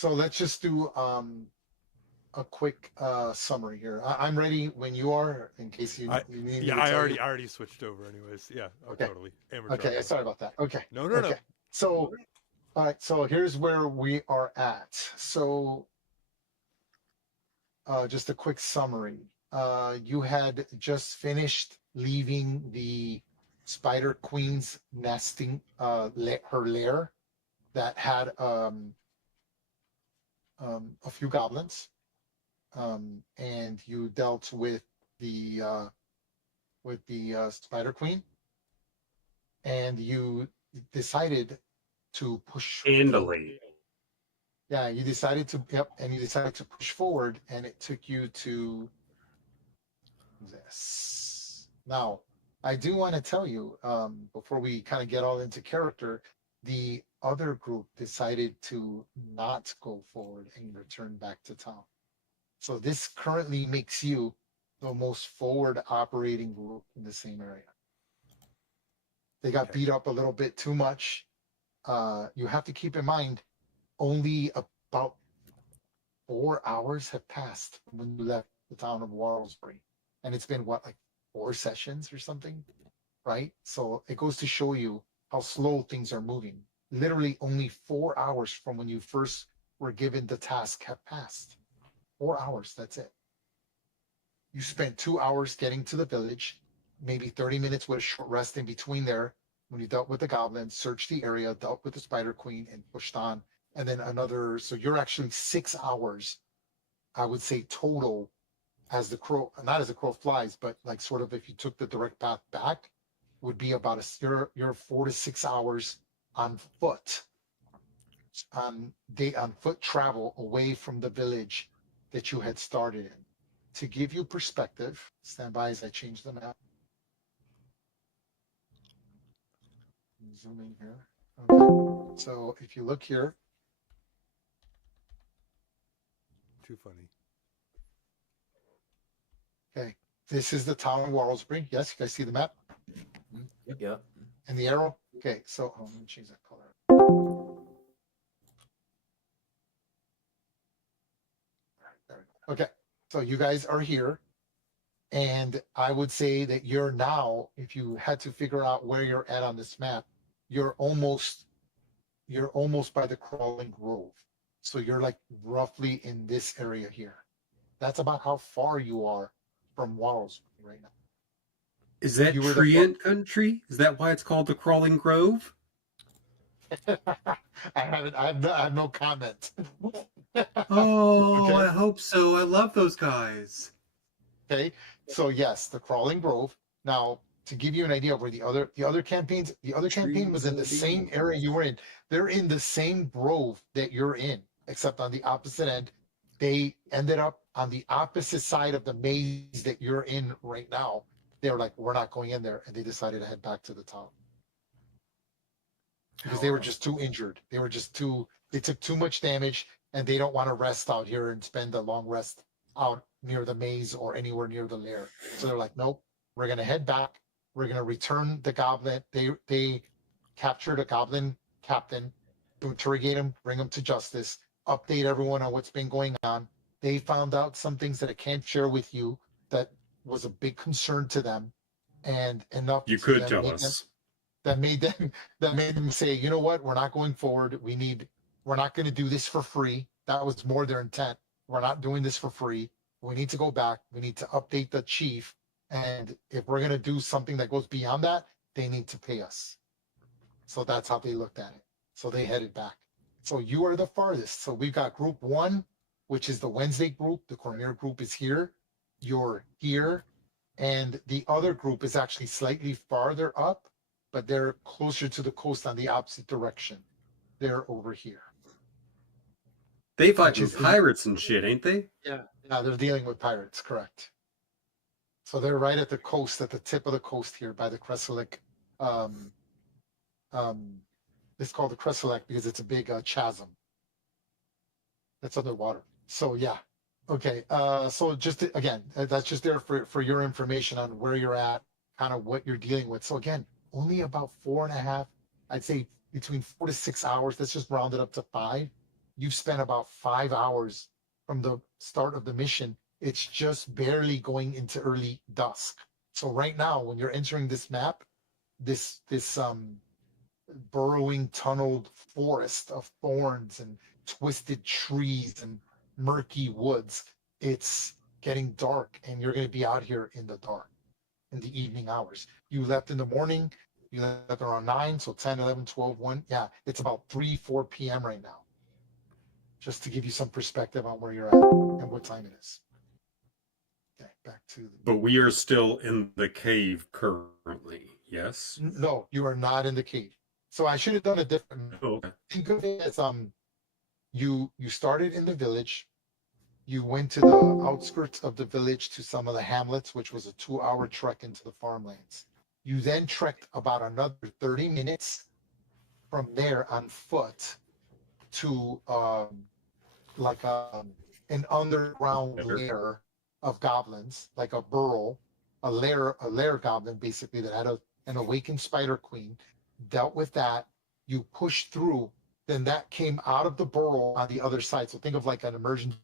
So let's just do a quick summary here. I'm ready when you are, in case I you need me yeah, to tell you. I already switched over anyways. Yeah, oh Okay. totally. Amateur Okay. hour. Sorry about that. Okay. No, no, Okay. no. So, all right. So here's where we are at. So, just a quick summary. You had just finished leaving the Spider Queen's nesting, her lair that had a few goblins, and you dealt the uh, with the Spider Queen, and you decided to push forward. Handily. Yeah, you decided to, yep, and you decided to push forward, and it took you to this. Now, I do want to tell you, before we kind of get all into character, the other group decided to not go forward and return back to town. So this currently makes you the most forward operating group in the same area. They got Okay. beat up a little bit too much. You have to keep in mind, only about 4 hours have passed when you left the town of Warlesbury. And it's been what, like 4 sessions or something, right? So it goes to show you how slow things are moving. Literally only 4 hours from when you first were given the task have passed. 4 hours, that's it. You spent 2 hours getting to the village, maybe 30 minutes with a short rest in between there when you dealt with the goblins, searched the area, dealt with the Spider Queen, and pushed on. And then another, so you're actually 6 hours, I would say, total as the crow, not as the crow flies, but like sort of if you took the direct path back, would be about you're 4 to 6 hours on foot, on foot travel away from the village that you had started in. To give you perspective, stand by as I change the map. Zoom in here. Okay. So if you look here, Too funny. okay, this is the town of Warlesbury. Yes, you guys see the map Yep. and the arrow. Okay, so let me change that color. Okay, so you guys are here, and I would say that you're now, if you had to figure out where you're at on this map, you're almost by the crawling grove. So you're like roughly in this area here. That's about how far you are from Walls right now. Is that You were the far. treant country? Is that why it's called the Crawling Grove? I have no comment. Oh, Okay. I hope so. I love those guys. Okay. So yes, the crawling grove. Now, to give you an idea of where the other campaigns, the other campaign was Trees in the of same evil. area you were in. They're in the same grove that you're in, except on the opposite end. They ended up on the opposite side of the maze that you're in right now. They were like, we're not going in there, and they decided to head back to the town because they were just too injured. They were just too. They took too much damage, and they don't want to rest out here and spend a long rest out near the maze or anywhere near the lair. So they're like, nope, we're gonna head back. We're gonna return the goblin. They captured a goblin captain to interrogate him, bring him to justice, update everyone on what's been going on. They found out some things that I can't share with you that was a big concern to them, and enough You to could then tell make them us. that made them that made them say, you know what, we're not going forward. We're not going to do this for free. That was more their intent. We're not doing this for free. We need to go back. We need to update the chief. And if we're going to do something that goes beyond that, they need to pay us. So that's how they looked at it. So they headed back. So you are the farthest. So we've got group one, which is the Wednesday group. The Cormier group is here. You're here. And the other group is actually slightly farther up, but they're closer to the coast on the opposite direction. They're over here, They which fighting is in, pirates and shit, ain't they? yeah, they're dealing with pirates, correct. So they're right at the coast, at the tip of the coast here by the Cresolic. Um, um, it's called the Cresolic because it's a big chasm that's underwater. So yeah, okay. So just again, that's just there for your information on where you're at, kind of what you're dealing with. So again, only about 4.5, I'd say between 4 to 6 hours. Let's just round it up to 5. you've spent about 5 hours from the start of the mission. It's just barely going into early dusk. So right now, when you're entering this map, this burrowing tunneled forest of thorns and twisted trees and murky woods, it's getting dark, and you're going to be out here in the dark in the evening hours. You left in the morning, you left around 9, so 10, 11, 12, 1. Yeah, it's about 3, 4 p.m. right now. Just to give you some perspective on where you're at and what time it is. Okay, back to the... But we are still in the cave currently, yes? No, you are not in the cave. So I should have done a different... Oh, okay. Think of it as you started in the village. You went to the outskirts of the village to some of the hamlets, which was a 2-hour trek into the farmlands. You then trekked about another 30 minutes from there on foot to an underground lair of goblins, like a burrow, a lair goblin basically that had an awakened spider queen. Dealt with that. You pushed through. Then that came out of the burrow on the other side. So think of like an emergency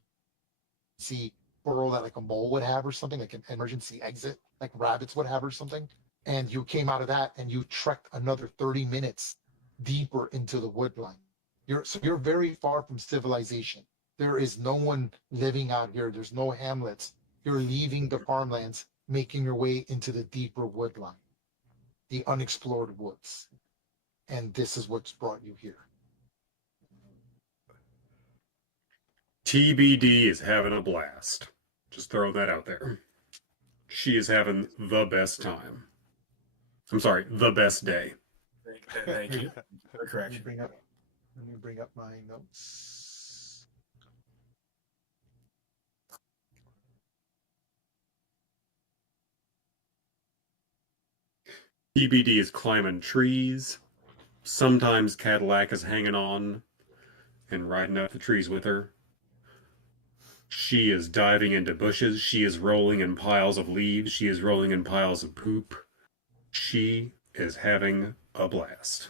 burrow that like a mole would have or something, like an emergency exit, like rabbits would have or something. And you came out of that and you trekked another 30 minutes deeper into the woodline. You're very far from civilization. There is no one living out here. There's no hamlets. You're leaving the farmlands, making your way into the deeper woodline, the unexplored woods. And this is what's brought you here. TBD is having a blast. Just throw that out there. She is having the best time. I'm sorry, the best day. Thank you. Correct. Let me bring up my notes. TBD is climbing trees. Sometimes Cadillac is hanging on and riding up the trees with her. She is diving into bushes. She is rolling in piles of leaves. She is rolling in piles of poop. She is having a blast.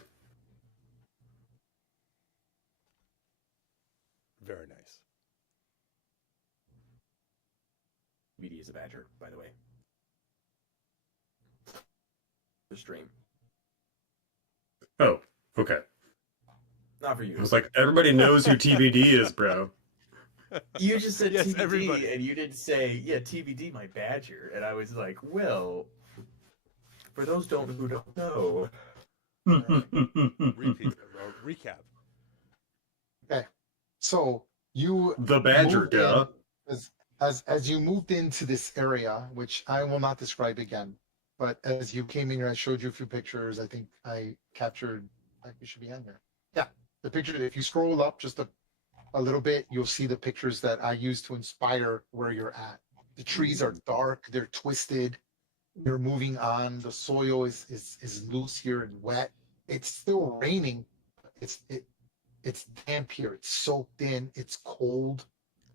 Very nice. BD is a badger, by the way. The stream. Oh, okay. Not for you. I was like, everybody knows who TBD is, bro. You just said Yes, TBD, everybody. and you didn't say, yeah, TBD, my badger. And I was like, well, for those who don't know. Repeat, recap. Okay. So you The badger, moved in duh. as you moved into this area, which I will not describe again, but as you came in here, I showed you a few pictures. I think I captured, like, it should be on there. Yeah, the picture, if you scroll up just a little bit, you'll see the pictures that I used to inspire where you're at. The trees are dark, they're twisted, you're moving on, the soil is loose here and wet. It's still raining, it's damp here, it's soaked in, it's cold,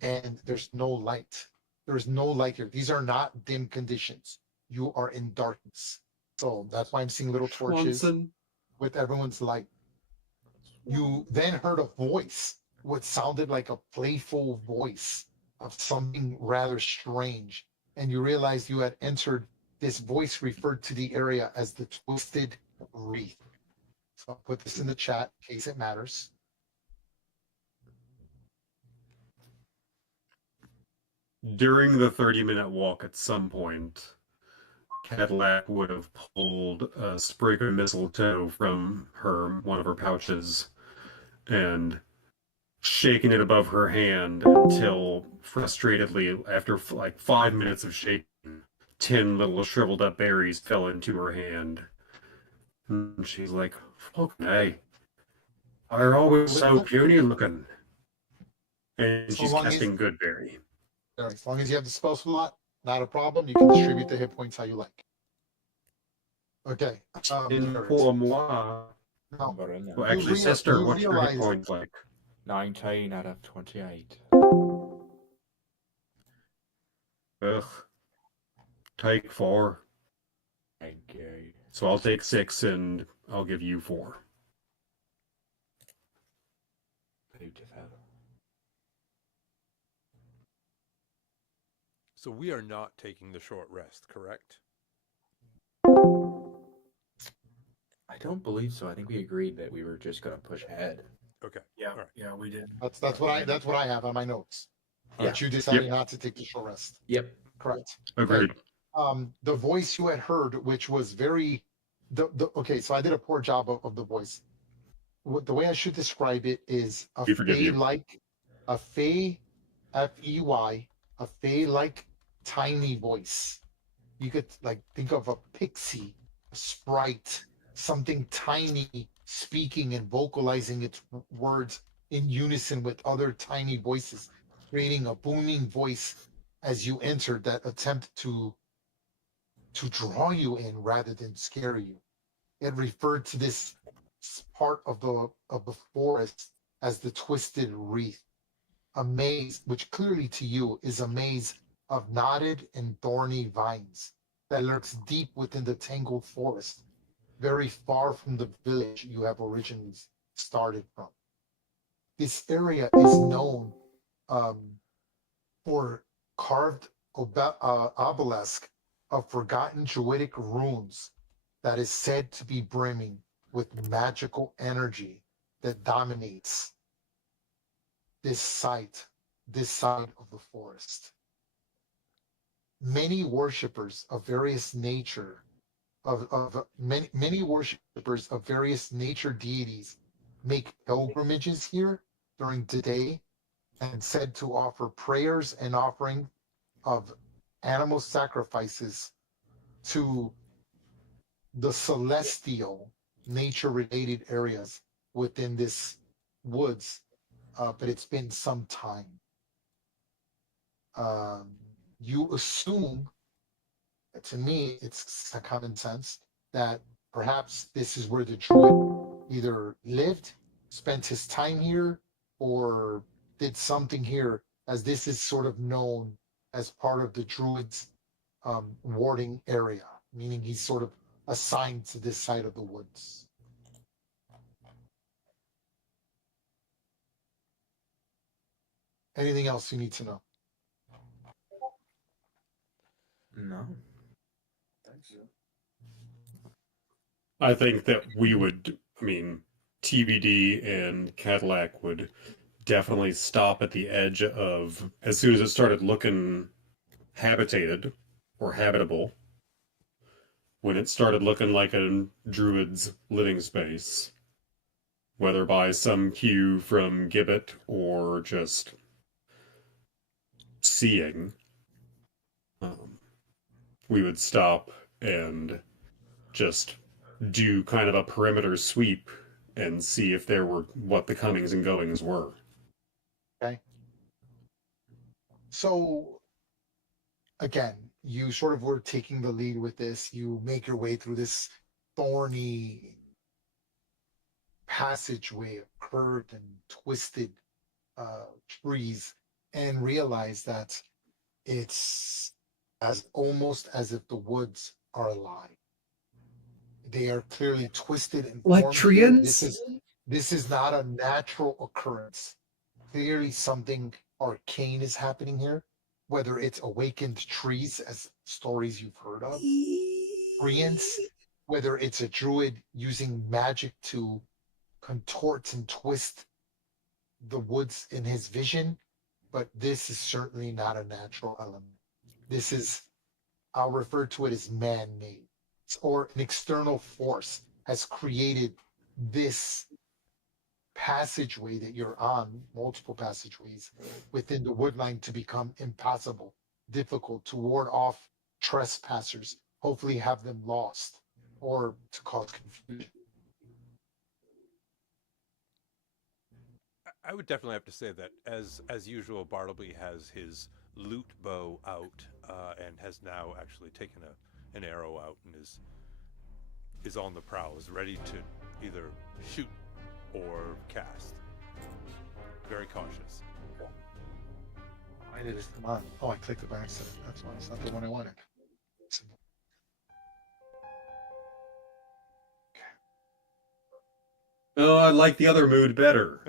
and there's no light. There's no light here. These are not dim conditions. You are in darkness. So that's why I'm seeing little torches Swanson. with everyone's light. You then heard a voice, what sounded like a playful voice of something rather strange. And you realized you had entered, this voice referred to the area as the Twisted Wreath. So I'll put this in the chat in case it matters. During the 30-minute walk at some point, Cadillac would have pulled a sprig of mistletoe from one of her pouches and shaken it above her hand until, frustratedly, after like 5 minutes of shaking, 10 little shriveled up berries fell into her hand. And she's like, okay, they're always so puny looking. And So she's long as- casting Goodberry. As long as you have the spell slot, not a problem. You can distribute the hit points how you like. Okay. Pour moi. Now, Well, actually, sister, you what's your hit realize- points like? 19 out of 28. Ugh. Take 4. Thank you. So I'll take 6 and I'll give you 4. Beautiful. So we are not taking the short rest, correct? I don't believe so. I think we agreed that we were just going to push ahead. Okay. Yeah, All right. yeah, we did. That's what I have on my notes. Yeah. But you decided not to take the short rest. Yep. Correct. Agreed. The voice you had heard, which was very okay, so I did a poor job of the voice. The way I should describe it is a We forgive you. fey-like, a fey, F-E-Y, a fey-like tiny voice. You could like think of a pixie, a sprite, something tiny speaking and vocalizing its words in unison with other tiny voices, creating a booming voice as you entered that attempt to draw you in rather than scare you. It referred to this part of the forest as the twisted wreath, a maze which clearly to you is a maze of knotted and thorny vines that lurks deep within the tangled forest, very far from the village you have originally started from. This area is known for carved obelisk of forgotten Druidic runes that is said to be brimming with magical energy that dominates this side of the forest. Many worshippers of various nature many worshippers of various nature deities make pilgrimages here during the day and said to offer prayers and offering of animal sacrifices to the celestial nature related areas within this woods, but it's been some time. You assume, to me, it's a common sense that perhaps this is where the druid either lived, spent his time here, or did something here, as this is sort of known as part of the druid's warding area, meaning he's sort of assigned to this side of the woods. Anything else you need to know? No. I think that we would, TBD and Cadillac would definitely stop at the edge of, as soon as it started looking habitated or habitable, when it started looking like a druid's living space, whether by some cue from Gibbet or just seeing, we would stop and just do kind of a perimeter sweep and see if there were what the comings and goings were. Okay. So again, you sort of were taking the lead with this. You make your way through this thorny passageway of curved and twisted trees and realize that it's almost as if the woods are alive. They are clearly twisted and Like formed here. treants? This is not a natural occurrence. Clearly something arcane is happening here, whether it's awakened trees as stories you've heard of, treants, whether it's a druid using magic to contort and twist the woods in his vision, but this is certainly not a natural element. This is, I'll refer to it as man-made, or an external force has created this passageway that you're on, multiple passageways within the woodline, to become impassable, difficult, to ward off trespassers, hopefully have them lost, or to cause confusion. I would definitely have to say that, as usual, Bartleby has his loot bow out and has now actually taken an arrow out and is on the prowl, is ready to either shoot or cast. Very cautious. Why did it come on? Oh, I clicked it by accident. That's why it's not the one I wanted. Oh, I like the other mood better.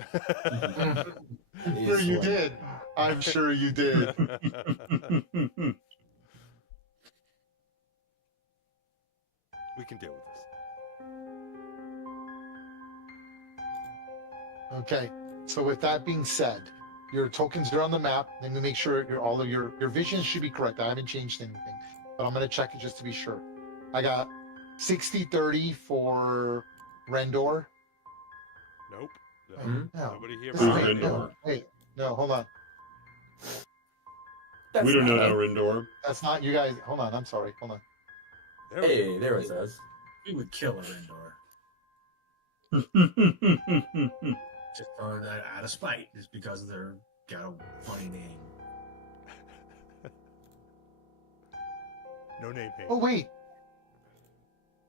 Sure you did. I'm sure you did. We can deal with this. Okay. So with that being said, your tokens are on the map. Let me make sure all of your visions should be correct. I haven't changed anything, but I'm gonna check it just to be sure. I got 60-30 for Rendor. Nope. No, Nobody here. this Who's wait, Rendor? no, wait, no, hold on. That's We don't know not that, it. Rindor. That's not you guys. Hold on, I'm sorry. Hold on. There we Hey, there it says. We would kill a Rindor. Just out of spite, just because they're got a funny name. No name hate. Oh wait.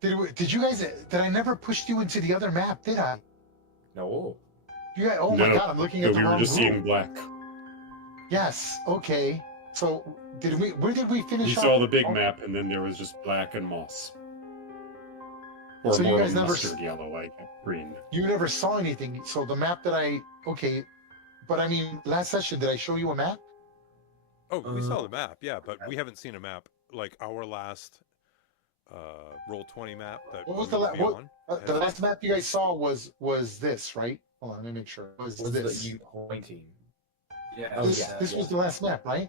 Did you guys? Did I never pushed you into the other map? Did I? No. You guys, oh my No. god, I'm looking No, at the we were wrong just group. seeing black. Yes. Okay. So did we? Where did we finish? We up? saw the big Oh, map, and then there was just black and moss. Or So you more guys never mustard yellow, like green. You never saw anything. So the map that okay, but I mean, last session did I show you a map? Oh, we saw the map, yeah, but we haven't seen a map like our last roll 20 map that What was we the will be on. the last map you guys saw was this, right? Hold on, let me make sure. Was What's this? the you pointing? Yeah. Oh, This, yeah, this yeah. was the last map, right?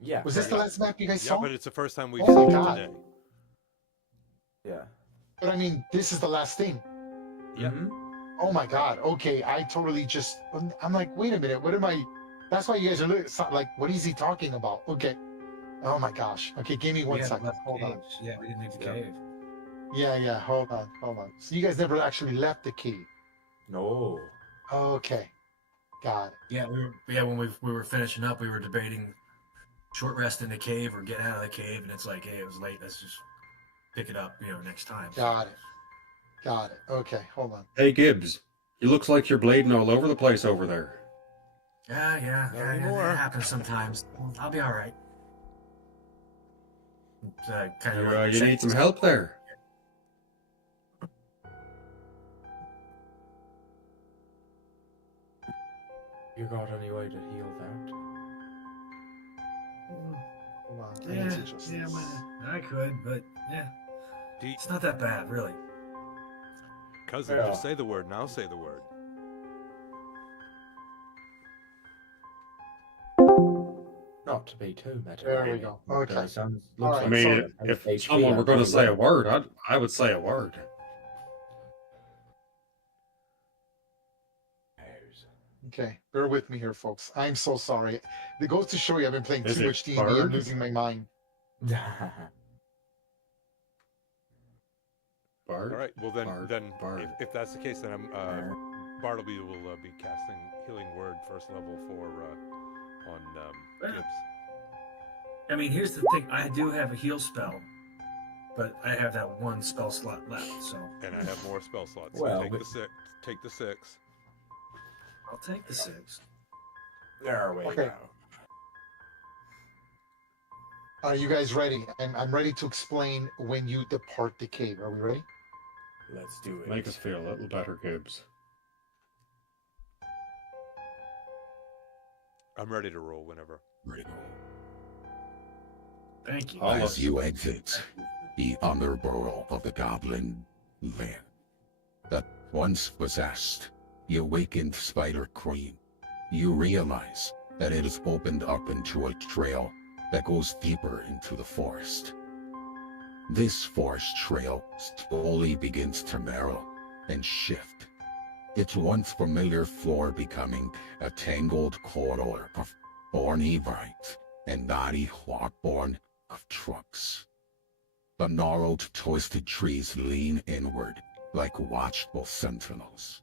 Yeah. Was this the right. last map you guys Yeah, saw? but it's the first time we've Oh my seen it God. today. Yeah. But I mean, this is the last thing. Yeah. Mhm. Oh my god. Okay, I totally just. I'm like, wait a minute. What am I? That's why you guys are like, what is he talking about? Okay. Oh my gosh. Okay, give me We one hadn't second. left the Hold on. caves. Yeah, we didn't leave the Yeah. cave. Yeah. Hold on. So you guys never actually left the cave. No. Okay. Got it. Yeah, when we were finishing up, we were debating short rest in the cave or get out of the cave, and it's like, hey, it was late. Let's just pick it up, next time. Got it. Okay, hold on. Hey, Gibbs. You looks like you're blading all over the place over there. Yeah, Not anymore. that happens sometimes. I'll be all right. Kind of You need some help there. You got any way to heal that? Hold on. I need to adjust this. I could, but yeah, D- it's not that bad, really. Cousin, Yeah. just say the word. Now say the word. Not to be too meta. There we go. Okay. Looks All like right, I mean, so- if HP someone were going to out say a of word, I would say a word. Okay, bear with me here, folks. I'm so sorry. It goes to show you I've been playing Is too it much D&D. I'm Bard? losing my mind. Bard? All right. Well, then, Bard. if that's the case, then Bartleby will be casting Healing Word first level for on Gibbs. I mean, here's the thing. I do have a heal spell, but I have that one spell slot left, so And I have more spell slots. So Well, take but- the six. Take the 6. I'll take the 6. There we Okay. go. Are you guys ready? I'm ready to explain when you depart the cave. Are we ready? Let's do it. Make us feel a little better, Gibbs. I'm ready to roll whenever. Thank you. I'll As look- you exit the underworld of the Goblin Land that once possessed the awakened Spider Queen, you realize that it has opened up into a trail that goes deeper into the forest. This forest trail slowly begins to narrow and shift, its once familiar floor becoming a tangled corridor of thorny vines and knotty hawthorn of trunks. The gnarled, twisted trees lean inward like watchful sentinels.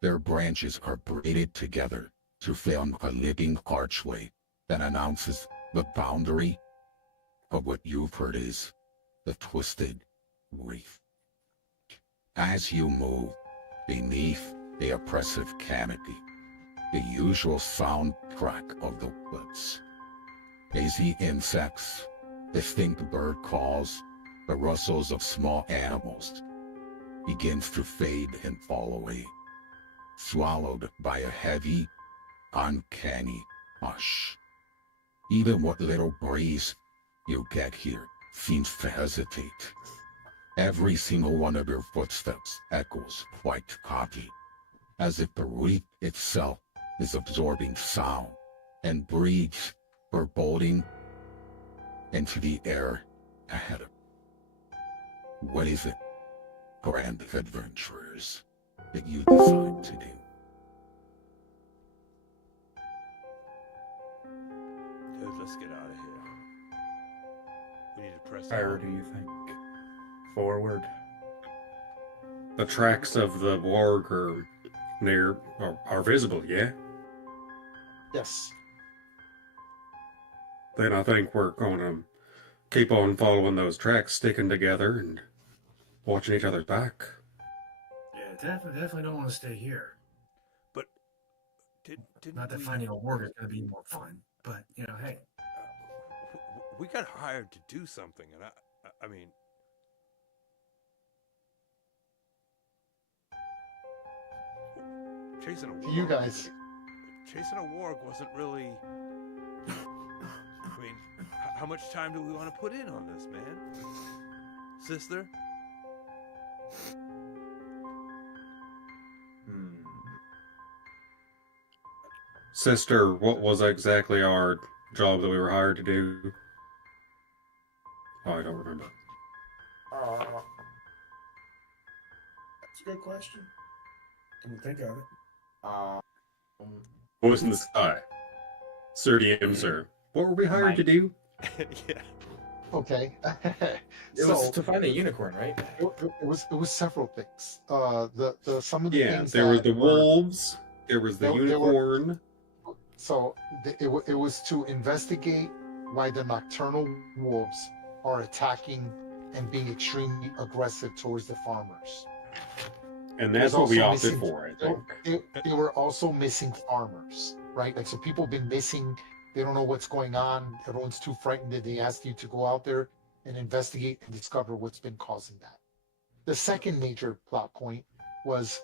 Their branches are braided together to form a living archway that announces the boundary of what you've heard is the Twisted Reef. As you move beneath the oppressive canopy, the usual soundtrack of the woods, hazy insects, distinct bird calls, the rustles of small animals, begins to fade and fall away, swallowed by a heavy, uncanny Hush. Even what little breeze you get here seems to hesitate. Every single one of your footsteps echoes white copy, as if the reef itself is absorbing sound and breathes foreboding into the air ahead of you. What is it, grand adventurers, that you decide to do? Good, let's get out of here. We need to press Where on. do you think? Forward. The tracks of the warg are visible, yeah? Yes. Then I think we're going to keep on following those tracks, sticking together and watching each other's back. Yeah, definitely don't want to stay here. But didn't Not that we, finding a warg is going to be more fun, but hey. we got hired to do something, and I mean, chasing a warg. You guys. Chasing a warg wasn't really. I mean, how much time do we want to put in on this, man? Sister? Sister, what was exactly our job that we were hired to do? Oh, I don't remember. That's a good question. Didn't think of it. Voice in the sky. Sir DM, sir. What were we hired to do? Yeah. Okay. It was to find a unicorn, right? It was several things. The some of the Yeah, things there was that the were- wolves, there was the There were- unicorn. So it was to investigate why the nocturnal wolves are attacking and being extremely aggressive towards the farmers. And There's that's what we also opted missing- for, I think. They were also missing farmers, right? Like, so people have been missing. They don't know what's going on. Everyone's too frightened that they asked you to go out there and investigate and discover what's been causing that. The second major plot point was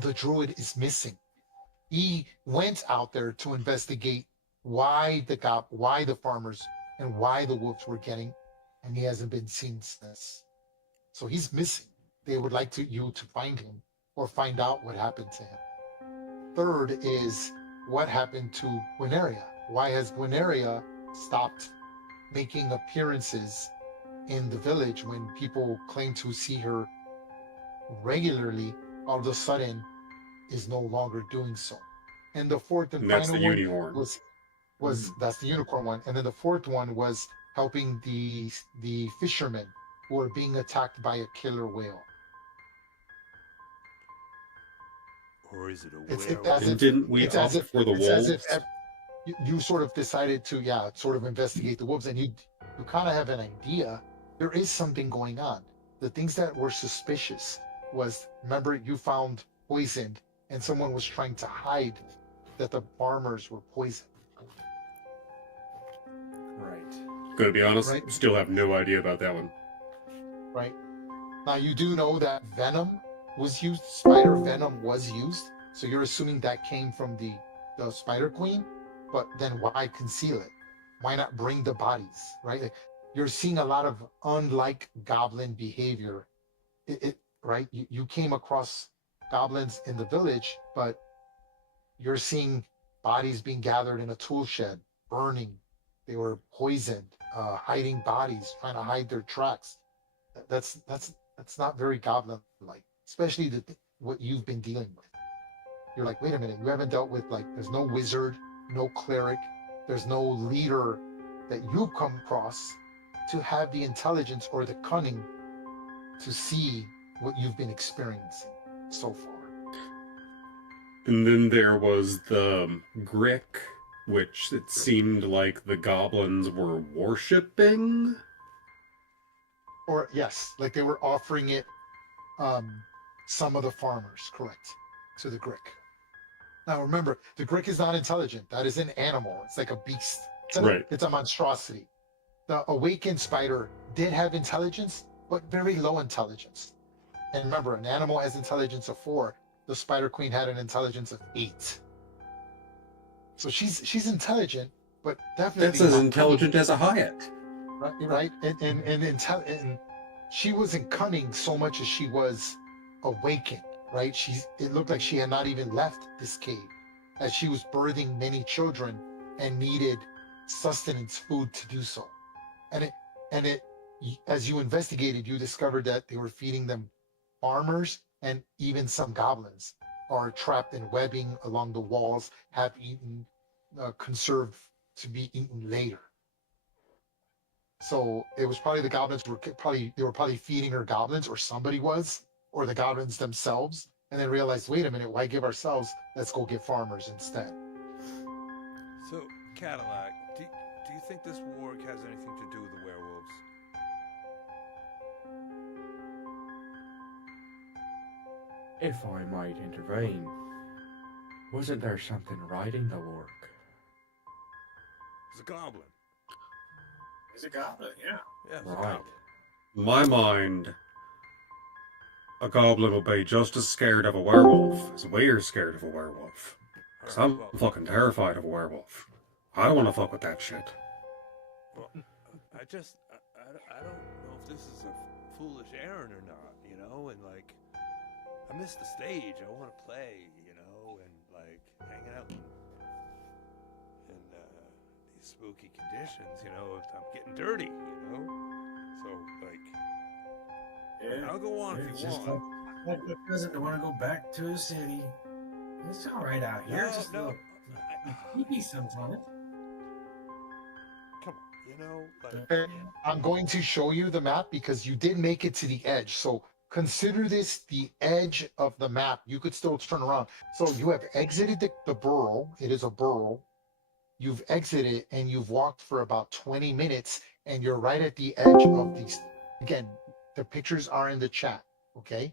the druid is missing. He went out there to investigate why the farmers and why the wolves were getting, and he hasn't been seen since. So he's missing. They would like you to find him or find out what happened to him. Third is what happened to Gwyneria. Why has Gwyneria stopped making appearances in the village when people claim to see her regularly? All of a sudden, is no longer doing so. And the fourth and And that's final the one unicorn. was that's the unicorn one. And then the fourth one was helping the fishermen who are being attacked by a killer whale. Or is it a It's- werewolf? as And if- didn't we it's as opt if- for the it's as wolves? if you sort of decided to sort of investigate the wolves, and you kind of have an idea there is something going on. The things that were suspicious was, remember, you found poisoned and someone was trying to hide that the farmers were poisoned. Right. Gonna be honest, Right. still have no idea about that one. Right now, you do know that venom was used. Spider venom was used, so you're assuming that came from the spider queen. But then why conceal it? Why not bring the bodies? Right? Like, you're seeing a lot of unlike goblin behavior. Right? You came across goblins in the village, but you're seeing bodies being gathered in a tool shed, burning. They were poisoned, hiding bodies, trying to hide their tracks. That's not very goblin-like, especially what you've been dealing with. You're like, wait a minute, you haven't dealt with, like, there's no wizard, no cleric, there's no leader that you've come across to have the intelligence or the cunning to see what you've been experiencing so far. And then there was the Grick, which it seemed like the goblins were worshipping. Or yes, like they were offering it, some of the farmers, correct, to the Grick. Now remember, the Grick is not intelligent. That is an animal. It's like a beast. Right. It's a monstrosity. The awakened spider did have intelligence, but very low intelligence. And remember, an animal has intelligence of 4. The spider queen had an intelligence of 8. So she's intelligent, but definitely That's as not intelligent as a Hayek. cunning, right? And she wasn't cunning so much as she was awakened, right? It looked like she had not even left this cave, as she was birthing many children and needed sustenance, food to do so. And it as you investigated, you discovered that they were feeding them farmers, and even some goblins are trapped in webbing along the walls, have eaten conserved to be eaten later. So it was probably the goblins were probably feeding her goblins, or somebody was, or the goblins themselves, and then realized, wait a minute, why give ourselves? Let's go get farmers instead. So, Cadillac, do you think this warg has anything to do with the werewolves? If I might intervene, wasn't there something riding the work? It's a goblin. He's a goblin, yeah. Yeah, it's a Right. goblin. In my mind, a goblin will be just as scared of a werewolf as we're scared of a werewolf. Because I'm Well, fucking terrified of a werewolf. I don't want to fuck with that shit. well, I just, I don't know if this is a foolish errand or not, you know? And, like, I miss the stage. I want to play, you know? And, like, hanging out in these spooky conditions, you know? I'm getting dirty, you know? So, like, I'll go on if It's you just want. like the president want to go back to his city. It's all right out here. It's just a little creepy sometimes. Come on, you know? Like, Okay, I'm going to show you the map because you did make it to the edge. So consider this the edge of the map. You could still turn around. So you have exited the burrow. It is a burrow. You've exited and you've walked for about 20 minutes, and you're right at the edge of these. Again, the pictures are in the chat. Okay.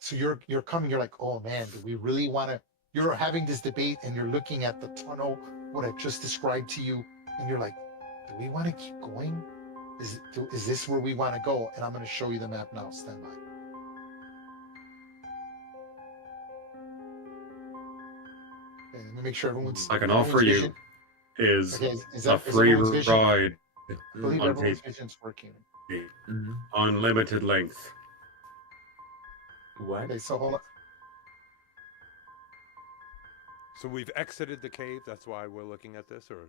So you're coming, you're like, oh man, do we really want to? You're having this debate and you're looking at the tunnel, what I've just described to you, and you're like, do we want to keep going? Is this where we want to go? And I'm going to show you the map now. Stand by. Okay, let me make sure everyone's. I can everyone's offer you vision- is Okay, is a free everyone's vision? ride I believe on everyone's tape, vision's working. Mm-hmm. unlimited length. What? Okay, so hold on. so we've exited the cave. That's why we're looking at this, or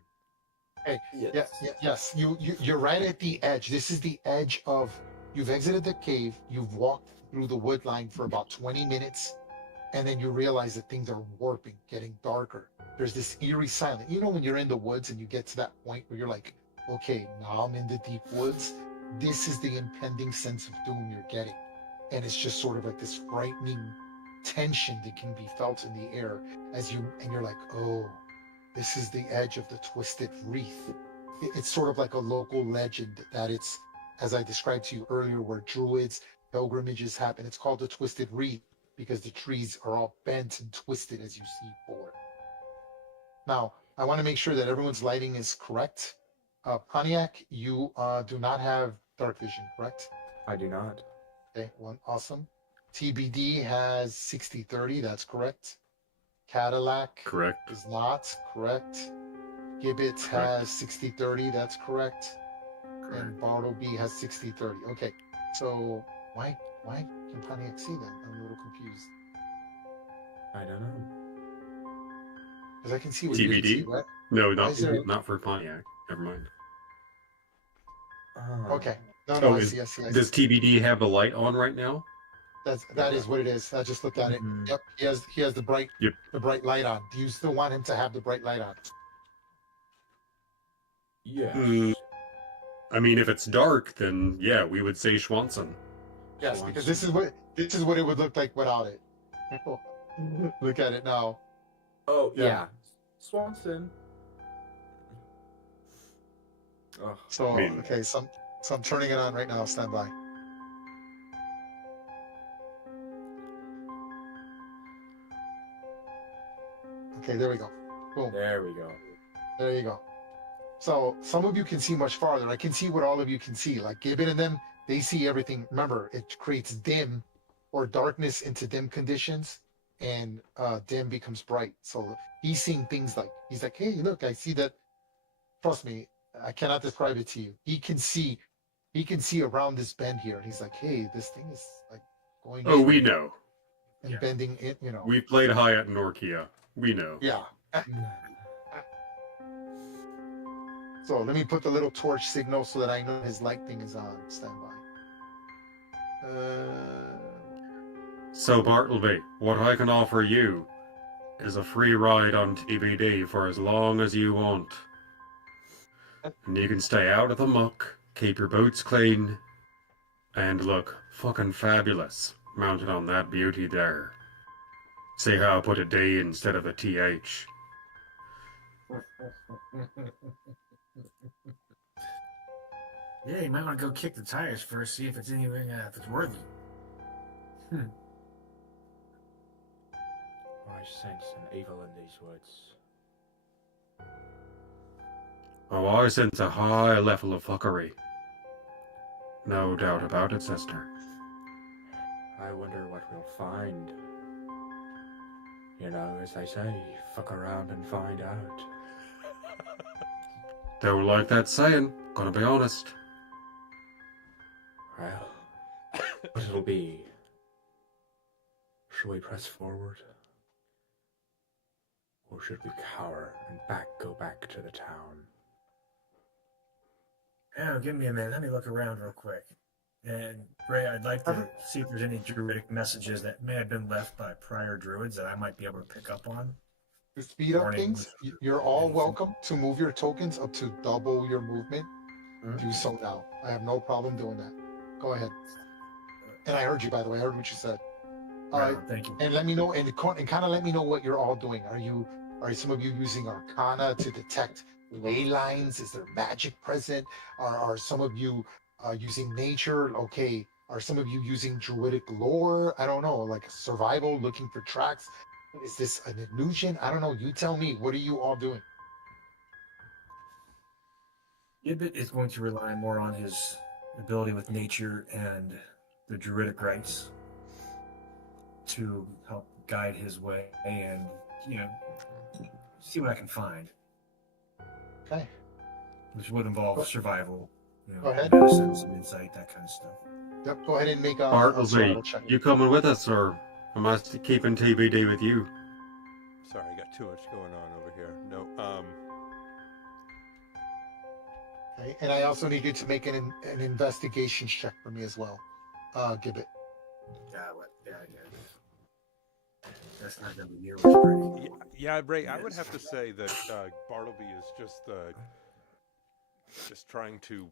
Yes. You're right at the edge. This is the edge of. You've exited the cave. You've walked through the wood line for about 20 minutes, and then you realize that things are warping, getting darker. There's this eerie silence. You know when you're in the woods and you get to that point where you're like, okay, now I'm in the deep woods. This is the impending sense of doom you're getting, and it's just sort of like this frightening tension that can be felt in the air and you're like, oh. This is the edge of the twisted wreath. It's sort of like a local legend that it's, as I described to you earlier, where druids, pilgrimages happen. It's called the twisted wreath because the trees are all bent and twisted as you see forward. Now, I want to make sure that everyone's lighting is correct. Pontiac, you do not have dark vision, correct? I do not. Okay, awesome. TBD has 60/30, that's correct. Cadillac Correct. is not correct. Gibbets has 60/30, that's correct. And Bartleby has 60/30. Okay, so why can Pontiac see that? I'm a little confused. I don't know. Because I can see what you can TBD? see, right? No, Why not is there- not for Pontiac. Never mind. Okay. No, Oh, I is- see, I see. Does TBD have the light on right now? That is what it is. I just looked at it. Mhm. Yep, he has the bright Yep. light on. Do you still want him to have the bright light on? Yes. Mm. I mean, if it's dark, then yeah, we would say Schwanson. Yes, because this is what it would look like without it. Look at it now. Oh, Yeah. yeah. Swanson. Oh, So I mean- okay, so I'm turning it on right now. Stand by. Okay, there we go. Boom. there we go. There you go. So some of you can see much farther. I can see what all of you can see. Like Gibbon and them, they see everything. Remember, it creates dim or darkness into dim conditions, and dim becomes bright. So he's seeing things like, he's like, hey, look, I see that. Trust me, I cannot describe it to you. He can see around this bend here, and he's like, hey, this thing is like going Oh, in we know. and Yeah. bending it, you know. We played Hyatt and Norkia. We know. Yeah. So let me put the little torch signal so that I know his light thing is on. Stand by. So, Bartleby, what I can offer you is a free ride on TBD for as long as you want. And you can stay out of the muck, keep your boots clean, and look fucking fabulous mounted on that beauty there. See how I put a D instead of a TH. Yeah, you might want to go kick the tires first, see if it's anything that's worthy. I sense an evil in these woods. Oh, I sense a high level of fuckery. No doubt about it, sister. I wonder what we'll find. You know, as they say, fuck around and find out. Don't like that saying, gonna be honest. Well, what it'll be. Should we press forward? Or should we cower and go back to the town? Oh, give me a minute. Let me look around real quick. And Ray, I'd like to see if there's any druidic messages that may have been left by prior druids that I might be able to pick up on. To speed up Warning. things, you're all welcome to move your tokens up to double your movement. Do so now. I have no problem doing that. Go ahead. And I heard you, by the way. I heard what you said. Right, thank you. And let me know, and kind of let me know what you're all doing. Are some of you using Arcana to detect ley lines? Is there magic present? Are some of you using nature? Okay. Are some of you using druidic lore? I don't know, like survival, looking for tracks. Is this an illusion? I don't know. You tell me. What are you all doing? Ibbit is going to rely more on his ability with nature and the druidic rites to help guide his way and, see what I can find. Okay. Which would involve survival, Go ahead. medicine, some insight, that kind of stuff. Yep. Go ahead and make a Bartleby, survival check. you coming with us, or am I keeping TBD with you? Sorry, I got too much going on over here. No, Okay. And I also need you to make an investigation check for me as well. Gibbet. Yeah. That's not going to be near what's pretty. yeah, Ray, I would have to say that Bartleby is just trying to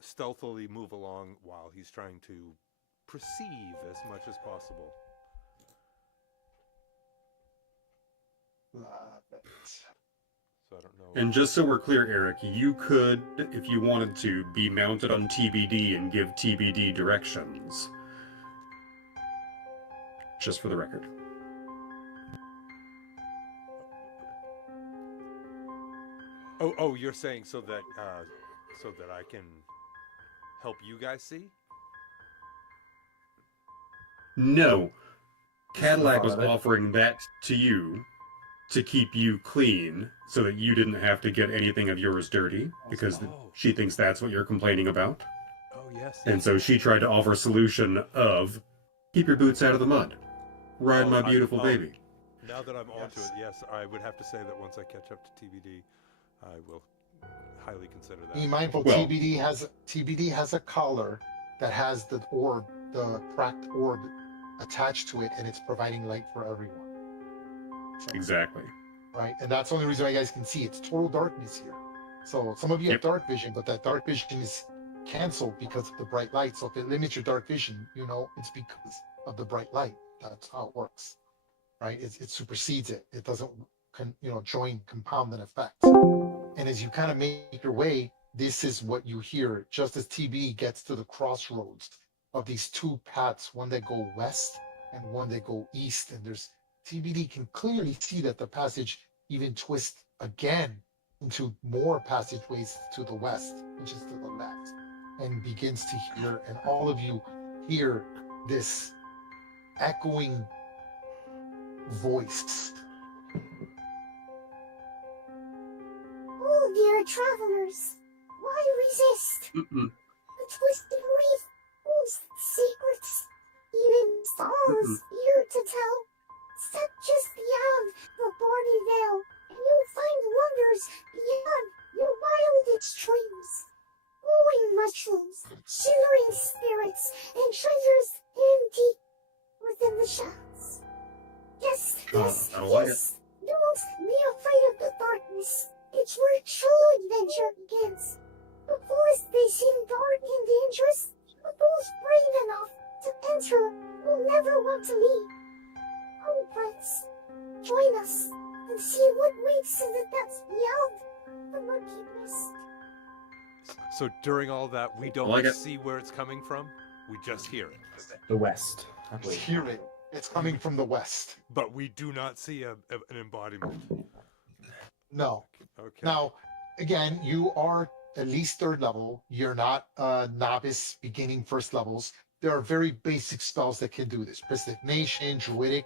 stealthily move along while he's trying to perceive as much as possible. So I don't know. And just so we're clear, Eric, you could, if you wanted to, be mounted on TBD and give TBD directions. Just for the record. Oh, you're saying so that I can help you guys see? No. Cadillac was offering that to you to keep you clean so that you didn't have to get anything of yours dirty because she thinks that's what you're complaining about. Oh, yes. And so she tried to offer a solution of keep your boots out of the mud. Ride my beautiful baby. Now that I'm onto it, yes, I would have to say that once I catch up to TBD, I will highly consider that. Be mindful, Well- TBD has a collar that has the orb, the cracked orb attached to it, and it's providing light for everyone. So, Exactly. right? And that's the only reason why you guys can see. It's total darkness here. So some of you have dark vision, but that dark vision is canceled because of the bright light. So if it limits your dark vision, it's because of the bright light. That's how it works, right? It supersedes it. It doesn't, compound an effect. And as you kind of make your way, this is what you hear just as TB gets to the crossroads of these two paths, one that go west and one that go east. And TBD can clearly see that the passage even twists again into more passageways to the west, which is to the left, and begins to hear, and all of you hear this echoing voice The twisted wreath holds secrets, even stars here to tell. Step just beyond the thorny veil, and you'll find wonders beyond your wildest dreams. Glowing mushrooms, shimmering spirits, and treasures hidden deep within the shadows. Yes, yes, I don't like yes. Don't be afraid of the darkness. It's where true adventure begins. The forest may seem dark and dangerous, but those brave enough to enter will never want to leave. Oh, friends, join us and see what waits in the depths beyond the murky mist. So during all that, we don't like it. see where it's coming from. We just hear it, The West. I Just believe. hear it. It's coming from the west. but we do not see an embodiment. No. Okay. Now, again, you are at least third level. You're not novice, beginning first levels. There are very basic spells that can do this. Prestidigitation, druidic,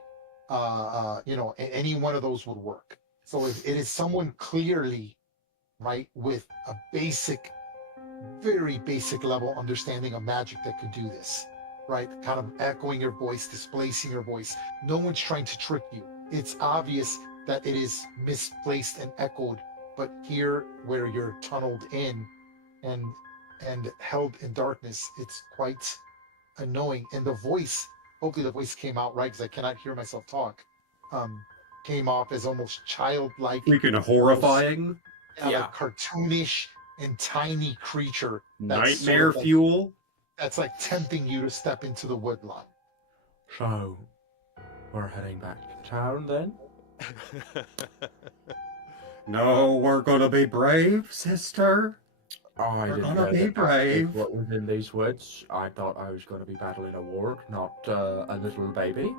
any one of those would work. So if it is someone clearly, right, with a basic, very basic level understanding of magic that could do this, right? Kind of echoing your voice, displacing your voice. No one's trying to trick you. It's obvious that it is misplaced and echoed, but here where you're tunneled in and held in darkness, it's quite annoying. And the voice, hopefully the voice came out right because I cannot hear myself talk. Came off as almost childlike, Freaking horrifying. like cartoonish and tiny creature. That's Nightmare sort of like- fuel. That's like tempting you to step into the woodline. So, we're heading back to town then? No, we're gonna be brave, sister. I We're didn't gonna know be that brave. what was in these woods. I thought I was going to be battling a warg, not a little baby.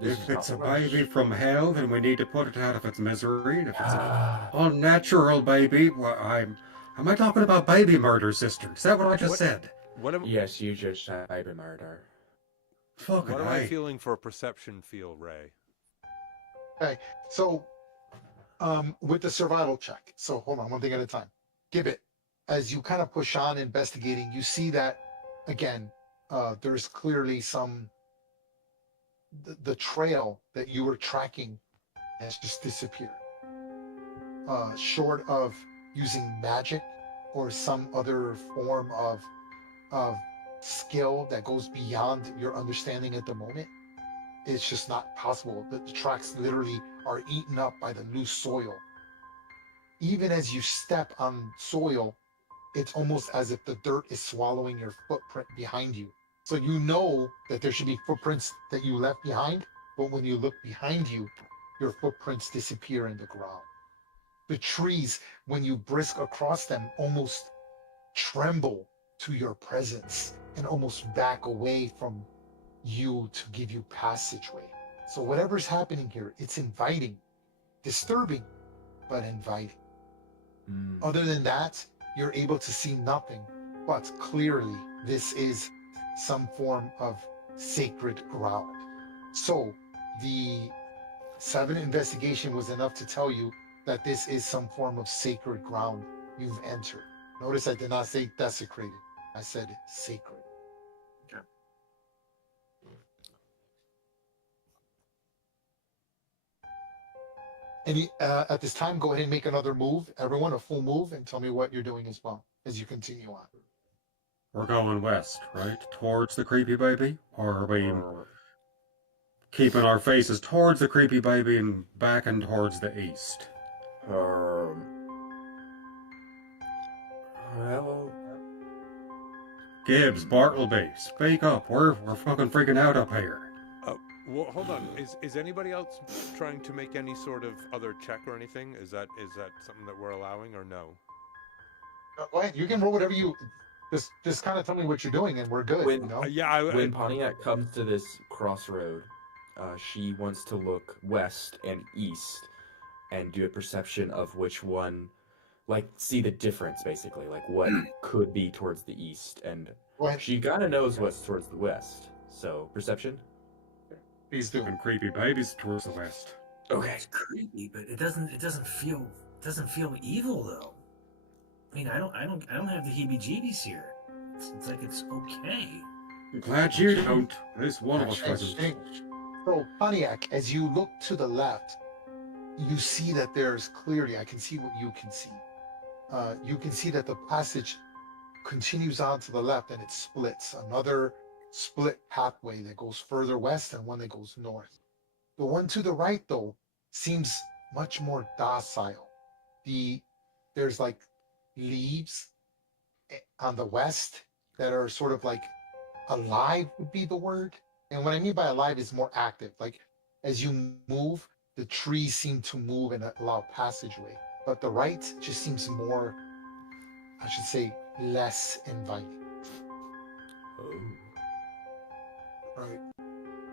This If is it's a not the baby worst. from hell, then we need to put it out of its misery. And if it's an Ah, unnatural baby, well, am I talking about baby murder, sister? Is that what I just What- said? What am, yes, you just said baby murder. Fucking what am I A. feeling for a perception feel, Ray? So, with the survival check, so hold on, one thing at a time. Give it. As you kind of push on investigating, you see that, again, there's clearly the trail that you were tracking has just disappeared. Short of using magic or some other form of skill that goes beyond your understanding at the moment, it's just not possible. The tracks literally are eaten up by the loose soil. Even as you step on soil, it's almost as if the dirt is swallowing your footprint behind you. So you know that there should be footprints that you left behind, but when you look behind you, your footprints disappear in the ground. The trees, when you brisk across them, almost tremble to your presence and almost back away from you to give you passageway. So whatever's happening here, it's inviting, disturbing, but inviting. Hmm. Other than that, you're able to see nothing, but clearly this is some form of sacred ground. So the 7 investigation was enough to tell you that this is some form of sacred ground you've entered. Notice I did not say desecrated. I said sacred. Any at this time, go ahead and make another move. Everyone, a full move, and tell me what you're doing as well as you continue on. We're going west, right? Towards the creepy baby? Or are we keeping our faces towards the creepy baby and backing towards the east? Well, Gibbs, Bartleby, speak up. We're fucking freaking out up here. Well, hold on. Is anybody else trying to make any sort of other check or anything? Is that something that we're allowing or no? Go ahead. You can roll whatever you. Just kind of tell me what you're doing, and we're good. When- You know. Yeah, When Pontiac comes to this crossroad, she wants to look west and east and do a perception of which one, like, see the difference, basically, like what could be towards the east. And Go ahead. she kind of knows what's towards the west. So, perception? Please do. And creepy babies towards the west. Okay. It's creepy, but it doesn't feel evil though. I mean, I don't have the heebie-jeebies here. It's like it's okay. I'm glad you don't. At least one of us Okay, doesn't. so Pontiac, as you look to the left, you see that there's clearly, I can see what you can see. You can see that the passage continues on to the left and it splits. Another split pathway that goes further west and one that goes north. The one to the right, though, seems much more docile. There's like leaves on the west that are sort of like alive would be the word. And what I mean by alive is more active. Like as you move, the trees seem to move and allow passageway. But the right just seems more, I should say, less inviting. Oh. Right.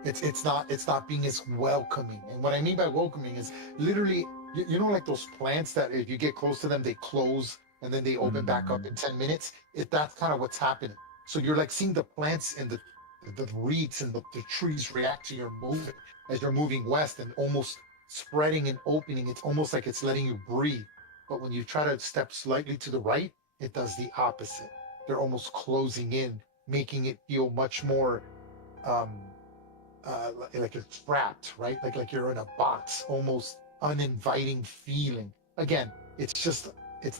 It's not being as welcoming. And what I mean by welcoming is literally, you know, like those plants that if you get close to them, they close and then they open back up in 10 minutes. That's kind of what's happening. So you're like seeing the plants and the reeds and the trees react to your movement as you're moving west and almost spreading and opening. It's almost like it's letting you breathe. But when you try to step slightly to the right, it does the opposite. They're almost closing in, making it feel much more like it's trapped, right? Like you're in a box, almost uninviting feeling. Again, it's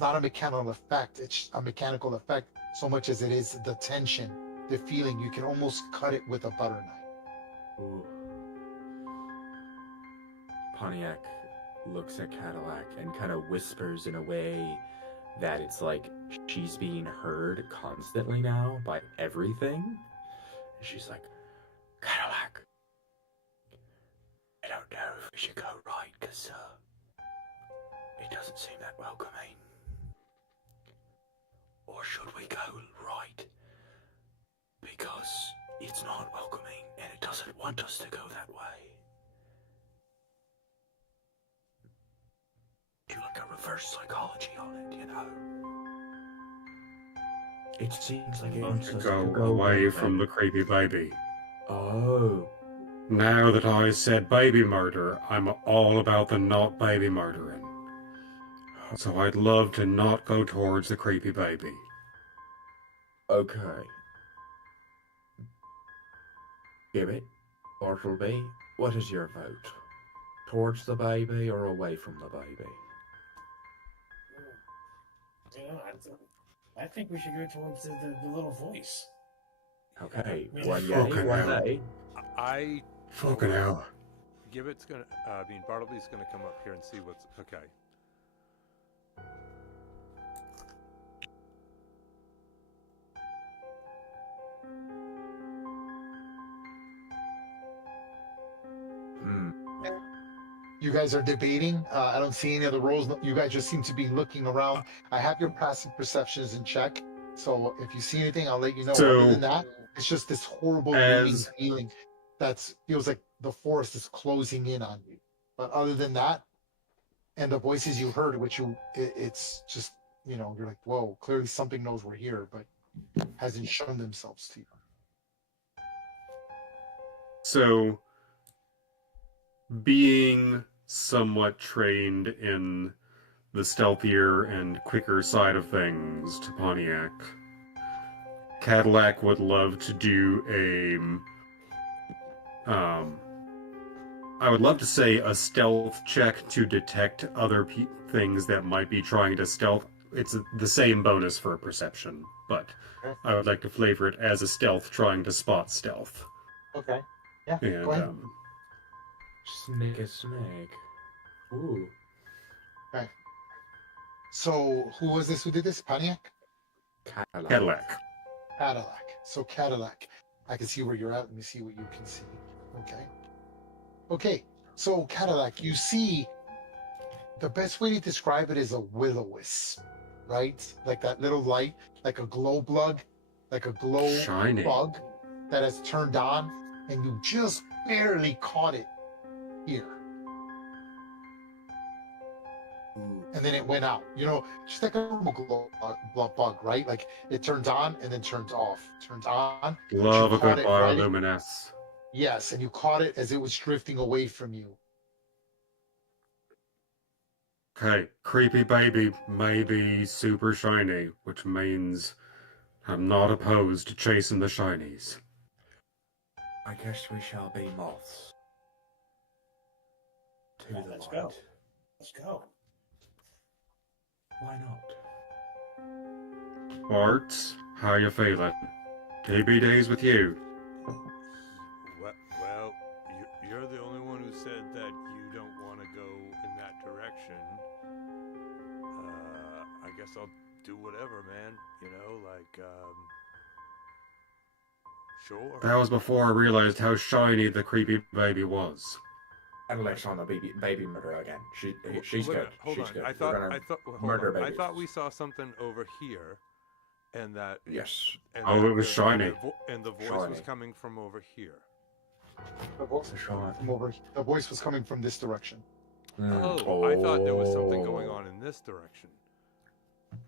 not a mechanical effect. It's a mechanical effect so much as it is the tension, the feeling. You can almost cut it with a butter knife. Ooh. Pontiac looks at Cadillac and kind of whispers in a way that it's like she's being heard constantly now by everything. And she's like, Cadillac, I don't know if we should go right, because it doesn't seem that welcoming. Or should we go right? Because it's not welcoming and it doesn't want us to go that way. Do like a reverse psychology on it, you know? It seems like it wants us to Go away from the creepy baby. Oh. Now that I said baby murder, I'm all about the not baby murdering. So I'd love to not go towards the creepy baby. Okay. Gibbet, Bartleby, what is your vote? Towards the baby or away from the baby? I think we should go towards the little voice. Okay, Yeah. one yay, Fucking one hell. nay. I Fucking hell. Gibbet's gonna. Bartleby's gonna come up here and see what's okay. You guys are debating. I don't see any other roles. You guys just seem to be looking around. I have your passive perceptions in check. So if you see anything, I'll let you know. So, other than that, it's just this horrible looming feeling that feels like the forest is closing in on you. But other than that, and the voices you heard, it's just, you know, you're like, whoa, clearly something knows we're here, but hasn't shown themselves to you. So, being somewhat trained in the stealthier and quicker side of things to Pontiac, Cadillac would love to do I would love to say a stealth check to detect other things that might be trying to stealth. It's the same bonus for perception, but I would like to flavor it as a stealth trying to spot stealth. Okay. Yeah. And go ahead. Snake. Ooh. Okay. So who was this who did this? Pontiac? Cadillac. Cadillac. So Cadillac. I can see where you're at. Let me see what you can see. Okay. Okay. So Cadillac, you see, the best way to describe it is a will-o-wisp, right? Like that little light, like a glow plug, like a glow Shining. bug that has turned on, and you just barely caught it here. And then it went out. You know, just like a normal glow bug, right? Like it turns on and then turns off. Turns on. Love a you caught good it right bioluminescence. Yes, and you caught it as it was drifting away from you. Okay, creepy baby may be super shiny, which means I'm not opposed to chasing the shinies. I guess we shall be moths. To the Let's light. go. Let's go. Why not? Bart, how you feeling? TBD's with you. Well, you're the only one who said that you don't want to go in that direction. I guess I'll do whatever, man. You know, like, sure. That was before I realized how shiny the creepy baby was. And let's on the baby murder again. She's Wait a good. minute, hold She's on. good. I We're thought gonna hold murder on. I babies. thought we saw something over here, and that Yes. and Oh, that it was shiny. and the voice was Shiny. coming from over here. The voice, The shiny. from over, the voice was coming from this direction. Oh, I thought there was something going on in this direction.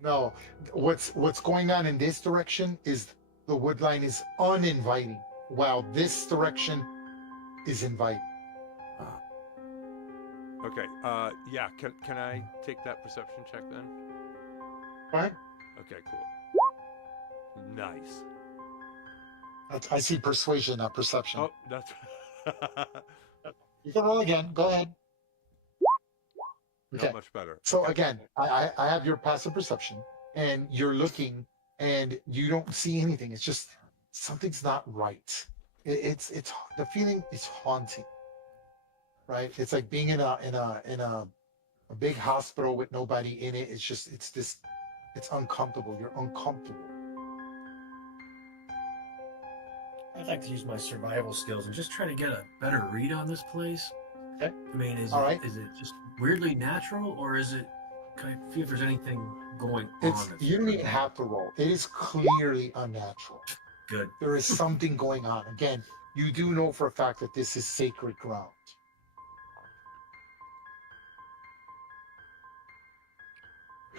No, what's going on in this direction is the wood line is uninviting, while this direction is inviting. Okay. Yeah. Can I take that perception check then? Right? Okay. Cool. Nice. I see persuasion, not perception. Oh, that's. You can roll again. Go ahead. Not much better. So Okay. again, I have your passive perception, and you're looking, and you don't see anything. It's just something's not right. It's the feeling is haunting, right? It's like being in a big hospital with nobody in it. It's uncomfortable. You're uncomfortable. I'd like to use my survival skills and just try to get a better read on this place. Okay. I mean, is All it right. just weirdly natural, or is it? Can I see if there's anything going on? that's You don't even have to roll. It is clearly unnatural. good. There is something going on. Again, you do know for a fact that this is sacred ground.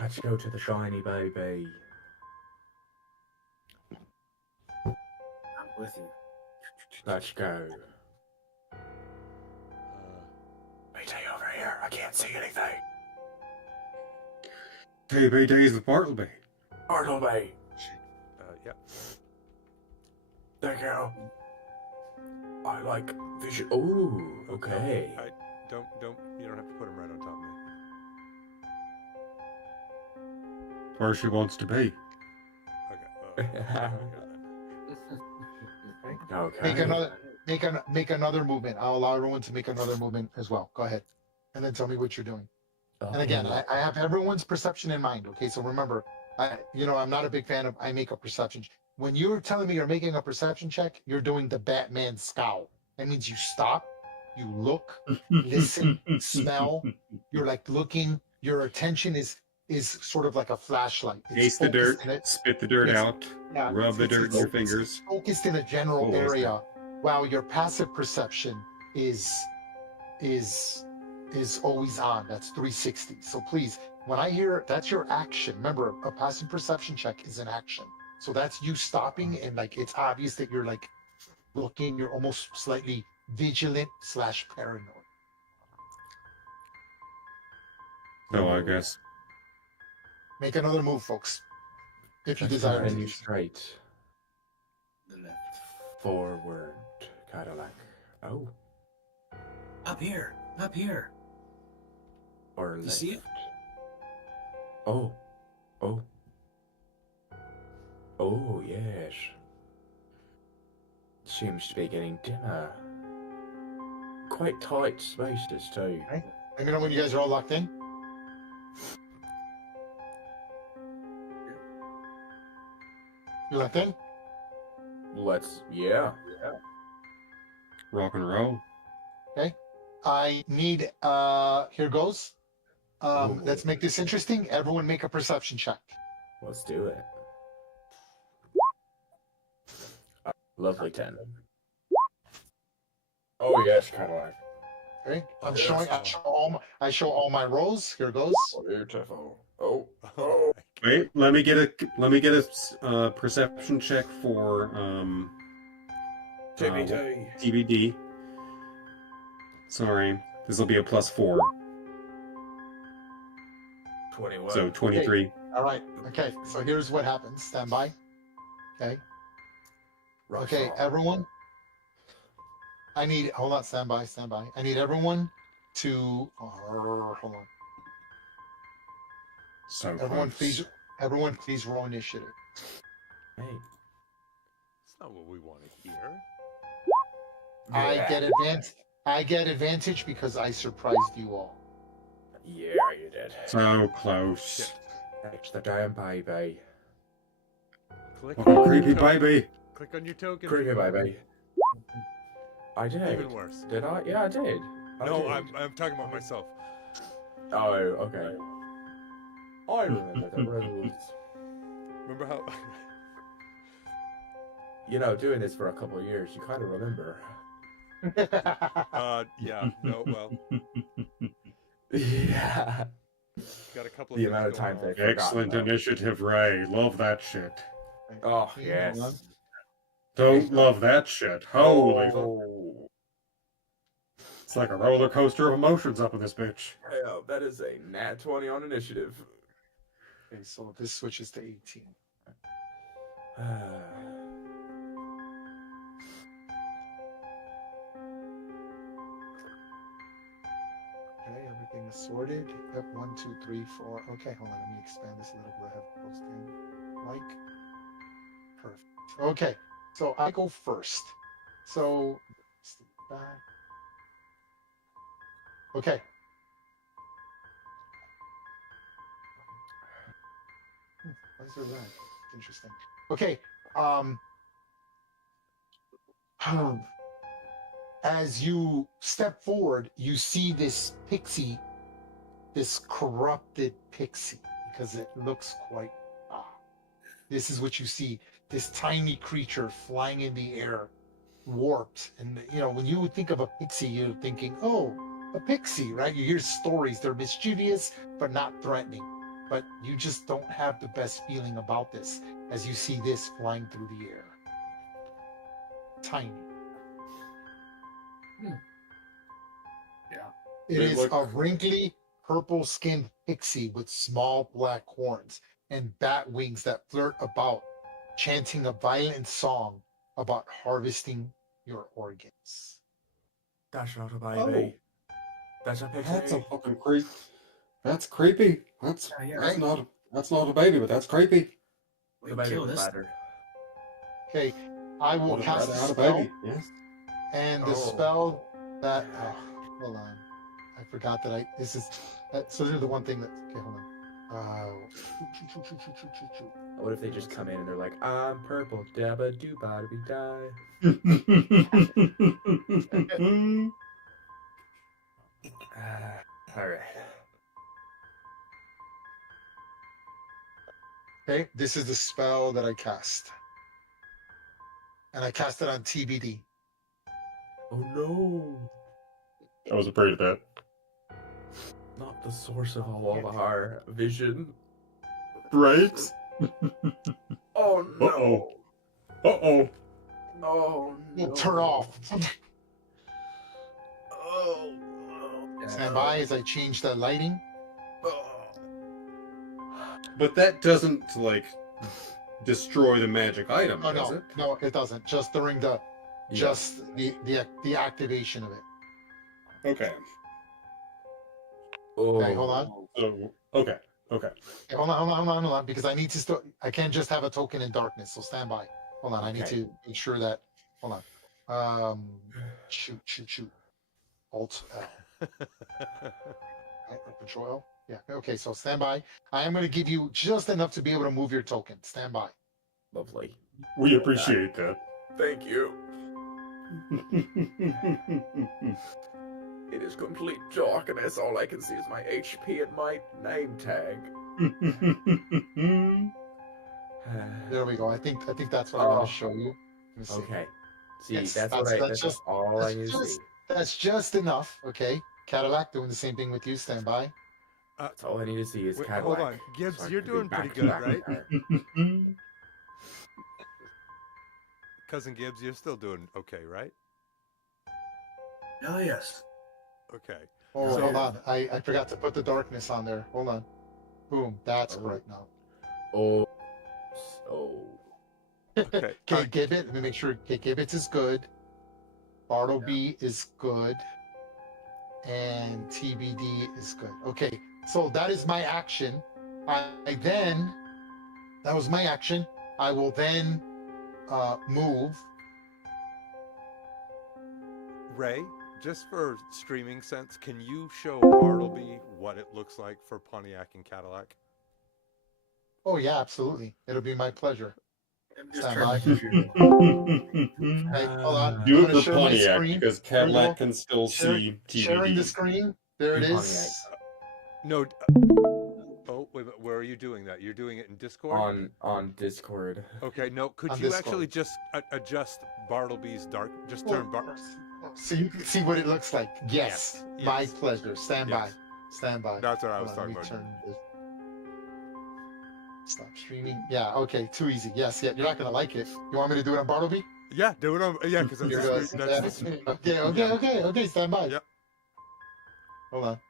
Let's go to the shiny baby. I'm with you. Let's go. BT over here. I can't see anything. TBD's with Bartleby. Bartleby. Yeah. Thank you. I like vision. Ooh, okay. I don't. You don't have to put him right on top of me. Where she wants to be. Okay. Okay. Make another movement. I'll allow everyone to make another movement as well. Go ahead, and then tell me what you're doing. And again, I have everyone's perception in mind. Okay, so remember, I'm not a big fan of I make a perception. When you're telling me you're making a perception check, you're doing the Batman scowl. That means you stop, you look, listen, smell. You're like looking. Your attention is sort of like a flashlight. It's Taste the dirt, focused in spit the dirt It's- out, Yeah, rub the dirt in your it's fingers. focused in a general Oh, what's area, while your passive perception is always on. That's 360. So please, when I hear that's your action, remember a passive perception check is an action. So that's you stopping, and like it's obvious that you're like looking. You're almost slightly vigilant / paranoid. So I guess Make another move, folks, if you desire to. Continue straight. The left. Forward. Kind of like. Oh. Up here. Up here. Or You left. see it? Oh. Oh. Oh, yes. Seems to be getting dimmer. Quite tight spaces, too. Let me know when you guys are all locked in. You locked in? Yeah. rock and roll. I need here goes. Ooh. Let's make this interesting. Everyone make a perception check. Let's do it. Lovely 10. Oh, yes, kind of like. Okay. I'm Oh, showing yes. I show all my rolls. Here goes. Beautiful. Oh. Oh. Wait, let me get a perception check for TBT. TBD. Sorry, this will be a +4. 21. So 23. All right. Okay. So here's what happens. Stand by. Okay. Okay, everyone. I need. Hold on. Stand by. Stand by. I need everyone to. Hold on. So Everyone, close. please. Everyone, please roll initiative. Hey. It's not what we want to hear. I get advantage because I surprised you all. Yeah, you did. So close. Shit. It's the damn baby. Click Oh, on creepy your token. baby. Click on your token. Creepy baby. I did. Even worse. Did I? Yeah, I did. No, did. I'm talking about myself. Oh, okay. I remember the rules. Remember how? You know, doing this for a couple of years, you kind of remember. Yeah. No. Well, Yeah. got a couple of The things amount of going times on. I forgot Excellent about. initiative, Ray. Love that shit. Oh, Yeah, hold on. yes. Don't love that shit. Holy fuck. Oh. It's like a roller coaster of emotions up in this bitch. Yeah, that is a nat 20 on initiative. Okay, so this switches to 18. Okay, everything is sorted. Yep, 1, 2, 3, 4. Okay, hold on. Let me expand this a little bit. I have close in. Like. Perfect. Okay, so I go first. So, step back. Okay. Why is there red? Interesting. Okay. As you step forward, you see this pixie, this corrupted pixie, because it looks quite. This is what you see: this tiny creature flying in the air, warped. And when you would think of a pixie, you're thinking, oh, a pixie, right? You hear stories; they're mischievous but not threatening. But you just don't have the best feeling about this as you see this flying through the air. Tiny. Yeah. It They is look- a wrinkly, purple-skinned pixie with small black horns and bat wings that flirt about, chanting a violent song about harvesting your organs. That's not a baby. That's a pixie. That's a fucking creep. That's creepy. That's Yeah, that's not a baby, but that's creepy. The baby kill was this. better. Okay, I will Would have cast rather a had a spell, baby. Yes. and the Oh. spell that. Hold on, I forgot that this is. So this is the one thing that. Okay, hold on. What if they just come in and they're like, I'm purple, dabba doo ba be die. Alright. Okay, this is the spell that I cast, and I cast it on TBD. Oh no. I was afraid of that. Not the source of all of our vision. Right? Oh no. Uh-oh. Oh no. We'll turn off. Oh. Stand by as I change the lighting. But that doesn't, destroy the magic item, Oh does no, it? no, it doesn't. Just during the the activation of it. Okay. Oh. Okay, hold on. So, okay. Okay, hold on, because I need to still. I can't just have a token in darkness. So stand by. Hold on, I need Okay. to make sure that. Hold on. Shoot. Alt L. Right, Control L. Yeah. Okay. So stand by. I am going to give you just enough to be able to move your token. Stand by. Lovely. We appreciate that. Thank you. It is complete darkness. All I can see is my HP and my name tag. There we go. I think that's what I want to show you. Let me see. Okay. See, Yes, that's just all I need to just- see. That's just enough. Okay. Cadillac doing the same thing with you. Stand by. That's all I need to see is Wait, Cadillac. hold on. Gibbs, so I you're can be doing pretty back to good, back with right? her. Cousin Gibbs, you're still doing okay, right? Oh yes. Okay. Oh, So- hold on. I forgot to put the darkness on there. Hold on. Boom. That's Oh. correct now. Oh. Okay. Okay, Gibbet. Let me make sure. Okay, Gibbets is good. Bartleby is good. And TBD is good. Okay, so that is my action. That was my action. I will then move. Ray, just for streaming sense, can you show Bartleby what it looks like for Pontiac and Cadillac? Oh yeah, absolutely. It'll be my pleasure. I'm just Stand trying by. to confuse Hey, hold on. I'm Do it gonna for share my Pontiac screen. because There we go. Cadillac can still see Sharing the TBD. screen. There it In is. No. Oh, wait, where are you doing that? You're doing it in Discord? On Discord. Okay, no. Could On you Discord. actually just adjust Bartleby's dark? Just turn So you can see what it looks like. Yes. Yes, My yes. pleasure. Stand Yes. by. Stand by. That's what I was Hold on, talking let me about. turn this. Stop streaming. Yeah, okay, too easy. Yes, yeah, you're not gonna like it. You want me to do it on Bartleby? Yeah, do it on. Yeah, because that's, Here the goes. screen- that's the screen. Okay, stand by. Yep. Hold on.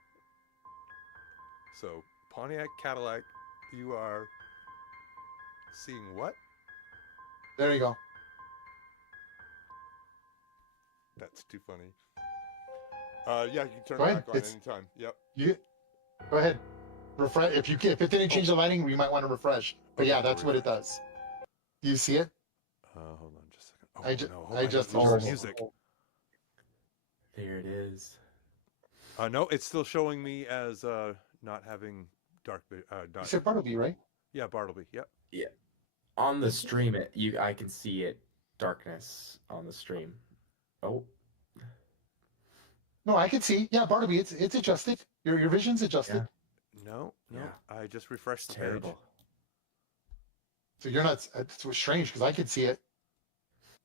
So Pontiac, Cadillac, you are seeing what? There you go. That's too funny. Yeah, you can turn Go it ahead. back on It's- anytime. Yep. You go ahead. Refresh if you can. If it didn't change the lighting, we might want to refresh. But Okay, yeah, that's what it refresh. does. Do you see it? Hold on just a second. Oh, I ju- no, I just lose almost- music. There it is. No, it's still showing me as not having dark. You Not, said Bartleby, right? yeah, Bartleby. Yep. On the stream, I can see it darkness on the stream. Oh, No, I can see. Yeah, Bartleby, it's adjusted. Your vision's adjusted. No, Yeah. I just refreshed it's the page. terrible. So you're not. It's strange because I can see it.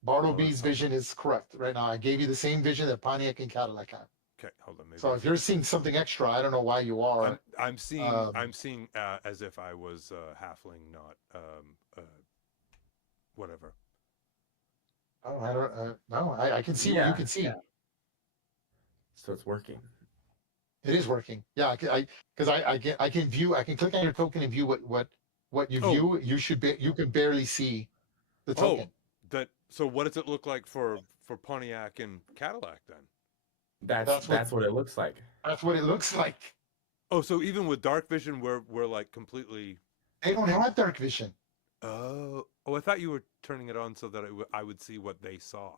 Bartleby's vision is correct right now. I gave you the same vision that Pontiac and Cadillac have. Okay, hold on. Maybe So if you're seeing something extra, I don't know why you are. I'm seeing um, as if I was halfling, not whatever. Oh, I don't. No, I can see what you Yeah, can see. yeah. So it's working. It is working. Yeah, I can view. I can click on your token and view what you Oh. view. You can barely see the token. So what does it look like for Pontiac and Cadillac then? That's what it looks like. That's what it looks like. Oh, so even with dark vision, we're like completely. They don't have dark vision. Oh, I thought you were turning it on so that I would see what they saw.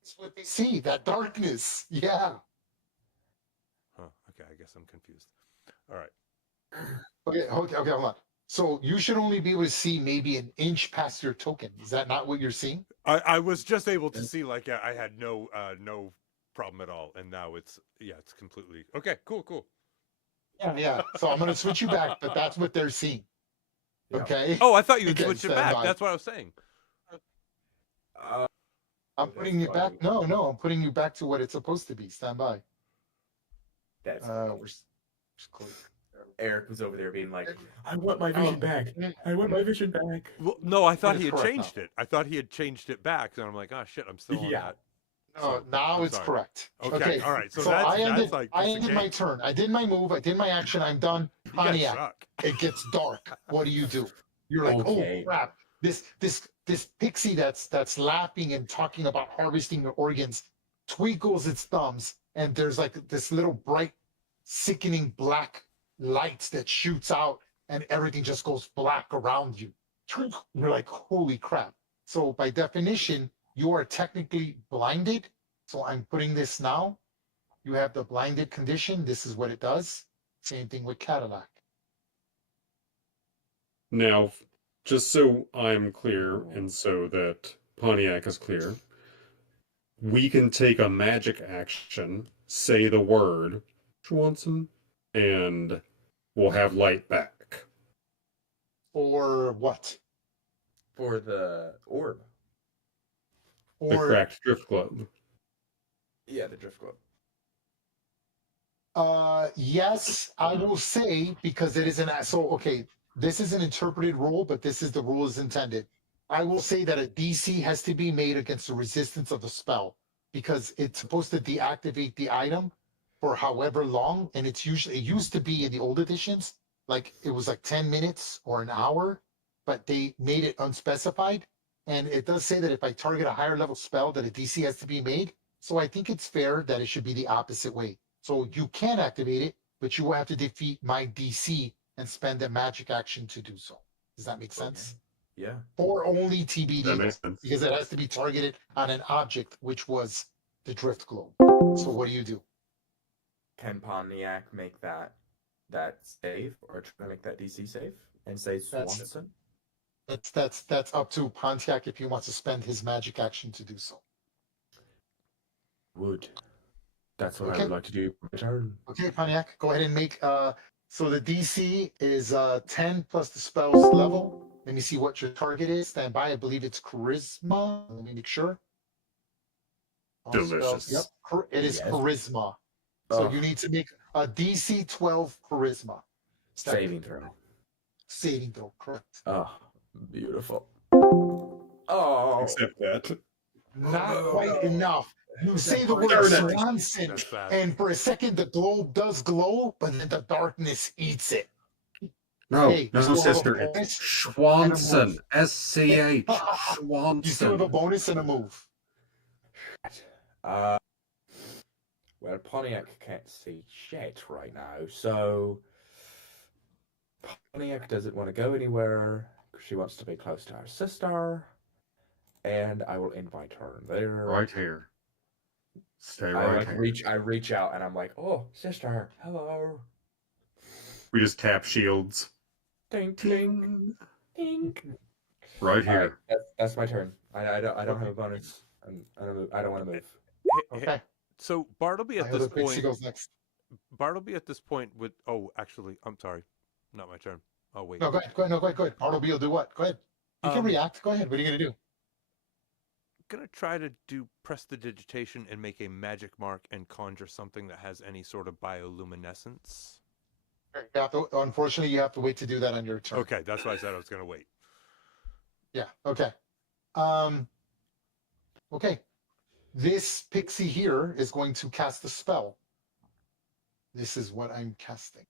That's what they see. That darkness. Yeah. Huh. Okay, I guess I'm confused. All right. Okay, hold on. So you should only be able to see maybe an inch past your token. Is that not what you're seeing? I was just able to see like I had no problem at all, and now it's completely okay. Cool. Yeah. So I'm gonna switch you back, but that's what they're seeing. Yeah. Okay. Oh, I thought you would Again, switch it stand back. by. That's what I was saying. I'm putting you back. No, I'm putting you back to what it's supposed to be. Stand by. That's We're close. Eric was over there being like, "I want my vision back. I want my vision back." Well, no, I thought That he is had correct changed it. I thought he had changed it back, and I'm like, oh shit, I'm still on Yeah. that. No, So, now I'm it's sorry. correct. Okay, all right. So I that's ended. like I piece of ended my cake. turn. I did my move. I did my action. I'm done. You guys Pontiac. suck. It gets dark. What do? You're like, Okay. oh crap! This pixie that's laughing and talking about harvesting your organs twinkles its thumbs, and there's like this little bright, sickening black lights that shoots out, and everything just goes black around you. You're like, holy crap! So by definition, you are technically blinded. So I'm putting this now. You have the blinded condition. This is what it does. Same thing with Cadillac. Now, just so I'm clear and so that Pontiac is clear, we can take a magic action, say the word, Schwanson, and we'll have light back. Or what? For the orb. The Or cracked drift globe. Yeah, the drift globe. yes, I will say because it is an so okay. This is an interpreted rule, but this is the rule as intended. I will say that a DC has to be made against the resistance of the spell because it's supposed to deactivate the item for however long, and it used to be in the old editions like it was like 10 minutes or an hour, but they made it unspecified. And it does say that if I target a higher level spell, that a DC has to be made. So I think it's fair that it should be the opposite way. So you can activate it, but you will have to defeat my DC and spend a magic action to do so. Does that make sense? Yeah. Or only TBD, That makes sense. because it has to be targeted on an object, which was the drift globe. So what do? Can Pontiac make that save or try to make that DC save and say That's- Swanson? That's up to Pontiac if he wants to spend his magic action to do so. Would. That's what I Okay. would like to do. Return. Okay, Pontiac, go ahead and make so the DC is 10 plus the spell's level. Let me see what your target is. Stand by. I believe it's charisma. Let me make sure. All Delicious. Spells, yep. It is Yes. charisma. So Oh, you need to make a DC 12 charisma. Step. saving throw. Saving throw, correct. Oh, beautiful. Oh, Accept that. Not quite enough. You say the word Darn it. Swanson, That's bad. and for a second the globe does glow, but then the darkness eats it. No, Hey, no, you still have a sister. bonus It's Schwanson. move. SCH. You still have a Schwanson. bonus and a move. well, Pontiac can't see shit right now, so Pontiac doesn't want to go anywhere. She wants to be close to her sister, and I will invite her there. Right here. Stay I right like here. I reach out and I'm like, oh, sister, hello. We just tap shields. Ding ding ding. Right All right, here. that's my turn. I don't have a bonus. I don't want to move. Okay. So Bartleby My at other this pixie point, goes next. Bartleby at this point would. Oh, actually, I'm sorry, not my turn. Oh wait. No, go ahead. Go ahead. No, go ahead. Go ahead. Bartleby will do what? Go ahead. You can react. Go ahead. What are you gonna do? Gonna try to do prestidigitation and make a magic mark and conjure something that has any sort of bioluminescence. You have to, unfortunately, you have to wait to do that on your turn. Okay, that's why I said I was gonna wait. Yeah. Okay. Okay. This pixie here is going to cast a spell. This is what I'm casting.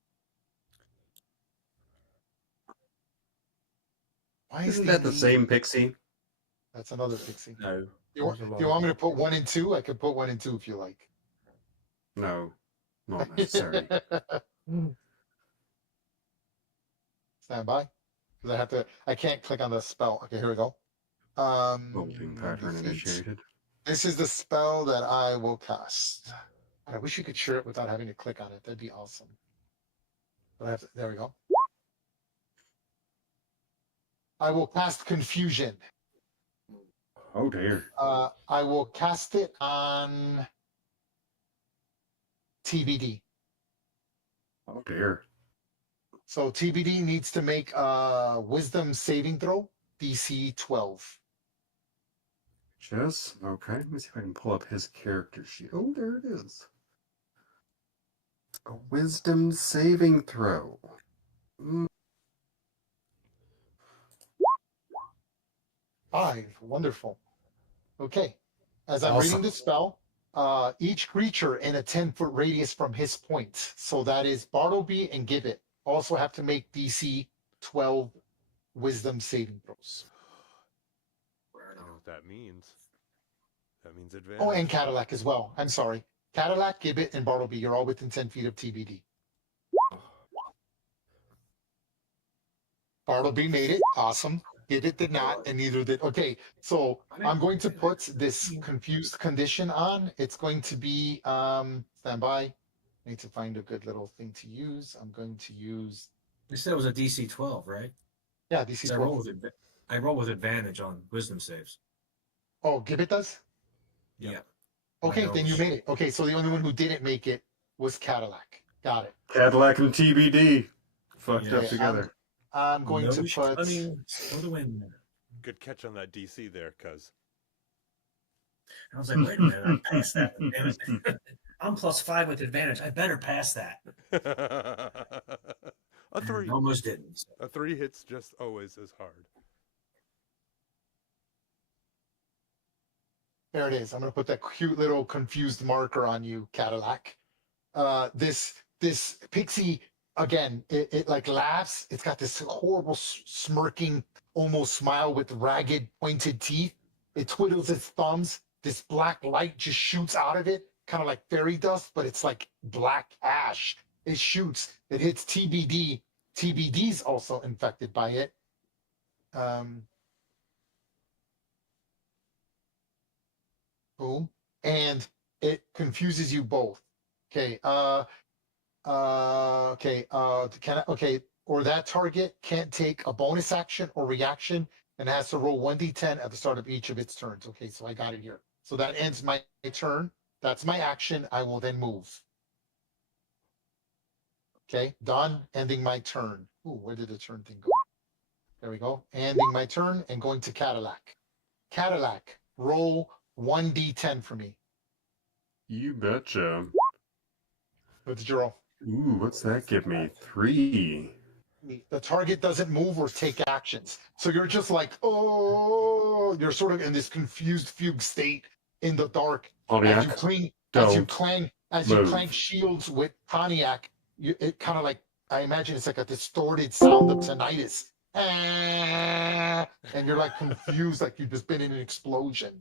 Why is Isn't that the name- same pixie? That's another pixie. No. You want, there's a lot do you of- want me to put 1 and 2? I could put 1 and 2 if you like. No, not necessary. Stand by. Because I can't click on the spell. Okay, here we go. Holding pattern defeat. initiated. This is the spell that I will cast. I wish you could share it without having to click on it. That'd be awesome. But there we go. I will cast Confusion. Oh dear. I will cast it on TBD. Oh dear. So TBD needs to make a Wisdom saving throw, DC 12. Just okay. Let me see if I can pull up his character sheet. Oh, there it is. A wisdom saving throw. 5. Wonderful. Okay. As I'm Awesome. reading the spell, each creature in a 10-foot radius from his point, so that is Bartleby and Gibbet, also have to make DC 12 Wisdom saving throws. I don't know what that means. That means advantage. Oh, and Cadillac as well. I'm sorry. Cadillac, Gibbet, and Bartleby, you're all within 10 feet of TBD. Bartleby made it. Awesome. Gibbet did not, and neither did. Okay, so I'm going to put this confused condition on. It's going to be, stand by. I need to find a good little thing to use. I'm going to use, You said it was a DC 12, right? yeah, DC 12. I roll with advantage on wisdom saves. Oh, Gibbet does? Yeah. Okay, know. then you made it. Okay, so the only one who didn't make it was Cadillac. Got it. Cadillac and TBD fucked Yeah. up together. I'm going to put, stunning for the win. Good catch on that DC there, cuz. I was like, wait a minute, I passed that. Damn it. I'm +5 with advantage. I better pass that. A 3. I almost didn't. A 3 hits just always as hard. there it is. I'm going to put that cute little confused marker on you, Cadillac. This pixie again, it like laughs. It's got this horrible smirking, almost smile with ragged, pointed teeth. It twiddles its thumbs. This black light just shoots out of it, kind of like fairy dust, but it's like black ash. It shoots. It hits TBD. TBD's also infected by it. Um, boom, and it confuses you both. Okay. Okay. Or that target can't take a bonus action or reaction and has to roll 1d10 at the start of each of its turns. Okay, so I got it here. So that ends my turn. That's my action. I will then move. Okay, done. Ending my turn. Ooh, where did the turn thing go? There we go. Ending my turn and going to Cadillac. Cadillac, roll 1d10 for me. You betcha. What did you roll? Ooh, what's that give me? 3. The target doesn't move or take actions. So you're just like, oh, you're sort of in this confused fugue state in the dark. Pontiac, As you move. clang shields with Pontiac, it kind of like, I imagine it's like a distorted sound of tinnitus. And you're like confused, like you've just been in an explosion.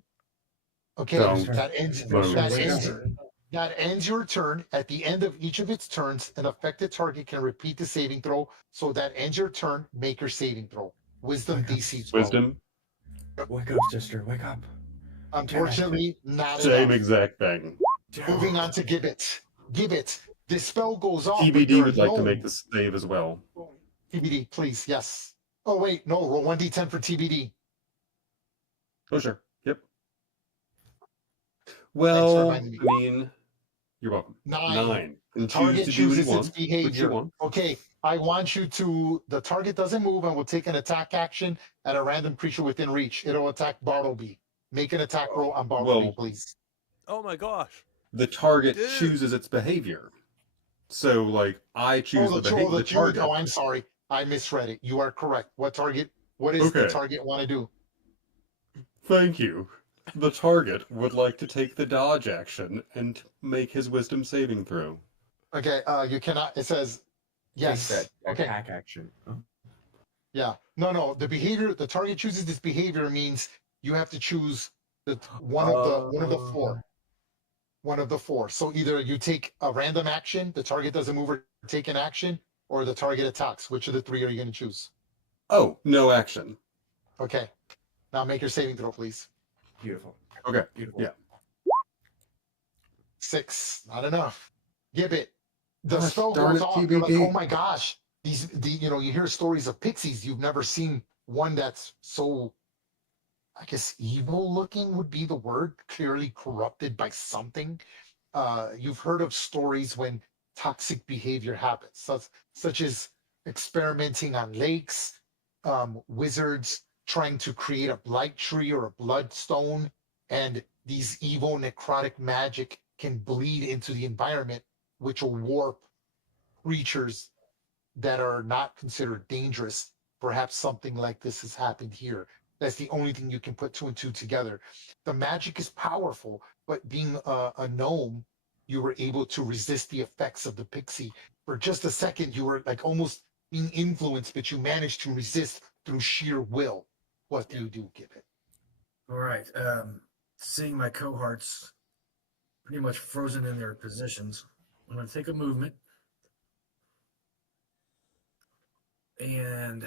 Okay, Don't that ends move. that ends your turn. At the end of each of its turns, an affected target can repeat the saving throw. So that ends your turn. Make your saving throw. Wisdom DC 12. Wisdom. Wake up, sister. Wake up. Unfortunately, not Same enough. exact thing. Moving on to Gibbet. Gibbet, this spell goes off. but TBD you're would like to alone. make the save as well. TBD, please. Yes. Oh, wait. No, roll 1d10 for TBD. Oh, sure. Yep. Thanks for Well, reminding me. I mean, you're welcome. 9. And Target choose to do what chooses you its want. behavior. Okay, I want you to. The target doesn't move and will take an attack action at a random creature within reach. It'll attack Bartleby. Make an attack roll on Bartleby, Well, please. Oh my gosh. The target Dude. chooses its behavior. So, like, I choose the behavior. The target. Oh, I'm sorry. I misread it. You are correct. What target? What does the Okay. target want to do? Thank you. The target would like to take the dodge action and make his wisdom saving throw. Okay, you cannot. It says yes. Take that Okay. attack action. Oh. Yeah. No. The behavior. The target chooses this behavior means you have to choose one of the four. One of the four. So either you take a random action, the target doesn't move or take an action, or the target attacks. Which of the three are you going to choose? Oh, no action. Okay. Now make your saving throw, please. Beautiful. Okay. Beautiful. Yeah. 6. Not enough. Gibbet. The Gosh, spell darn goes it, off. You're like, TBD. oh my gosh. You hear stories of pixies. You've never seen one that's so, I guess, evil looking would be the word. Clearly corrupted by something. You've heard of stories when toxic behavior happens, such as experimenting on lakes, wizards trying to create a blight tree or a bloodstone, and these evil necrotic magic can bleed into the environment, which will warp creatures that are not considered dangerous. Perhaps something like this has happened here. That's the only thing you can put 2 and 2 together. The magic is powerful, but being a gnome, you were able to resist the effects of the pixie. For just a second, you were like almost being influenced, but you managed to resist through sheer will. What do you do, Gibbet? All right. Seeing my cohorts pretty much frozen in their positions, I'm going to take a movement. And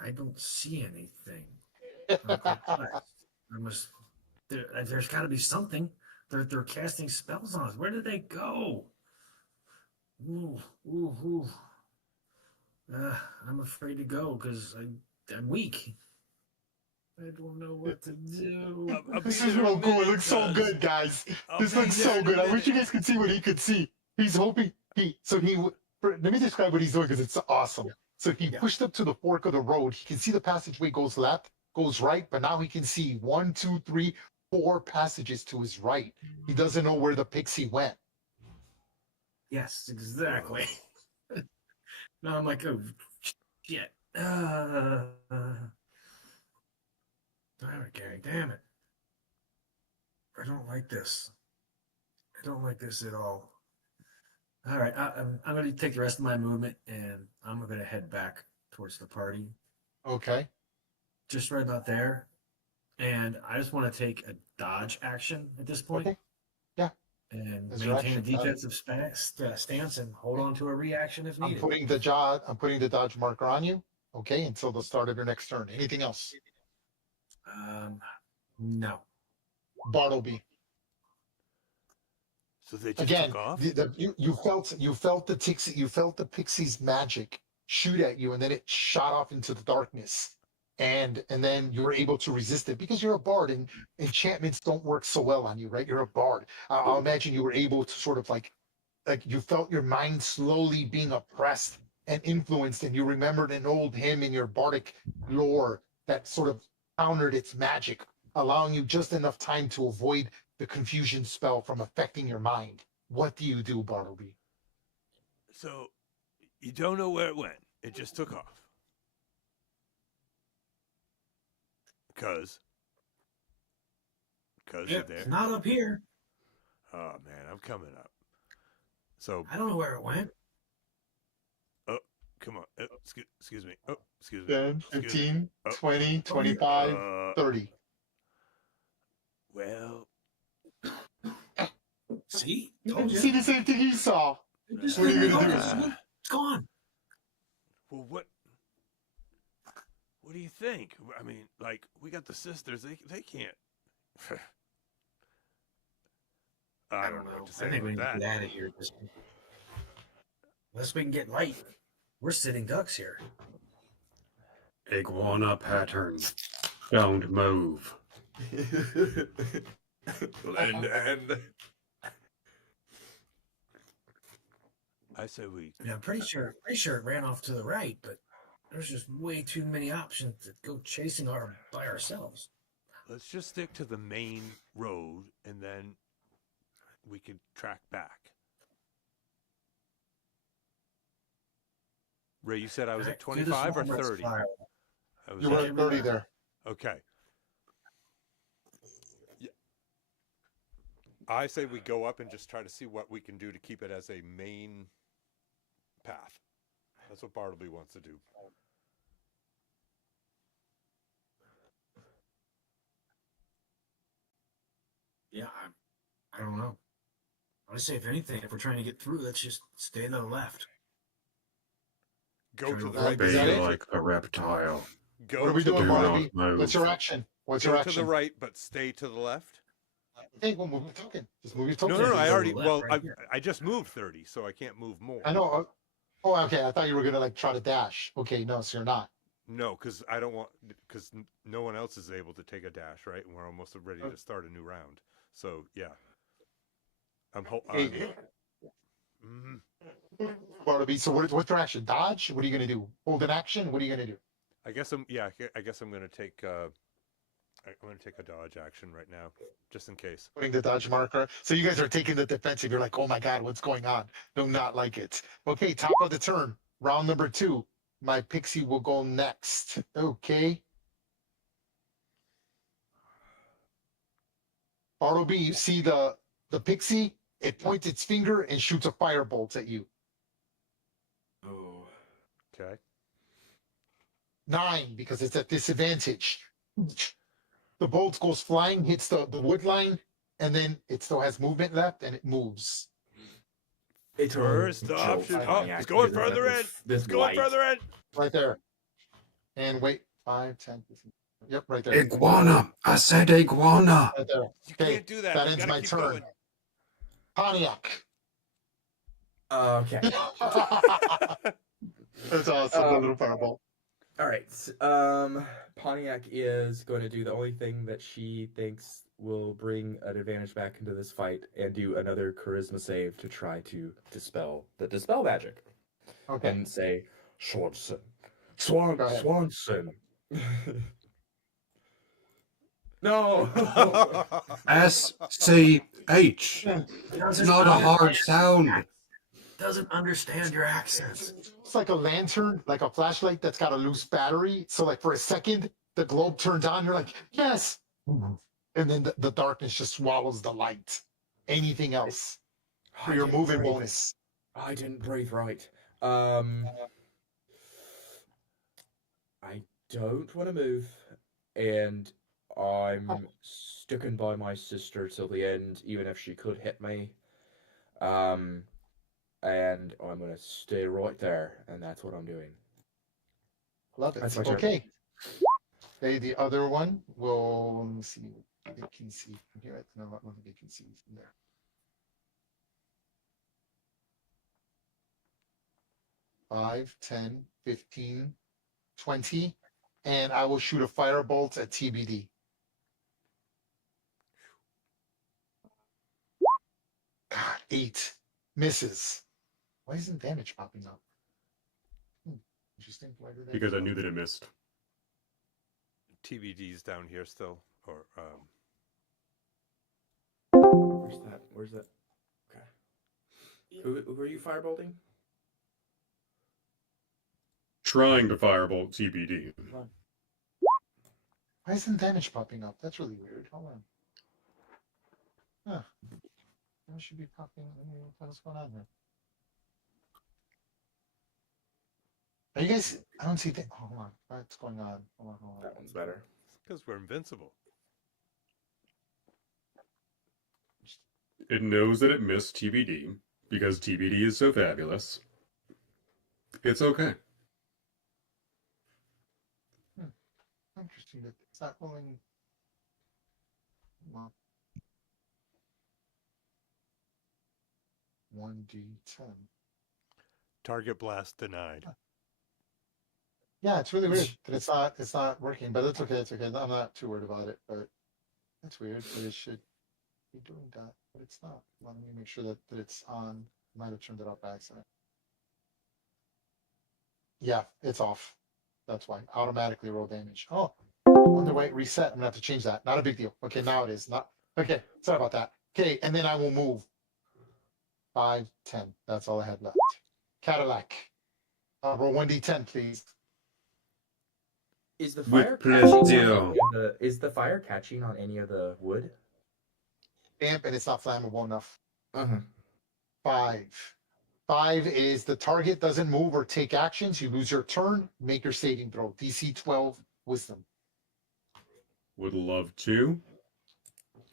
I don't see anything. I'm perplexed. There's got to be something. They're casting spells on us. Where did they go? Ooh. I'm afraid to go because I'm weak. I don't know what to do. This is real cool. It looks so good, guys. This looks so good. I wish you guys could see what he could see. He's hoping let me describe what he's doing because it's awesome. So he pushed up to the fork of the road. He can see the passageway goes left, goes right, but now he can see 1, 2, 3, 4 passages to his right. He doesn't know where the pixie went. Yes, exactly. No, I'm like, oh, shit. Damn it, Gary. Damn it. I don't like this. I don't like this at all. All right, I'm going to take the rest of my movement and I'm going to head back towards the party, Okay. just right about there. And I just want to take a dodge action at this point. Okay. Yeah. And That's your maintain a action. defensive stance and hold on to a reaction if I'm needed. putting the dodge marker on you. Okay, until the start of your next turn. Anything else? No. Bartleby. So they just Again, took off. you felt the pixie's magic shoot at you, and then it shot off into the darkness, and then you were able to resist it because you're a bard, and enchantments don't work so well on you, right? You're a bard. I'll imagine you were able to sort of like you felt your mind slowly being oppressed and influenced, and you remembered an old hymn in your bardic lore that sort of countered its magic, allowing you just enough time to avoid the confusion spell from affecting your mind. What do you do, Bartleby? So you don't know where it went. It just took off. Because you're there. It's not up here. Oh man, I'm coming up. So I don't know where it went. come on. Excuse me. Oh, excuse me. 10, Excuse 15, me. Oh. 20, 25, 30. Well, See? You Told see you. the same thing he saw. Just What are you leave it gonna go. do? It's gone. well, what do you think? I mean, like, we got the sisters. They can't. I don't know what to say I think we about need to that. get out of here. Unless we can get light. We're sitting ducks here. Iguana pattern. Don't move. and I say we. Yeah, I'm pretty sure it ran off to the right, but there's just way too many options to go chasing by ourselves. Let's just stick to the main road, and then we can track back. Ray, you said I was at 25 or 30? I was You were at, at 30 there. okay. Yeah. I say we go up and just try to see what we can do to keep it as a main path. That's what Bartleby wants to do. Yeah, I don't know. I would say, if anything, if we're trying to get through, let's just stay to the left. Go to the Well, right. is that Be it? like a reptile. Go What are we to doing, the Do right. not Bartleby? move. What's your action? What's Go your to action? the right, but stay to the left. Okay, well, move your token. Just move your No, token. no, no. to I the already. left Well, right here. I just moved 30, so I can't move more. I know. Oh, okay. I thought you were gonna like try to dash. Okay, no, so you're not. No, because I don't want. Because no one else is able to take a dash, right? And we're almost ready to start a new round. So yeah, Hey, Mhm. Bartleby. So what's your action? Dodge? What are you gonna do? Hold an action? What are you gonna do? I guess I'm. Yeah, I guess I'm gonna take. I'm gonna take a dodge action right now, just in case. Putting the dodge marker. So you guys are taking the defensive. You're like, oh my god, what's going on? Do not like it. Okay, top of the turn, round number 2. My pixie will go next. Okay. Bartleby, you see the pixie? It points its finger and shoots a firebolt at you. Oh. Okay. 9 because it's at disadvantage. The bolt goes flying, hits the wood line, and then it still has movement left, and it moves. It's First option. Oh, it's going further in. It's going further in. Right there. And wait, 5, 10, 15. Yep, right there. Iguana. I said iguana. Right there. You Okay, can't do that. that We ends gotta my keep turn. going. Pontiac. Okay. That's awesome. The little fireball. All right. Pontiac is going to do the only thing that she thinks will bring an advantage back into this fight and do another charisma save to try to dispel magic. Okay. And say, Swanson. Go ahead. Swanson. No. SCH. It's not a hard sound. Doesn't understand your accents. It's like a lantern, like a flashlight that's got a loose battery. So, like, for a second, the globe turns on. You're like, yes. And then the darkness just swallows the light. Anything else for your moving bonus? I didn't breathe right. I don't want to move, and I'm sticking by my sister till the end, even if she could hit me. Um, and I'm gonna stay right there, and that's what I'm doing. Love That's it. my turn. Okay. Okay, the other one will, let me see. They can see from here. I don't know what they can see from there. 5, 10, 15, 20, and I will shoot a firebolt at TBD. God, 8 misses. Why isn't damage popping up? Interesting. Why did that Because I pop knew up? that it missed. TBD's down here still, or Where's that? Where's that? Okay. Who are you firebolting? Trying to firebolt TBD. Why isn't damage popping up? That's really weird. Hold on. Huh. It should be popping. What's going on here? Are you guys? I don't see. Hold on. What's going on? Hold on. That one's better. because we're invincible. It knows that it missed TBD because TBD is so fabulous. It's okay. Interesting that it's not rolling. Well, 1d10. Target blast denied. Yeah, it's really weird that it's not working, but it's okay. It's okay. I'm not too worried about it, but that's weird. But it should be doing that, but it's not. Let me make sure that it's on. I might have turned it off by accident. Yeah, it's off. That's why. Automatically roll damage. Oh, on the way, reset. I'm gonna have to change that. Not a big deal. Okay, now it is. Not okay. Sorry about that. Okay, and then I will move. 5, 10. That's all I had left. Cadillac. Roll 1d10, please. Is the With fire catching on pleasure. any of the, is the fire catching on any of the wood? Damp and it's not flammable enough. Uh-huh. 5. 5 is the target doesn't move or take actions. You lose your turn. Make your saving throw. DC 12 Wisdom. Would love to.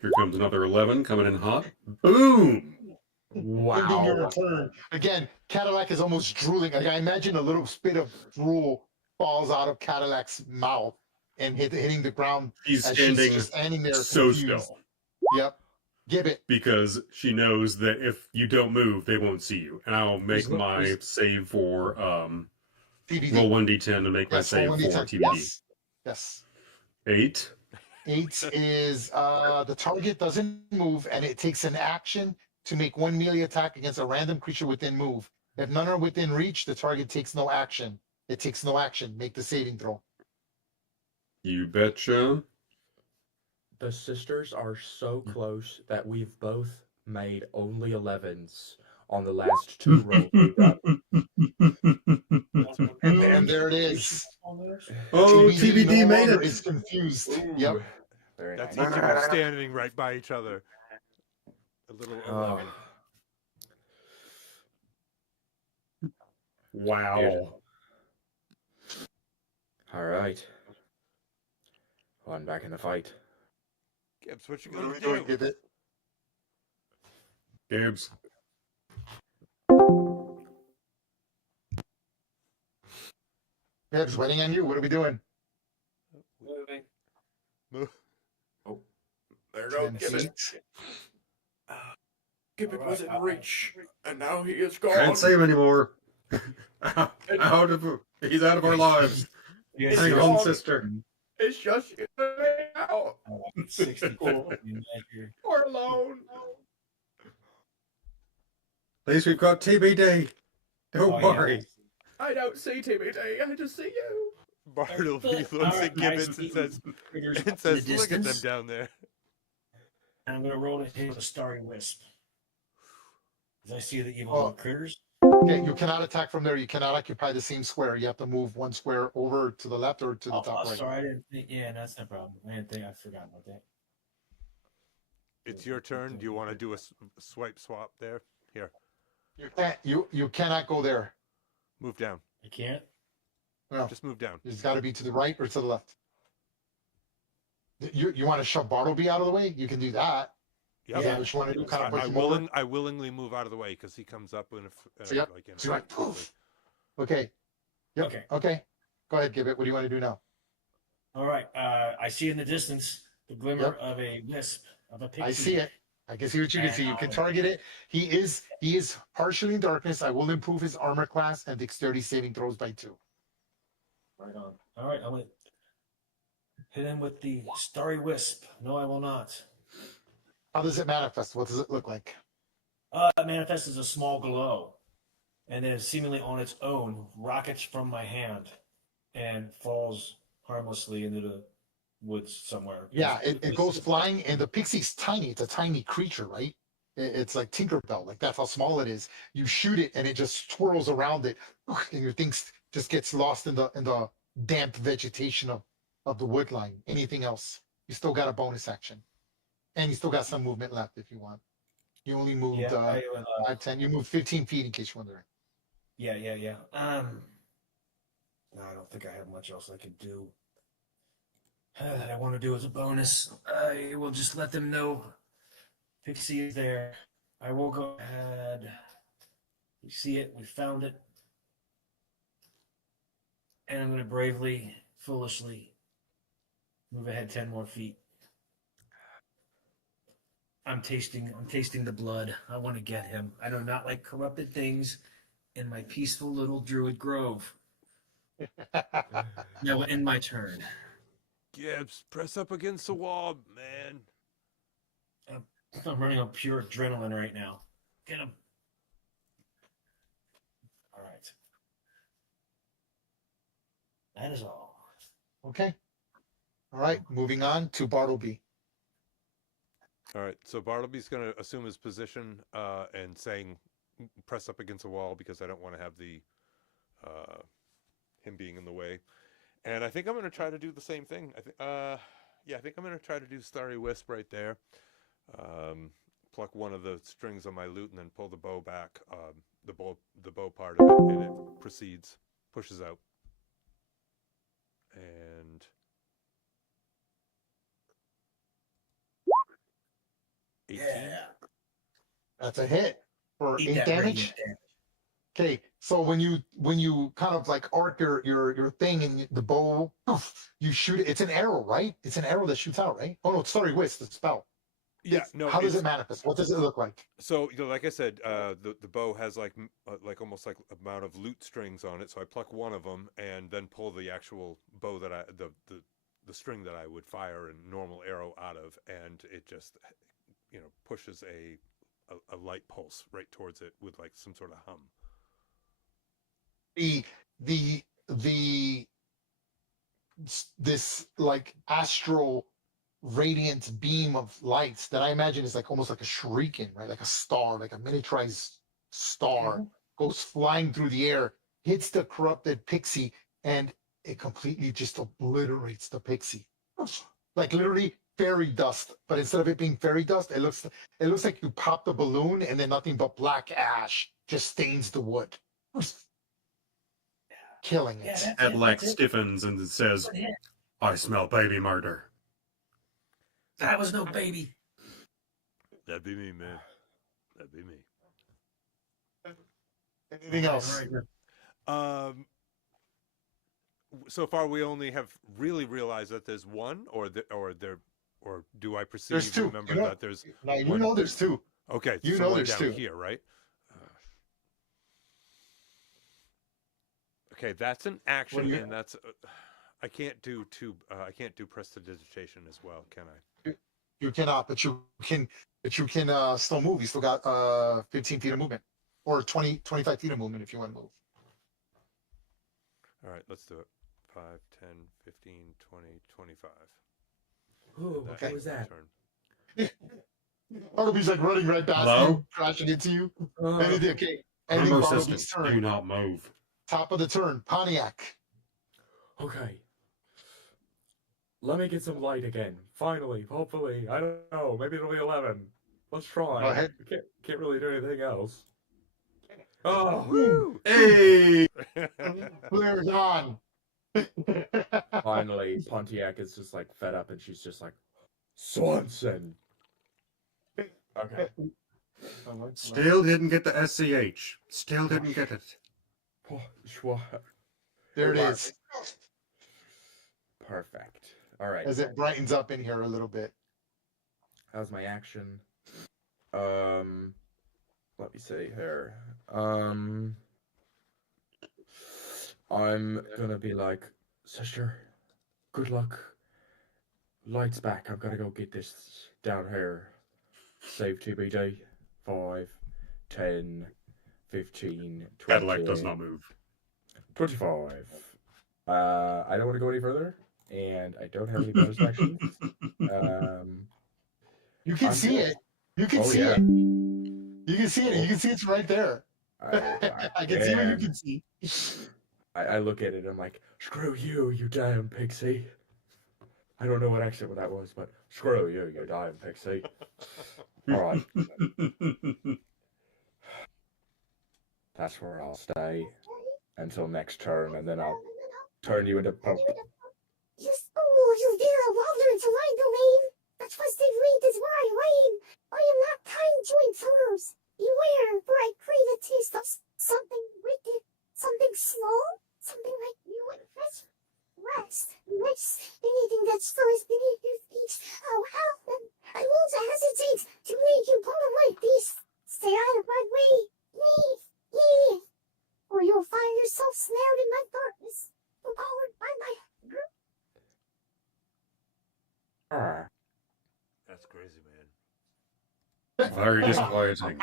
Here comes another 11 coming in hot. Boom! Ending your Wow. turn. Again, Cadillac is almost drooling. Like, I imagine a little spit of drool falls out of Cadillac's mouth and hitting the ground She's as she's standing just standing there so confused. still Yep. Gibbet. because she knows that if you don't move, they won't see you. And I'll make my save for TBD. roll 1d10 to make my Yes, roll save for 1d10. TBD. Yes. 8. 8 is the target doesn't move and it takes an action to make one melee attack against a random creature within move. If none are within reach, the target takes no action. It takes no action. Make the saving throw. You betcha. The sisters are so close that we've both made only 11s on the last 2 rolls we've done. And there it is. Oh, TBD no made longer it. is confused. Ooh, Yep. Very That's nice. each of you standing right by each other. A little 11. Wow. All right. Well, I'm back in the fight. Gibbs, what you What are gonna we doing, do? Gibbet? Gibbs. Gibbs, waiting on you. What are we doing? Move. Oh, there goes 10 Gibbet. feet. Gibbet was in reach, and now he is gone. Can't save anymore. He's out of our lives. Yes, Hang yes. on, sister. It's just you and me now. 60 We're alone. At least we've got TBD. Don't Oh, yeah. worry. I don't see TBD. I just see you. Bartleby looks Alright, at guys, Gibbets and critters says, up in the look at them distance. down there. And I'm going to roll to hit with a starry wisp. As I see the evil Oh. little critters. Okay, you cannot attack from there. You cannot occupy the same square. You have to move one square over to the left or to the top right. Sorry, I didn't think. Yeah, that's no problem. I didn't think I forgot about that. It's your turn. Do you want to do a swipe swap there? Here. You can't. You cannot go there. Move down. I can't. No, Just move down. it's got to be to the right or to the left. You want to shove Bartleby out of the way? You can do that. Yep. Is that what you want to do? Kind of push him over? I willingly move out of the way because he comes up in a So, yep. like in So you're like, poof. Okay. Yep. Okay. Okay. Go ahead, Gibbet. What do you want to do now? All right. I see in the distance the glimmer Yep. of a wisp of a pixie. I see it. I can see what you can see. You can target it. He is partially in darkness. I will improve his armor class and dexterity saving throws by 2. Right on. All right. I'm gonna hit him with the starry wisp. No, I will not. How does it manifest? What does it look like? It manifests as a small glow, and then seemingly on its own rockets from my hand and falls harmlessly into the woods somewhere. Yeah, it goes flying, and the pixie's tiny. It's a tiny creature, right? It's like Tinkerbell. Like that's how small it is. You shoot it, and it just twirls around it, and your thing just gets lost in the damp vegetation of the wood line. Anything else? You still got a bonus action, and you still got some movement left if you want. You only moved Yeah, I will, 5, 10. You moved 15 feet in case you're wondering. yeah. No, I don't think I have much else I could do. That I want to do as a bonus. I will just let them know Pixie is there. I will go ahead. We see it. We found it. And I'm going to bravely, foolishly move ahead 10 more feet. I'm tasting the blood. I want to get him. I do not like corrupted things in my peaceful little druid grove. Now will end my turn. Gibbs, press up against the wall, man. I'm running on pure adrenaline right now. Get him. All right. That is all. Okay. All right. Moving on to Bartleby. All right, so Bartleby's going to assume his position and saying, "Press up against the wall," because I don't want to have the him being in the way. And I think I'm going to try to do the same thing. I think I'm going to try to do Starry Wisp right there. Pluck one of the strings on my lute and then pull the bow back, the bow part of it, and it pushes out. And 18. Yeah. That's a hit for Eat 8 that damage. radiant damage. Okay, so when you kind of like arc your thing and the bow, poof, you shoot it. It's an arrow, right? It's an arrow that shoots out, right? Oh no, it's Starry Wisp, the spell. Yeah, no. How does it manifest? What does it look like? So, like I said, the bow has like almost like amount of lute strings on it. So I pluck one of them and then pull the actual bow that the string that I would fire a normal arrow out of, and it just pushes a light pulse right towards it with like some sort of hum. This like astral radiant beam of lights that I imagine is like almost like a shrieking, right? Like a star, like a miniaturized star, goes flying through the air, hits the corrupted pixie, and it completely just obliterates the pixie. Like literally fairy dust, but instead of it being fairy dust, it looks like you popped a balloon and then nothing but black ash just stains the wood. Killing it. Adlac stiffens and says, "I smell baby murder." That was no baby. That'd be me, man. That'd be me. Anything else? So far, we only have really realized that there's one, or do I perceive? There's two. Remember that there's. Now you know there's two. Okay, you so know there's down two here, right? Okay, that's an action, and that's. I can't do I can't do prestidigitation as well, can I? You cannot, but you can still move. You still got 15 feet of movement, or 25 feet of movement if you want to move. All right, let's do it. 5, 10, 15, 20, 25. Ooh, what was that? Turn. Bartleby's like running right past Hello? you, crashing into you. Okay. Ending Combo Bartleby's system, do turn. not move. Top of the turn, Pontiac. Okay. Let me get some light again. Finally, hopefully. I don't know. Maybe it'll be 11. Let's try. Go ahead. Can't really do anything else. Oh, Woo! Hey! Blair's on. finally, Pontiac is just like fed up, and she's just like, Swanson. Okay. Still didn't get the SCH. Still didn't get it. There it is. Perfect. All right. As it brightens up in here a little bit. That was my action. Let me see here. I'm gonna be like, sister, good luck. Lights back. I'm gonna go get this down here. Save TBD. 5, 10, 15, 20. Cadillac does not move. 25. I don't want to go any further, and I don't have any bonus actions. You can I'm see gonna- it. You can Oh, see yeah. it. You can see it. You can see it's right there. I can see what you can see. I look at it and I'm like, screw you, you damn pixie. I don't know what accent that was, but screw you, you damn pixie. Alright, that's where I'll stay until next turn, and then I'll turn you into Pope. Yes, oh, you dear wanderer to line the lane. That's what they read is where I reign. I am not kind to intruders. Beware, for I crave a taste of something wicked, something slow, something like you and fresh rest. Anything that stirs beneath your feet. Oh, how then? I won't hesitate to make you part of my beast. Stay out of my way. Leave. Or you'll find yourself snared in my darkness, devoured by my group. That's crazy, man. Very disquieting.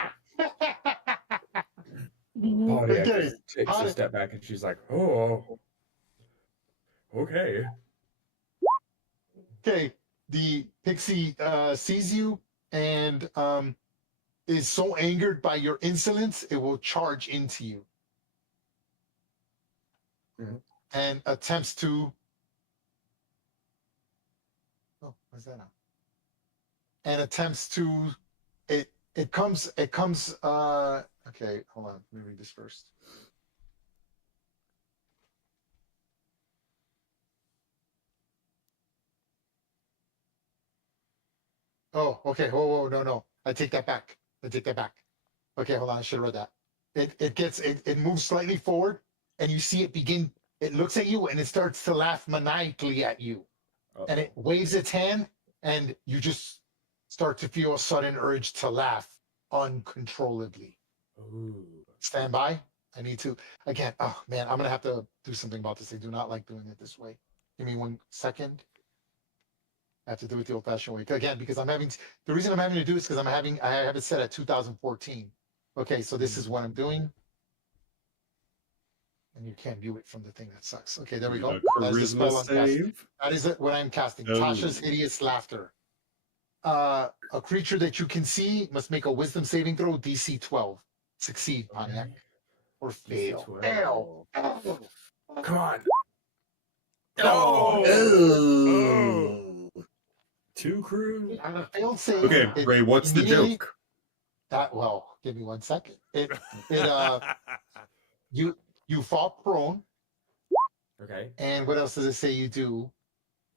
Pontiac Okay, takes how a did- step back and she's like, oh, okay. Okay, the pixie sees you and is so angered by your insolence, it will charge into you. Mhm. And attempts to. Oh, where's that now? And attempts to. It comes. Okay, hold on. Let me read this first. Oh, okay. Whoa, no. I take that back. Okay, hold on. I should have read that. It moves slightly forward, and you see it begin. It looks at you, and it starts to laugh maniacally at you, and it waves its hand, and you just start to feel a sudden urge to laugh uncontrollably. Ooh. Stand by. I need to again. Oh man, I'm gonna have to do something about this. I do not like doing it this way. Give me 1 second. I have to do it the old-fashioned way again because I'm having. The reason I'm having to do this because I have it set at 2014. Okay, so this is what I'm doing, and you can't view it from the thing. That sucks. Okay, there we go. That is the Charisma spell I'm casting. save. That is it. What I'm casting. Oh. Tasha's hideous laughter. A creature that you can see must make a Wisdom saving throw, DC 12. Succeed, Pontiac, or fail. DC 12. Fail. Come on. Oh. Two crew. On a failed save. Okay, it Ray, what's the immediately- joke? Give me 1 second. You fall prone, Okay. and what else does it say you do?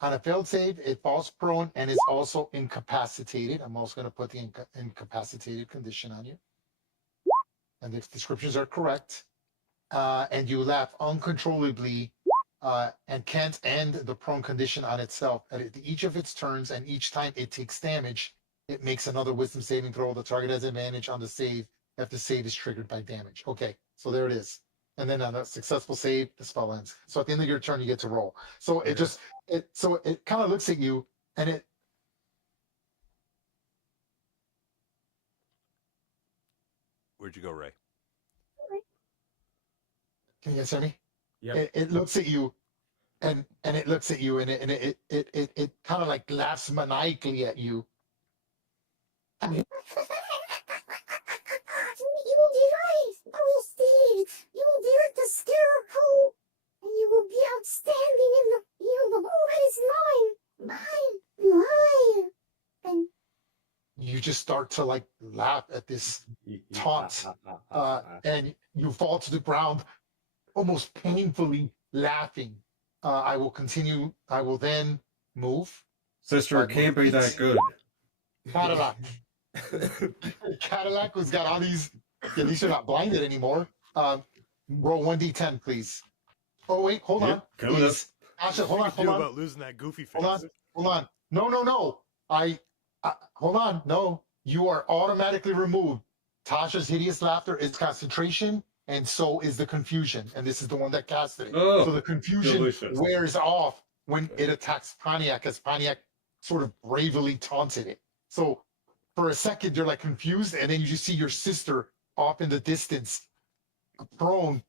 On a failed save, it falls prone and is also incapacitated. I'm also going to put the incapacitated condition on you. And the descriptions are correct. And you laugh uncontrollably and can't end the prone condition on itself. At each of its turns, and each time it takes damage, it makes another wisdom saving throw. The target has advantage on the save if the save is triggered by damage. Okay, so there it is. And then on a successful save, the spell ends. So at the end of your turn, you get to roll. So it kind of looks at you and it. Where'd you go, Ray? Can you guys hear me? Yep. It looks at you, and it looks at you, and it kind of like laughs maniacally at you. You will derive our steed. You will direct the scarecrow, and you will be outstanding in the field of all that is mine. And You just start to like laugh at this taunt and you fall to the ground, almost painfully laughing. I will continue. I will then move. Sister, it can't be that good. Cadillac. Cadillac has got all these. At least you're not blinded anymore. Roll 1d10, please. Oh wait, hold on. Yep, coming up. Asha, hold on, What do you hold do on, about losing that goofy face? hold on. No. Hold on. No, you are automatically removed. Tasha's hideous laughter is concentration, and so is the confusion. And this is the one that casted it. Oh, So the confusion delicious. wears off when it attacks Pontiac, as Pontiac sort of bravely taunted it. So for a second, you're like confused, and then you just see your sister off in the distance, prone,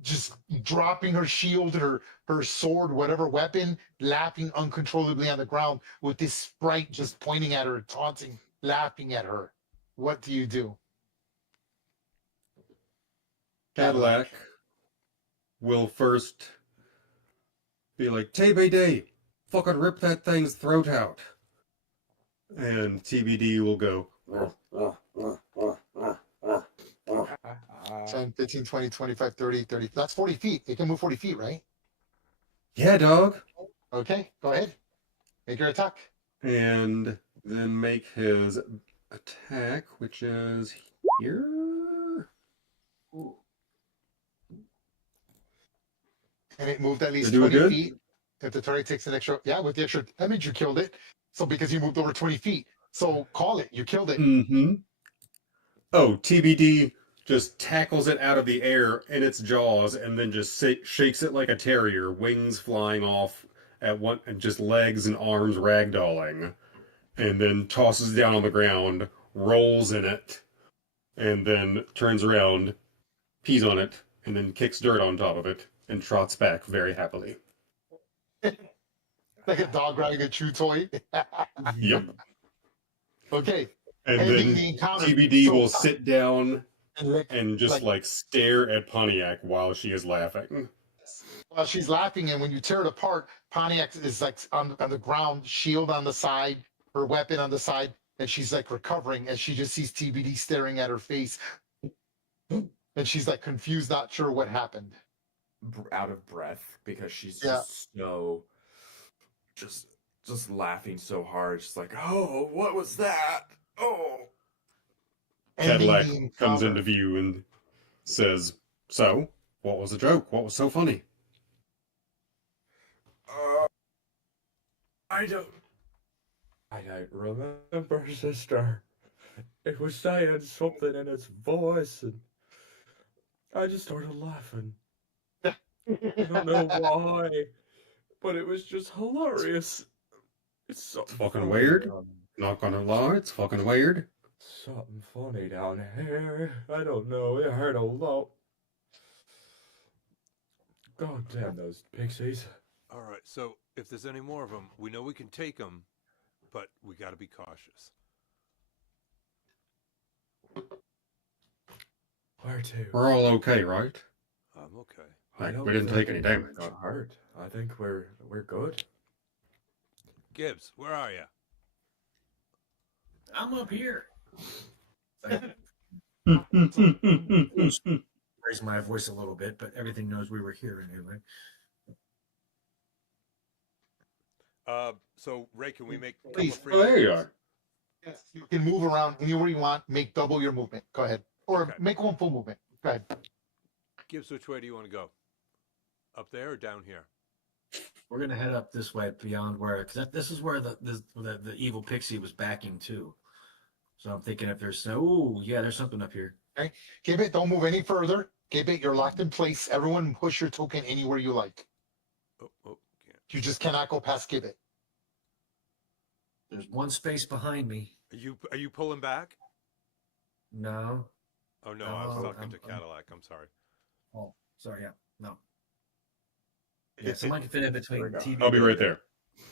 just dropping her shield, her sword, whatever weapon, laughing uncontrollably on the ground with this sprite just pointing at her, taunting, laughing at her. What do you do? Cadillac will first be like, TBD, fucking rip that thing's throat out. And TBD will go, 10, 15, 20, 25, 30, 30. That's 40 feet. It can move 40 feet, right? yeah, dog. Okay, go ahead. Make your attack. And then make his attack, which is here. And it moved at least You're doing 20 good? feet. If the target takes an extra, yeah, with the extra damage, you killed it. So because you moved over 20 feet. So call it. You killed it. Mm-hmm. Oh, TBD just tackles it out of the air in its jaws and then just shakes it like a terrier, wings flying off at one, and just legs and arms ragdolling, and then tosses it down on the ground, rolls in it, and then turns around, pees on it, and then kicks dirt on top of it, and trots back very happily. Like a dog riding a chew toy. Yep. Okay. And Ending then the encounter. TBD So- will sit down And lick and just like stare at Pontiac while she is laughing. while she's laughing, and when you tear it apart, Pontiac is like on the ground, shield on the side, her weapon on the side, and she's like recovering, and she just sees TBD staring at her face, and she's like confused, not sure what happened. Out of breath because she's Yeah. just so just laughing so hard. She's like, oh, what was that? Oh. Ending Cadillac the comes encounter. into view and says, "So, what was the joke? What was so funny?" I don't remember, sister. It was saying something in its voice, and I just started laughing. I don't know why, but it was just hilarious. It's something Fucking funny weird. down- Not gonna lie, it's fucking weird. Something funny down here. I don't know. It hurt a lot. God damn those pixies. All right, so if there's any more of them, we know we can take them, but we got to be cautious. Where to? We're all okay, right? I'm okay. Like, don't we didn't think take any we damage. Got hurt. I think we're good. Gibbs, where are you? I'm up here. Raise my voice a little bit, but everything knows we were here anyway. So Ray, can we make a couple Please. of free Oh, there you moves? are. Yes, you can move around anywhere you want, make double your movement. Go ahead. Or Okay. make one full movement. Go ahead. Gibbs, which way do you want to go? Up there or down here? We're gonna head up this way beyond where, because this is where the evil pixie was backing to. So I'm thinking if there's there's something up here. Gibbet, don't move any further. Gibbet, you're locked in place. Everyone push your token anywhere you like. Oh, can't. You just cannot go past Gibbet. There's one space behind me. Are you pulling back? No. Oh no, I was No, talking to I'm- Cadillac. I'm sorry. Oh, sorry. Yeah. No. Yeah, someone can fit in between There we go. TV. I'll be right there.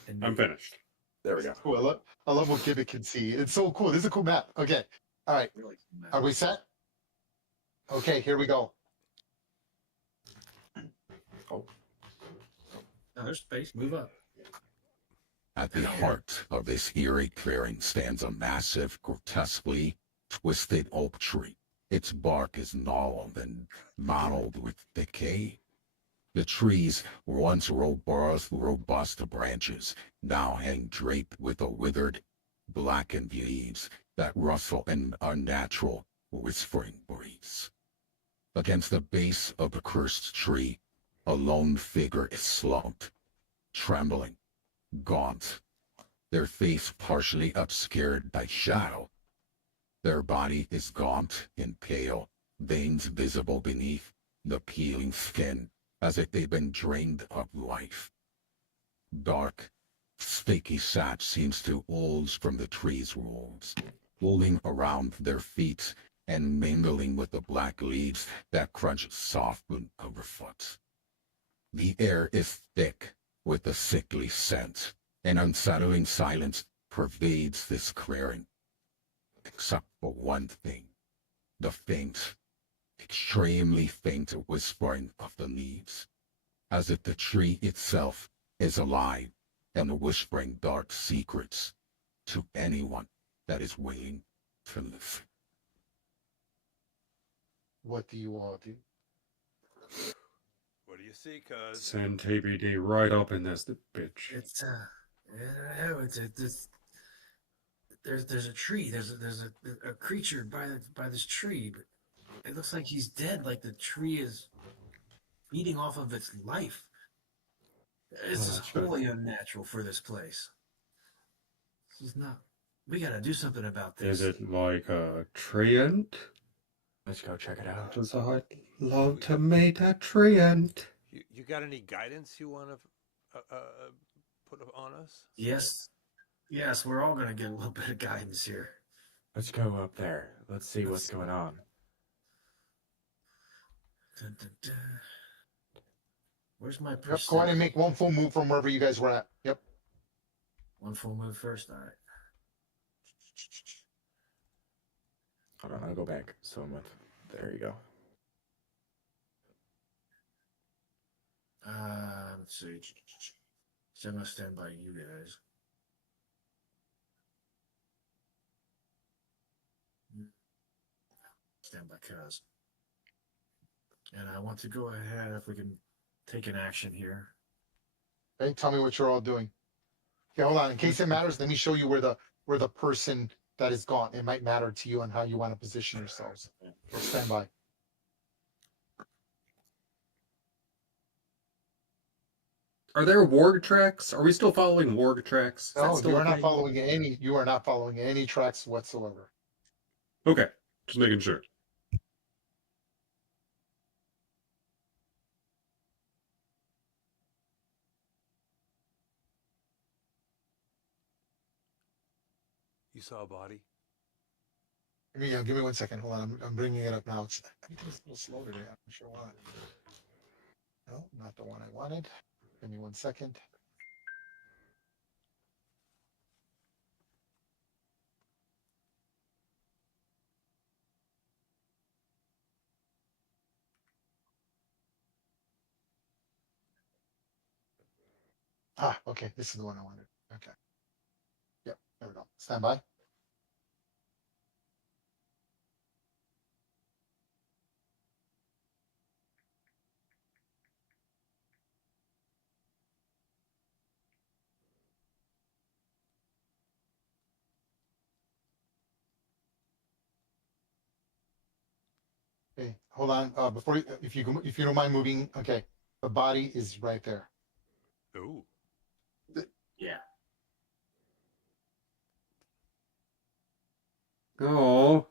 and I'm finished. There we go. Cool. I love what Gibbet can see. It's so cool. This is a cool map. Okay. All right. Really cool map. Are we set? Okay, here we go. No, there's space. Move up. At the heart of this eerie clearing stands a massive, grotesquely twisted oak tree. Its bark is gnarled and mottled with decay. The trees, once robust branches, now hang draped with a withered, blackened leaves that rustle in a unnatural, whispering breeze. Against the base of the cursed tree, a lone figure is slumped, trembling, gaunt, their face partially obscured by shadow. Their body is gaunt and pale, veins visible beneath the peeling skin, as if they've been drained of life. Dark, sticky sap seems to ooze from the tree's roots, pooling around their feet and mingling with the black leaves that crunch softly underfoot. The air is thick with a sickly scent. An unsettling silence pervades this clearing, except for one thing, the faint, extremely faint whispering of the leaves, as if the tree itself is alive and whispering dark secrets to anyone that is willing to listen. What do you all do? What do you see, cuz? Send TBD right up in this bitch. It's there's a tree. There's a creature by this tree, but it looks like he's dead. Like the tree is feeding off of its life. This is wholly unnatural for this place. This is not. We gotta do something about this. Is it like a treant? Let's go check it out. Does I love to meet a treant? You got any guidance you want to put on us? Yes, we're all gonna get a little bit of guidance here. Let's go up there. Let's see what's going on. Dun, dun, dun. Where's my Yep, perception? go ahead and make one full move from wherever you guys were at. Yep. One full move first. All right. Hold on, I'll go back. So I'm with. There you go. Let's see. So I'm gonna stand by you guys. Stand by Kaz. And I want to go ahead if we can take an action here. Okay, tell me what you're all doing. Okay, hold on. In case it matters, let me show you where the person that is gone. It might matter to you on how you want to position yourselves. Stand by. Are there warg tracks? Are we still following warg tracks? Is that No, still you are okay? not following any. You are not following any tracks whatsoever. Okay, just making sure. You saw a body? Give me 1 second. Hold on. I'm bringing it up now. It's a little slow today. I'm not sure why. No, not the one I wanted. Give me 1 second. Okay. This is the one I wanted. Okay. Yep. There we go. Stand by. Okay, hold on. Before you, if you don't mind moving, okay. The body is right there. Ooh. Yeah. Oh,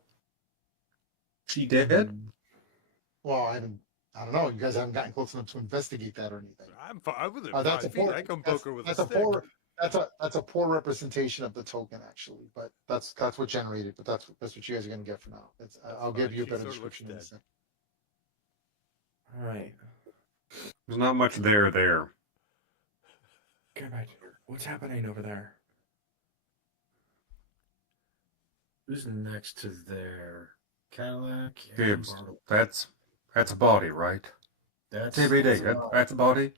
she dead? Well, I don't know. You guys haven't gotten close enough to investigate that or anything. I'm within That's 5 a feet. poor. I can poke her with That's a a stick. poor. That's a poor representation of the token, actually. But that's what generated. But that's what you guys are gonna get for now. I'll give fine. you a She better sort of looks description in a dead. second. All right. There's not much there. Good night. What's happening over there? Who's next to their Cadillac? and Gibbs, Bartle? that's a body, right? That's TBD, that's a body?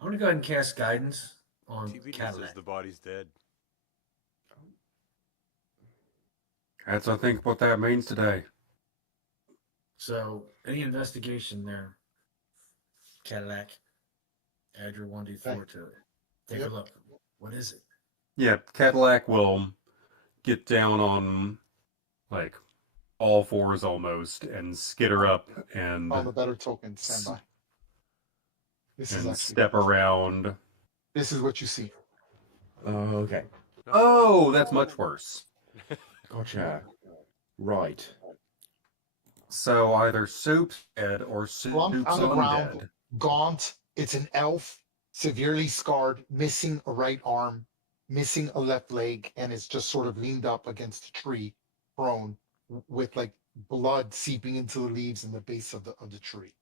I'm gonna go ahead and cast guidance on TBD Cadillac. says the body's dead. That's, I think, what that means today. So, any investigation there, Cadillac? Add your 1d4 to it. Take Yep. a look. What is it? Yeah, Cadillac will get down on, like, all fours almost and skitter up On the better token, stand by. This is and actually step around. This is what you see. Oh, okay. Oh, that's much worse. Gotcha. Right. So either Soup's dead or Slumped Soup's on the ground, undead. gaunt. It's an elf, severely scarred, missing a right arm, missing a left leg, and it's just sort of leaned up against a tree, prone, with like blood seeping into the leaves in the base of the tree,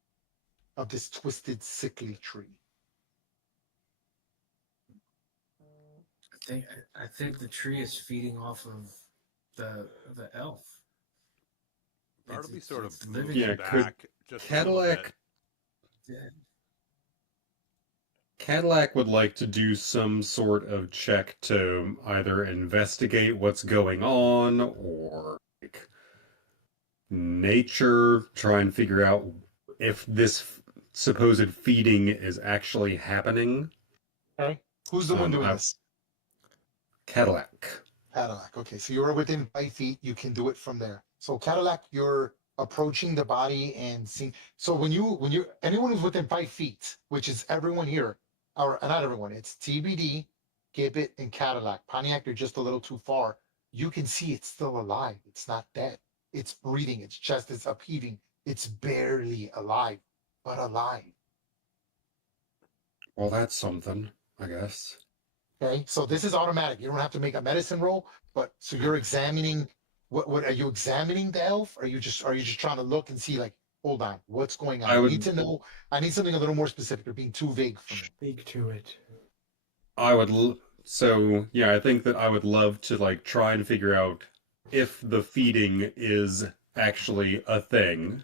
of this twisted, sickly tree. I think the tree is feeding off of the elf. Bartleby It's sort of living moves Yeah, could back just a little Cadillac bit. dead. Cadillac would like to do some sort of check to either investigate what's going on or like nature, try and figure out if this supposed feeding is actually happening. Okay. Who's the one doing I- this? Cadillac. Cadillac. Okay, so you're within 5 feet. You can do it from there. So Cadillac, you're approaching the body and seeing. So when you anyone who's within 5 feet, which is everyone here, or not everyone, it's TBD, Gibbet, and Cadillac. Pontiac, you're just a little too far. You can see it's still alive. It's not dead. It's breathing. Its chest is upheaving. It's barely alive, but alive. Well, that's something, I guess. Okay, so this is automatic. You don't have to make a medicine roll, but so you're examining. What are you examining the elf? Are you just trying to look and see like, hold on, what's going on? I I would- need to know. I need something a little more specific. You're being too vague for me. Speak to it. So yeah, I think that I would love to like try and figure out if the feeding is actually a thing,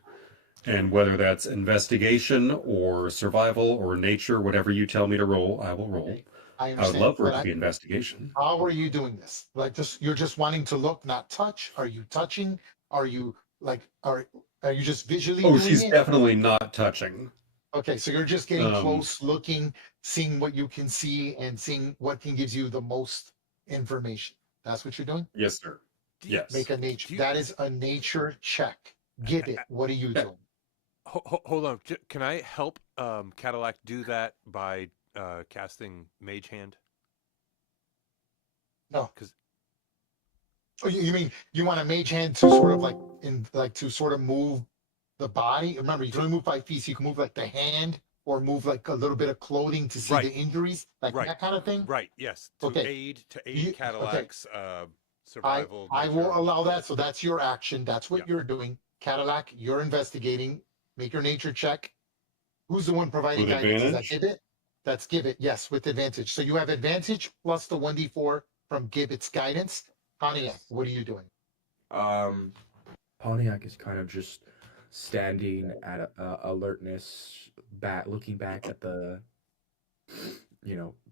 and whether that's investigation or survival or nature, whatever you tell me to roll, I will roll. I I would understand. love for it but to be investigation. how are you doing this? Like, you're just wanting to look, not touch. Are you touching? Are you like are you just visually Oh, doing she's it? definitely not touching. Okay, so you're just getting Um, close, looking, seeing what you can see, and seeing what can gives you the most information. That's what you're doing. Yes, sir. Yes. Make a nature. Do you- That is a nature check. Gibbet, what are you Yeah. doing? Hold on. Can I help Cadillac do that by casting Mage Hand? No. 'Cause- Oh, you mean you want a mage hand to sort of to sort of move the body? Remember, you can only move 5 feet, so you can move like the hand or move like a little bit of clothing to see Right. the injuries, like Right. that kind of thing. Right. Yes. To Okay. aid You- okay. Cadillac's survival. I will nature. allow that. So that's your action. That's what Yeah. you're doing. Cadillac, you're investigating. Make your nature check. Who's the one providing With guidance? Is that advantage? Gibbet? That's Gibbet. Yes, with advantage. So you have advantage plus the 1d4 from Gibbet's guidance. Pontiac, what are you doing? Pontiac is kind of just standing at alertness, looking back at the,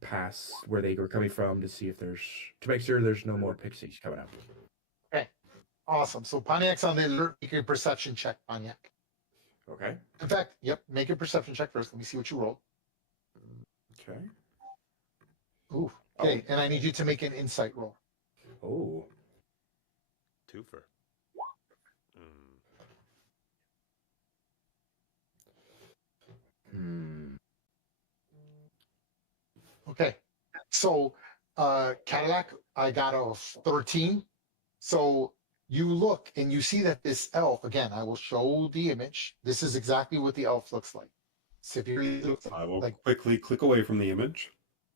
past where they were coming from to see if to make sure there's no more pixies coming up. Awesome. So Pontiac's on the alert. Make a perception check, Pontiac. Okay. In fact, yep, make a perception check first. Let me see what you roll. Okay. Ooh. Okay, and I need you to make an insight roll. Oh. Twofer. Hmm. Okay. So Cadillac, I got a 13. So you look and you see that this elf, again, I will show the image. This is exactly what the elf looks like. Severely looks I will like, quickly click away from the image.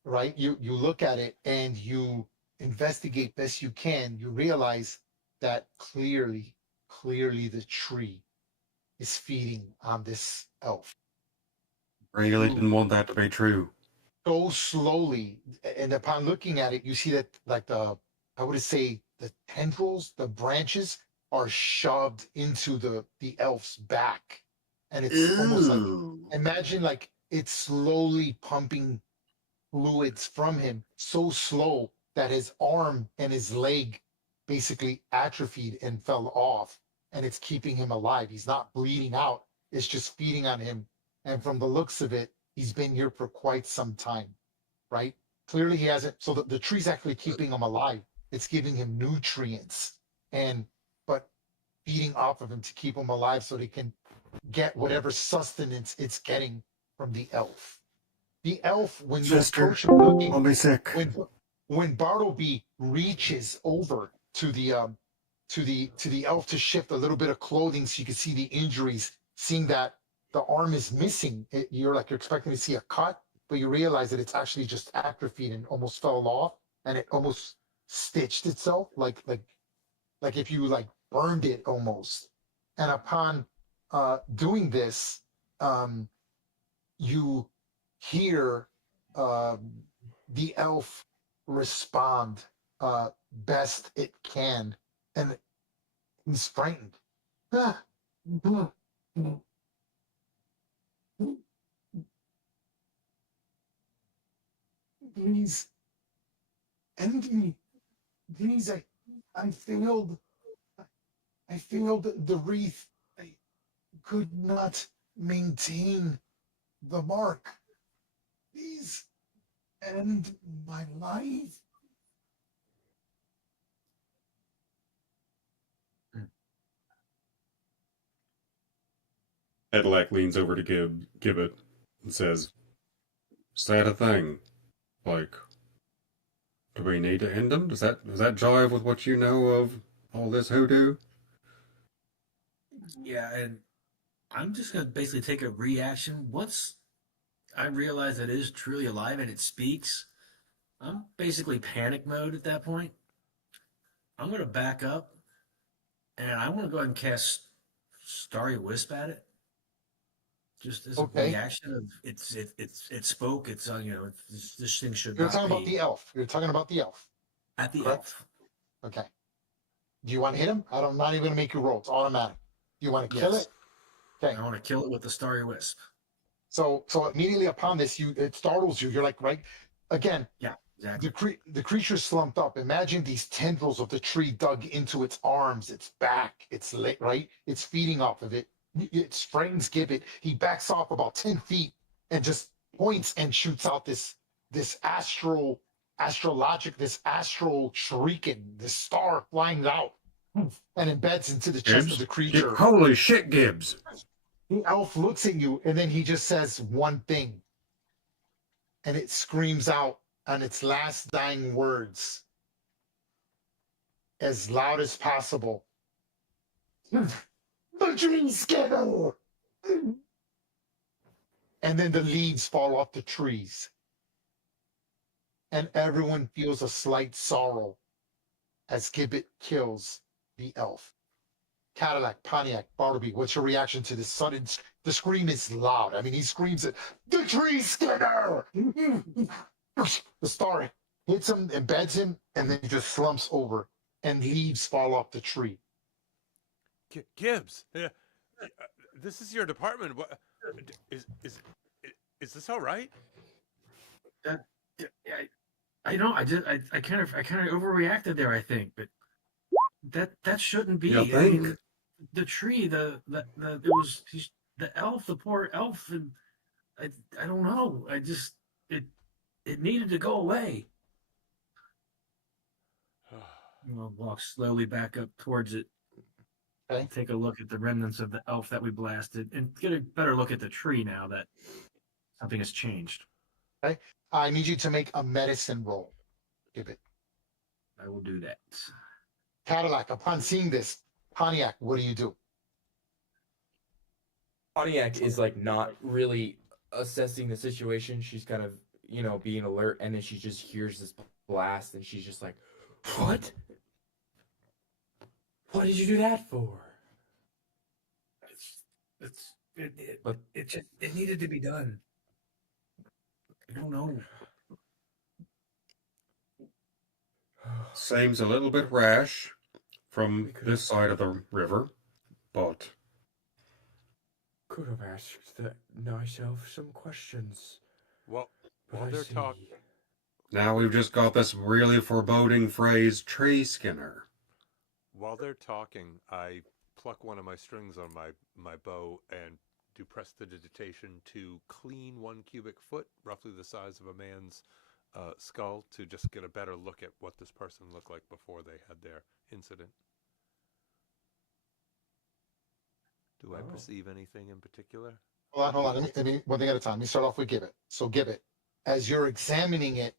right? You look at it and you investigate best you can. You realize that clearly the tree is feeding on this elf. Really didn't want that to be true. So slowly, and upon looking at it, you see that like I would say the tendrils, the branches are shoved into the elf's back, and it's almost like, imagine like it's slowly pumping fluids from him, so slow that his arm and his leg basically atrophied and fell off, and it's keeping him alive. He's not bleeding out, it's just feeding on him. And from the looks of it, he's been here for quite some time, right? Clearly, he hasn't. So the tree's actually keeping him alive. It's giving him nutrients and but feeding off of him to keep him alive so they can get whatever sustenance it's getting from the elf. The elf, when you Sister, approach him looking, I'll be sick. when Bartleby reaches over to the elf to shift a little bit of clothing so you can see the injuries, seeing that the arm is missing, you're expecting to see a cut, but you realize that it's actually just atrophied and almost fell off, and it almost stitched itself like if you burned it almost. And upon doing this, you hear the elf respond best it can, and he's frightened. Please end me. Please, I failed. I failed the wreath. I could not maintain the mark. Please end my life. Cadillac leans over to Gibbet and says, "Is that a thing? Like, do we need to end them? Does that jive with what you know of all this hoodoo?" Yeah, and I'm just gonna basically take a reaction. Once I realize it is truly alive and it speaks, I'm basically panic mode at that point. I'm gonna back up, and I want to go ahead and cast Starry Wisp at it, just as a reaction of it spoke. It's this thing should You're not talking be about the elf. You're talking about the elf. at the Correct. elf. Okay. Do you want to hit him? I'm not even going to make you roll. It's automatic. Do you want to kill Yes. it? Okay. I want to kill it with the Starry Wisp. So immediately upon this, it startles you. You're like, right? Again, Yeah, exactly. the creature slumped up. Imagine these tendrils of the tree dug into its arms, its back, its leg, right? It's feeding off of it. Its frames Gibbet. He backs off about 10 feet and just points and shoots out this astral shrieking, this star flying out and embeds into the chest of the creature. Holy shit, Gibbs! The elf looks at you and then he just says one thing. And it screams out on its last dying words as loud as possible. The tree skinner! And then the leaves fall off the trees. And everyone feels a slight sorrow as Gibbet kills the elf. Cadillac, Pontiac, Bartleby, what's your reaction to this sudden? The scream is loud. I mean, he screams it, the tree skinner! The star hits him, embeds him, and then he just slumps over, and leaves fall off the tree. Gibbs, this is your department. What is this all right? I know. I kind of overreacted there. I think, but that shouldn't be. You I think? mean, the tree, the elf, the poor elf, and I don't know. It needed to go away. I'll walk slowly back up towards it. Okay. Take a look at the remnants of the elf that we blasted, and get a better look at the tree now that something has changed. Okay. I need you to make a medicine roll. Give it. I will do that. Cadillac, upon seeing this, Pontiac, what do you do? Pontiac is not really assessing the situation. She's kind of, being alert, and then she just hears this blast, and she's just like, "What? What did you do that for?" It needed to be done. I don't know. Seems a little bit rash from this side of the river, but Could have asked myself some questions. Well, But while I they're see. talking, now we've just got this really foreboding phrase, tree skinner. While they're talking, I pluck one of my strings on my bow and do prestidigitation to clean 1 cubic foot, roughly the size of a man's skull, to just get a better look at what this person looked like before they had their incident. Do I perceive anything in particular? Hold on. Let me one thing at a time. Let me start off with Gibbet. So Gibbet, as you're examining it,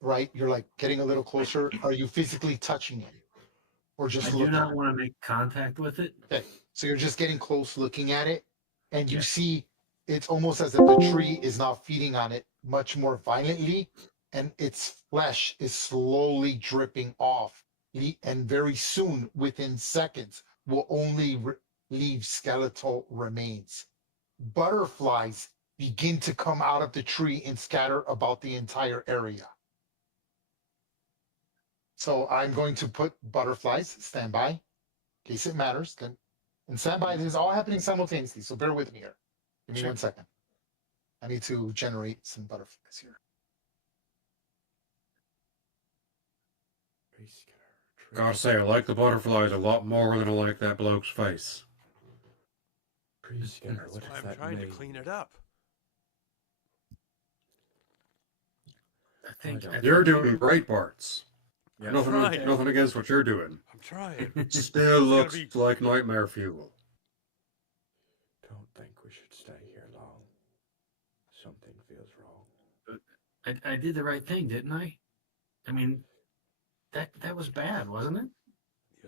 right, you're like getting a little closer. Are you physically touching it? Or just I do looking? not want to make contact with it. Okay. So you're just getting close looking at it, and you Yes. see it's almost as if the tree is now feeding on it much more violently, and its flesh is slowly dripping off. And very soon, within seconds, will only leave skeletal remains. Butterflies begin to come out of the tree and scatter about the entire area. So I'm going to put butterflies, stand by, in case it matters. And stand by, this is all happening simultaneously, so bear with me here. Give me Sure. 1 second. I need to generate some butterflies here. Tree scanner. Gotta say, I like the butterflies a lot more than I like that bloke's face. Tree scanner. What does I'm that trying mean? to clean it up. I think You're doing great, Barts. Yeah. Nothing, Right. nothing against what you're doing. I'm trying. Still gonna looks be- like nightmare fuel. Don't think we should stay here long. Something feels wrong. I did the right thing, didn't I? I mean, that was bad, wasn't it?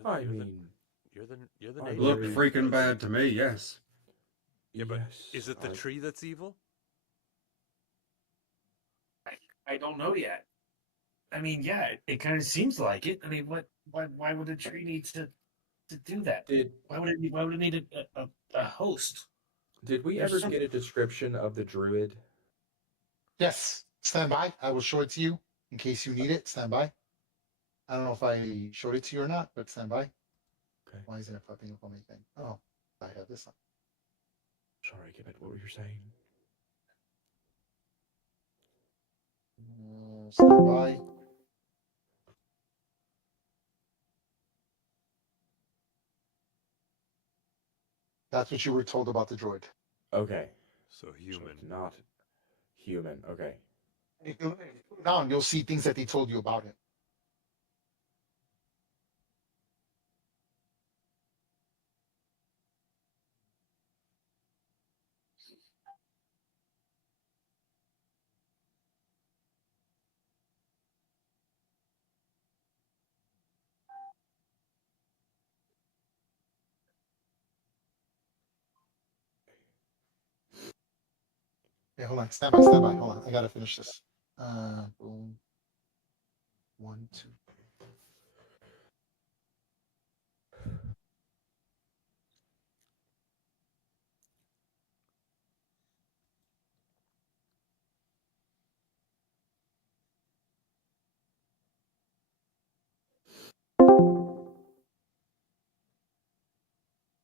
I mean, you're the I nature. Looked really- freaking bad to me, yes. Yeah, but yes, is it the tree that's evil? I don't know yet. I mean, yeah, it kind of seems like it. I mean, why would a tree need to do that? Did Why would it need a host? did we There's ever some- get a description of the druid? Yes, stand by. I will show it to you in case you need it. Stand by. I don't know if I showed it to you or not, but stand by. Okay. Why isn't it popping up on my thing? Oh, I have this on. Sorry, Gibbet, what were you saying? Stand by. That's what you were told about the droid. Okay. So So human. it's not human. Okay. If you put it down, you'll see things that they told you about it. Okay, hold on. Stand by, stand by. Hold on. I gotta finish this. Boom. 1, 2.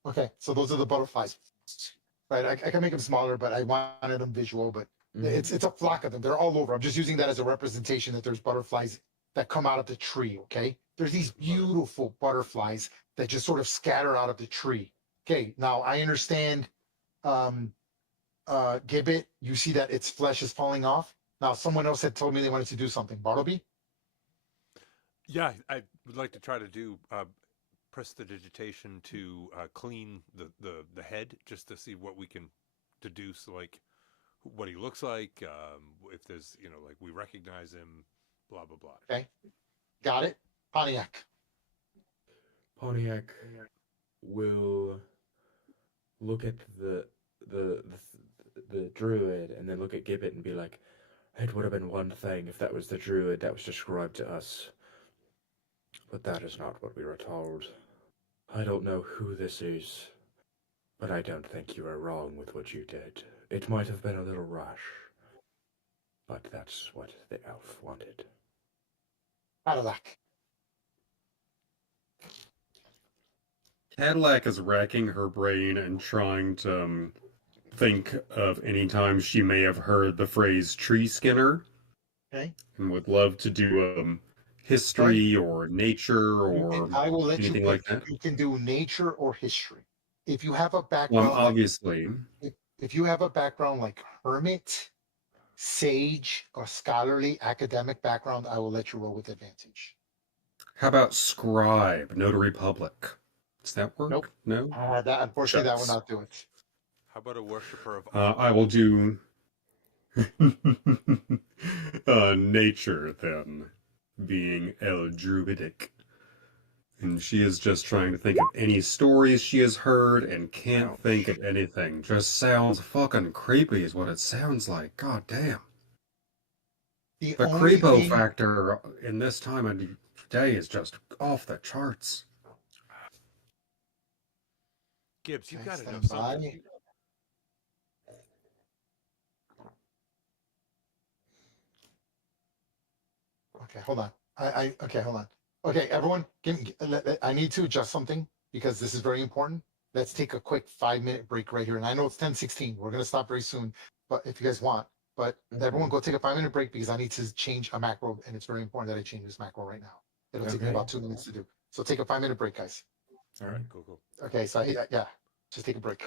Okay, so those are the butterflies. Right, I can make them smaller, but I wanted them visual, but it's a flock of them. They're all over. I'm just using that as a representation that there's butterflies that come out of the tree, okay? There's these beautiful butterflies that just sort of scatter out of the tree. Okay, now I understand Gibbet, you see that its flesh is falling off. Now someone else had told me they wanted to do something. Bartleby? Yeah, I would like to try to do prestidigitation to clean the head, just to see what we can deduce, like what he looks like, if there's, like we recognize him, blah blah blah. Okay. Got it. Pontiac. Pontiac will look at the druid and then look at Gibbet and be like, it would have been one thing if that was the druid that was described to us. But that is not what we were told. I don't know who this is, but I don't think you are wrong with what you did. It might have been a little rash, but that's what the elf wanted. Cadillac. Cadillac is racking her brain and trying to think of any time she may have heard the phrase tree skinner. Okay. And would love to do history or nature I or will let you anything pick. like that? You can do nature or history. If you have a Well, background, like obviously. if you have a background like hermit, sage, or scholarly academic background, I will let you roll with advantage. How about scribe, notary public? Does that work? Nope. No? That unfortunately that will Shucks. not do it. How about a worshiper of I will do nature then, being El Druidic. And she is just trying to think of any stories she has heard and can't Ouch. think of anything. Just sounds fucking creepy is what it sounds like. God damn. The The only creepo thing, factor in this time of day is just off the charts. Gibbs, you've Okay, got to know stand something. by. Okay, hold on. Okay, hold on. Okay, everyone, I need to adjust something because this is very important. Let's take a quick 5-minute break right here. And I know it's 10:16. We're gonna stop very soon, but if you guys want, but everyone go take a 5-minute break because I need to change a macro, and it's very important that I change this macro right now. It'll take me Okay. about 2 minutes to do. So take a 5-minute break, guys. All right. Cool. Okay, so yeah, just take a break.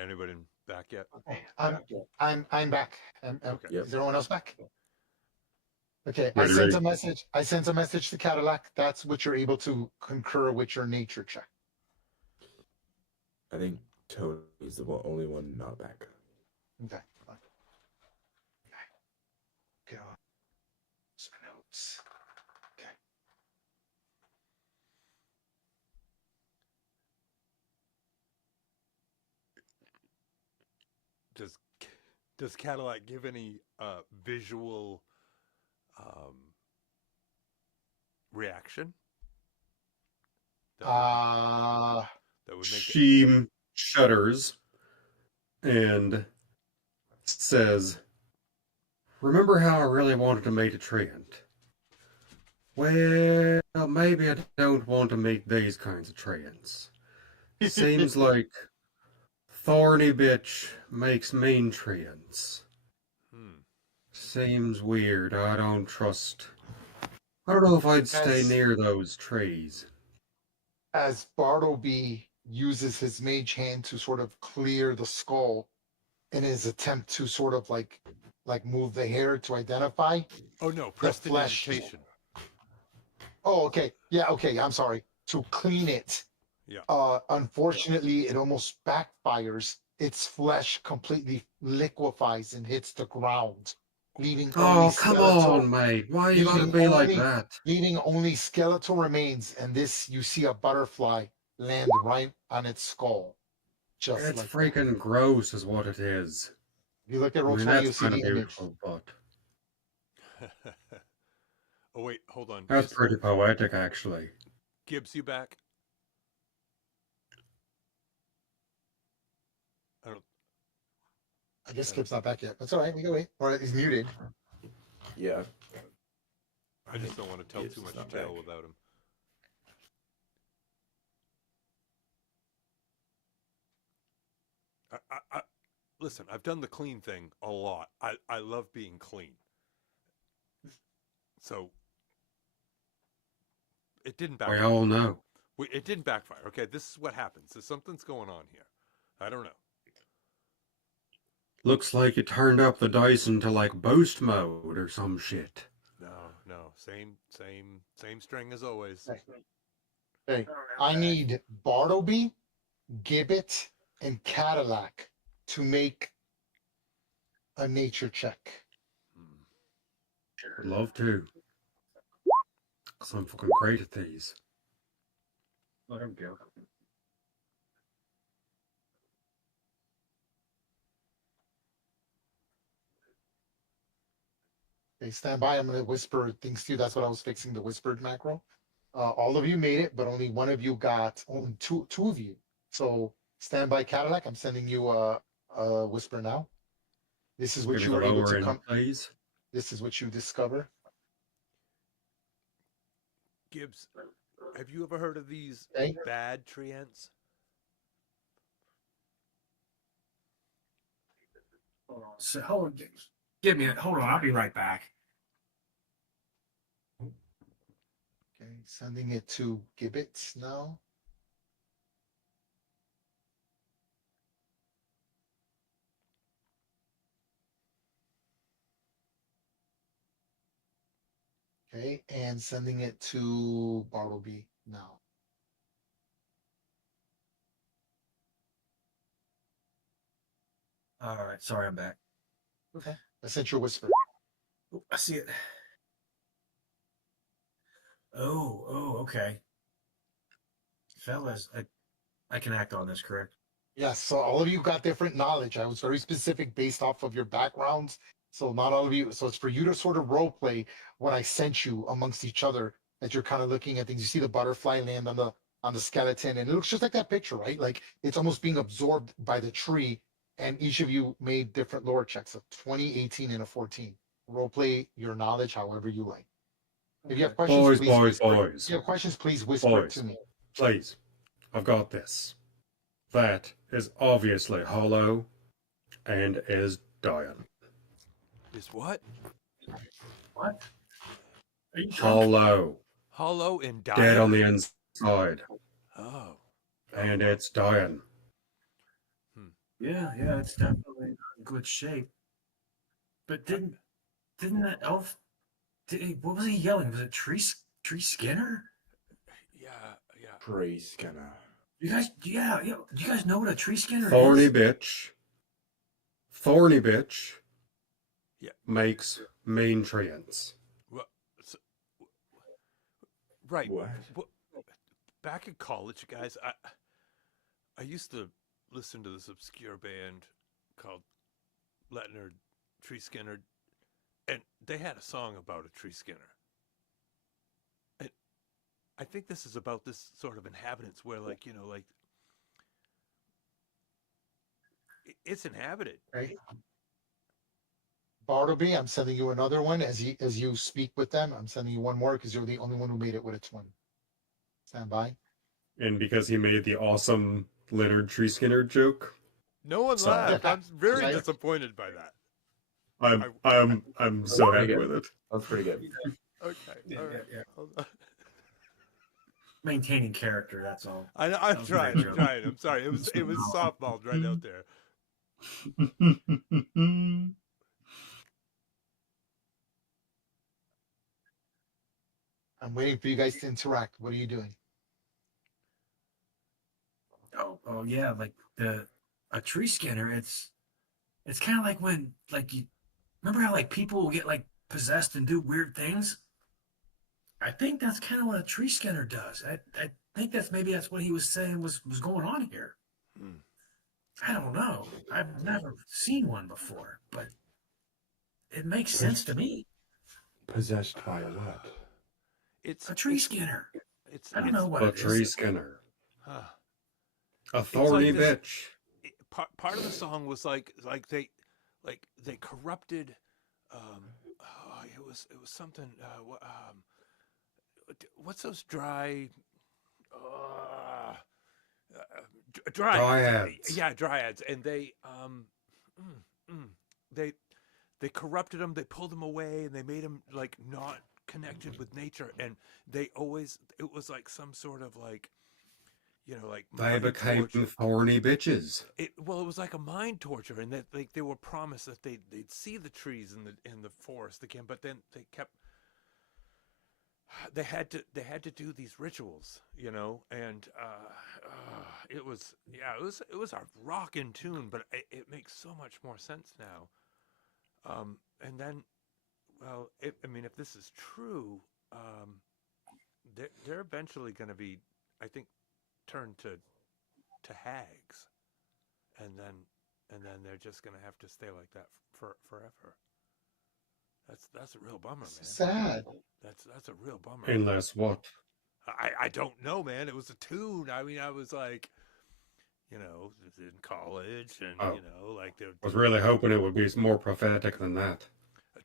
Anybody back yet? Okay, I'm back. Okay. Yep. Is everyone else back? Okay, Ready, I sent ready. a message. I sent a message to Cadillac. That's what you're able to concur with your nature check. I think Tony's the only one not back. Okay. Fine. Okay. Go. Some notes. Okay. Does Cadillac give any visual reaction? That would make it. She shudders and says, "Remember how I really wanted to meet a treant? Well, maybe I don't want to meet these kinds of treants. Seems like thorny bitch makes mean treants. Hmm. Seems weird. I don't know if I'd stay As- near those trees." As Bartleby uses his mage hand to sort of clear the skull in his attempt to sort of like move the hair to identify. Oh no, The Preston flesh. invitation. Oh, okay. Yeah, okay. I'm sorry. To clean it. Yeah. Unfortunately, it almost backfires. Its flesh completely liquefies and hits the ground, leaving only Oh, come skeletal, on, mate. Why you gotta leaving be like only- that? leaving only skeletal remains. And this, you see a butterfly land right on its skull, just It's like that. freaking gross is what it is. If you look at I roll mean, 20, you'll that's see kind of the image. beautiful, but Oh wait, hold on. that's pretty poetic, actually. Gibbs, you back? I guess Skip's not back yet. That's all right. We can wait. Or he's muted. Yeah. I just don't want to tell Gibbs too is much not tale back. without him. Listen, I've done the clean thing a lot. I love being clean. So it didn't We backfire. all know. It didn't backfire. Okay, this is what happens. There's something's going on here. I don't know. Looks like you turned up the dice into like boost mode or some shit. No. Same string as always. Hey, I need Bartleby, Gibbet, and Cadillac to make a nature check. I'd love to. Because I'm fucking great at these. Let him go. Okay, stand by. I'm going to whisper things to you. That's what I was fixing, the whispered macro. All of you made it, but only one of you got, only two of you. So stand by, Cadillac. I'm sending you a whisper now. This is what Give me you the were able lower to end, come. please. This is what you discover. Gibbs, have you ever heard of these Okay. bad treants? Hold on. So, hold on. Give me a hold on. I'll be right back. Okay, sending it to Gibbet now. Okay, and sending it to Bartleby now. All right. Sorry, I'm back. Okay. I sent you a whisper. Oh, I see it. Oh, okay. Fellas, I can act on this, correct? Yes, so all of you got different knowledge. I was very specific based off of your backgrounds. So not all of you. So it's for you to sort of role play what I sent you amongst each other as you're kind of looking at things. You see the butterfly land on the skeleton, and it looks just like that picture, right? Like it's almost being absorbed by the tree. And each of you made different lore checks, a 20, 18, and a 14. Role play your knowledge however you like. If you have questions, Boys, please boys, whisper. boys. If you have questions, please whisper it to Boys. me. Please. I've got this. That is obviously hollow and is dying. Is what? What? Are you drunk? Hollow. Hollow and dying? Dead on the inside. Oh. And it's dying. Yeah, it's definitely not in good shape. But didn't that elf? What was he yelling? Was it Tree Skinner? Yeah, yeah. Praise Skinner. You guys, yeah. Do you guys know what a Tree Skinner Thorny is? bitch. Thorny bitch Yeah. makes main treants. Well, so, right. What? Back in college, guys, I used to listen to this obscure band called Leonard Tree Skinner, and they had a song about a tree skinner. And I think this is about this sort of inhabitants where, like, like it's inhabited. Right. Bartleby, I'm sending you another one as you speak with them. I'm sending you one more because you're the only one who made it with a twin. Stand by. And because he made the awesome Leonard Tree Skinner joke, No one So- laughed. I'm very Right. disappointed by that. I'm so happy with it. That's pretty good. Okay. Yeah, all right. yeah. Hold on. Maintaining character. That's all. I'm That was a trying. great I'm joke. trying. I'm sorry. It was softballed right out there. I'm waiting for you guys to interact. What are you doing? Oh yeah, like a Tree Skinner. It's kind of like when you remember how like people will get like possessed and do weird things. I think that's kind of what a Tree Skinner does. I think that's what he was saying was going on here. Hmm. I don't know. I've never seen one before, but it makes sense to me. Possessed by what? It's A Tree Skinner. It's I don't know what A it Tree is. Skinner. Huh. A thorny this- bitch. Part of the song was like they corrupted. It was something. What's those dry? Dryads. Dryads. Yeah, dryads, and they corrupted them. They pulled them away, and they made them like not connected with nature. And it was like some sort of like, like They mind became torture. thorny bitches. It was like a mind torture, and that like they were promised that they'd see the trees in the forest again, but then they had to do these rituals, and it was a rockin' tune, but it makes so much more sense now. And then, well, if this is true, they're eventually going to be, I think, turned to hags, and then they're just gonna have to stay like that forever. That's a real bummer, man. Sad. That's a real bummer. Unless what? I don't know, man. It was a tune. I mean, I was like, in college, and Oh. like I was really hoping it would be more prophetic than that.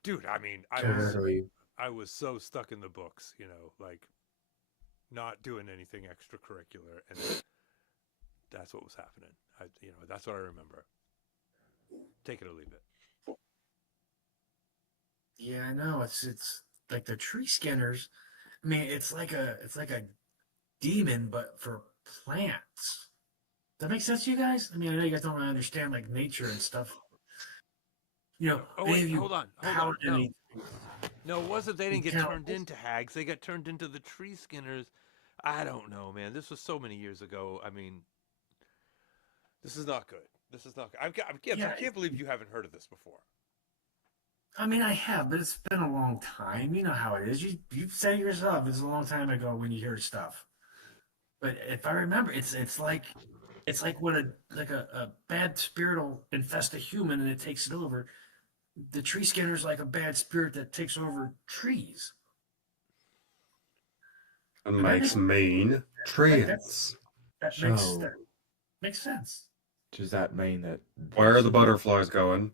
dude. I mean, Totally. I was so stuck in the books, like not doing anything extracurricular, and that's what was happening. That's what I remember. Take it or leave it. Yeah, I know. It's like the Tree Skinners. I mean, it's like a demon, but for plants. Does that make sense to you guys? I mean, I know you guys don't really understand like nature and stuff. Oh any wait, of you hold on. powered No, any- no, it wasn't. They didn't get Count- turned into hags. They got turned into the tree skinners. I don't know, man. This was so many years ago. I mean, this is not good. This is not good. I can't believe you haven't heard of this before. I mean, I have, but it's been a long time. You know how it is. You said it yourself. It's a long time ago when you hear stuff. But if I remember, it's like when a bad spirit will infest a human and it takes it over. The Tree Skinner's like a bad spirit that takes over trees. And makes main treants. That So- makes sense. Does that mean that? Where are the this- butterflies going?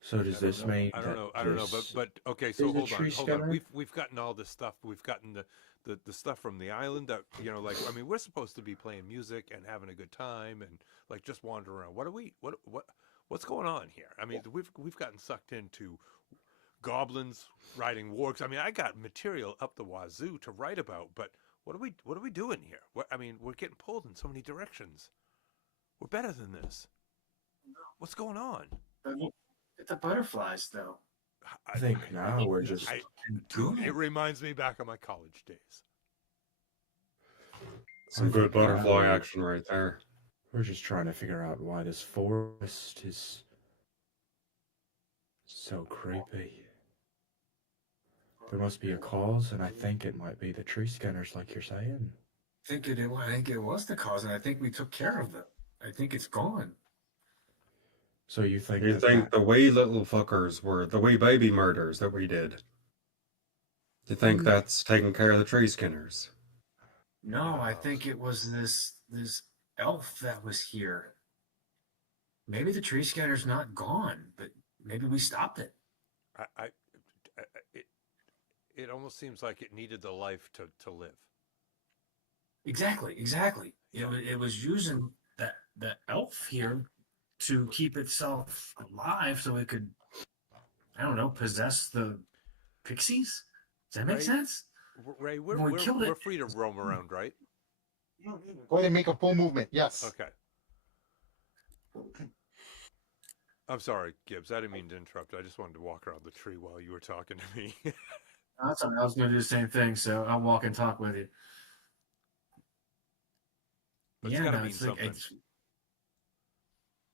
So does this mean? I don't know. this But okay. So is a hold tree on. skinner? We've gotten all this stuff. We've gotten the stuff from the island that we're supposed to be playing music and having a good time and like just wandering around. What's going on here? I mean, we've gotten sucked into goblins riding wargs. I mean, I got material up the wazoo to write about, but what are we doing here? We're getting pulled in so many directions. We're better than this. What's going on? The butterflies, though. I think now we're just It reminds me back of my college days. Some good butterfly action right there. we're just trying to figure out why this forest is so creepy. There must be a cause, and I think it might be the tree scanners, like you're saying. I think it was the cause, and I think we took care of it. I think it's gone. So you think You that think the wee little fuckers were the wee baby murders that we did? You think that's taking care of the tree skinners? No, I think it was this elf that was here. Maybe the tree scanner's not gone, but maybe we stopped it. It almost seems like it needed the life to live. Exactly. It was using the elf here to keep itself alive, so it could, I don't know, possess the pixies. Does that make Right. sense? Ray, When we killed we're it- free to roam around, right? Go ahead and make a full movement. Yes. Okay. I'm sorry, Gibbs. I didn't mean to interrupt. I just wanted to walk around the tree while you were talking to me. That's all right. I was going to do the same thing, so I'll walk and talk with you. But it's gotta mean something.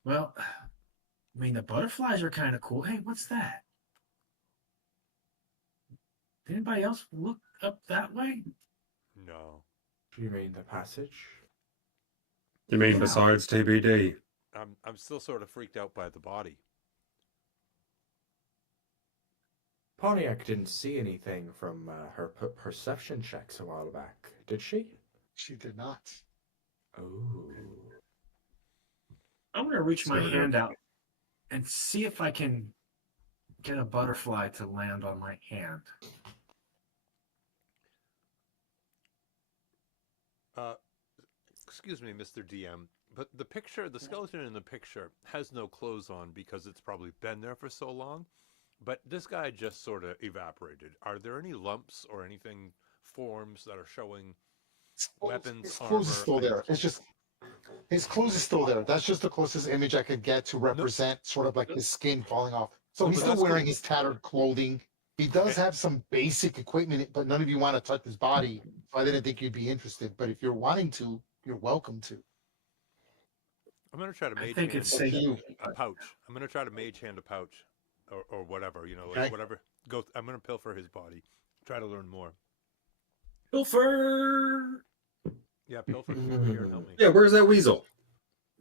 Well, I mean, the butterflies are kind of cool. Hey, what's that? Did anybody else look up that way? No. You mean the passage? You mean Yeah. besides TBD? I'm still sort of freaked out by the body. Pontiac didn't see anything from her perception checks a while back, did she? She did not. Oh. I'm going to reach my Sort of. hand out and see if I can get a butterfly to land on my hand. Excuse me, Mr. DM, but the skeleton in the picture has no clothes on because it's probably been there for so long. But this guy just sort of evaporated. Are there any lumps or anything, forms that are showing weapons, His clothes is still there. It's just his clothes is still there. That's just the closest image I could get to represent sort of like his skin falling off. So No, he's but still that's wearing cool. his tattered clothing. He does have some basic equipment, but none of you want to touch his body. So I didn't think you'd be interested. But if you're wanting to, you're welcome to. I'm going to try to I mage think hand it's Up to safe. you. a pouch. I'm going to try to mage hand a pouch or whatever, like Okay. whatever. I'm going to pilfer his body. Try to learn more. Pilfer! Yeah, pilfer, come over here and help me. Yeah, where's that weasel?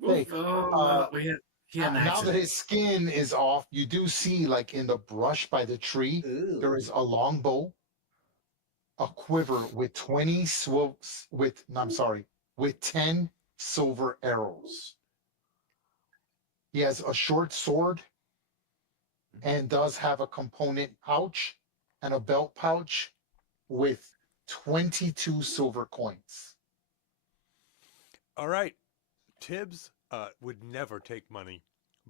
Hey, He had an now that accident. his skin is off, you do see, like in the brush by the tree, there is a long bow, a quiver with 20 swoops with, no, I'm sorry, with 10 silver arrows. He has a short sword and does have a component pouch and a belt pouch with 22 silver coins. All right. Tibbs would never take money.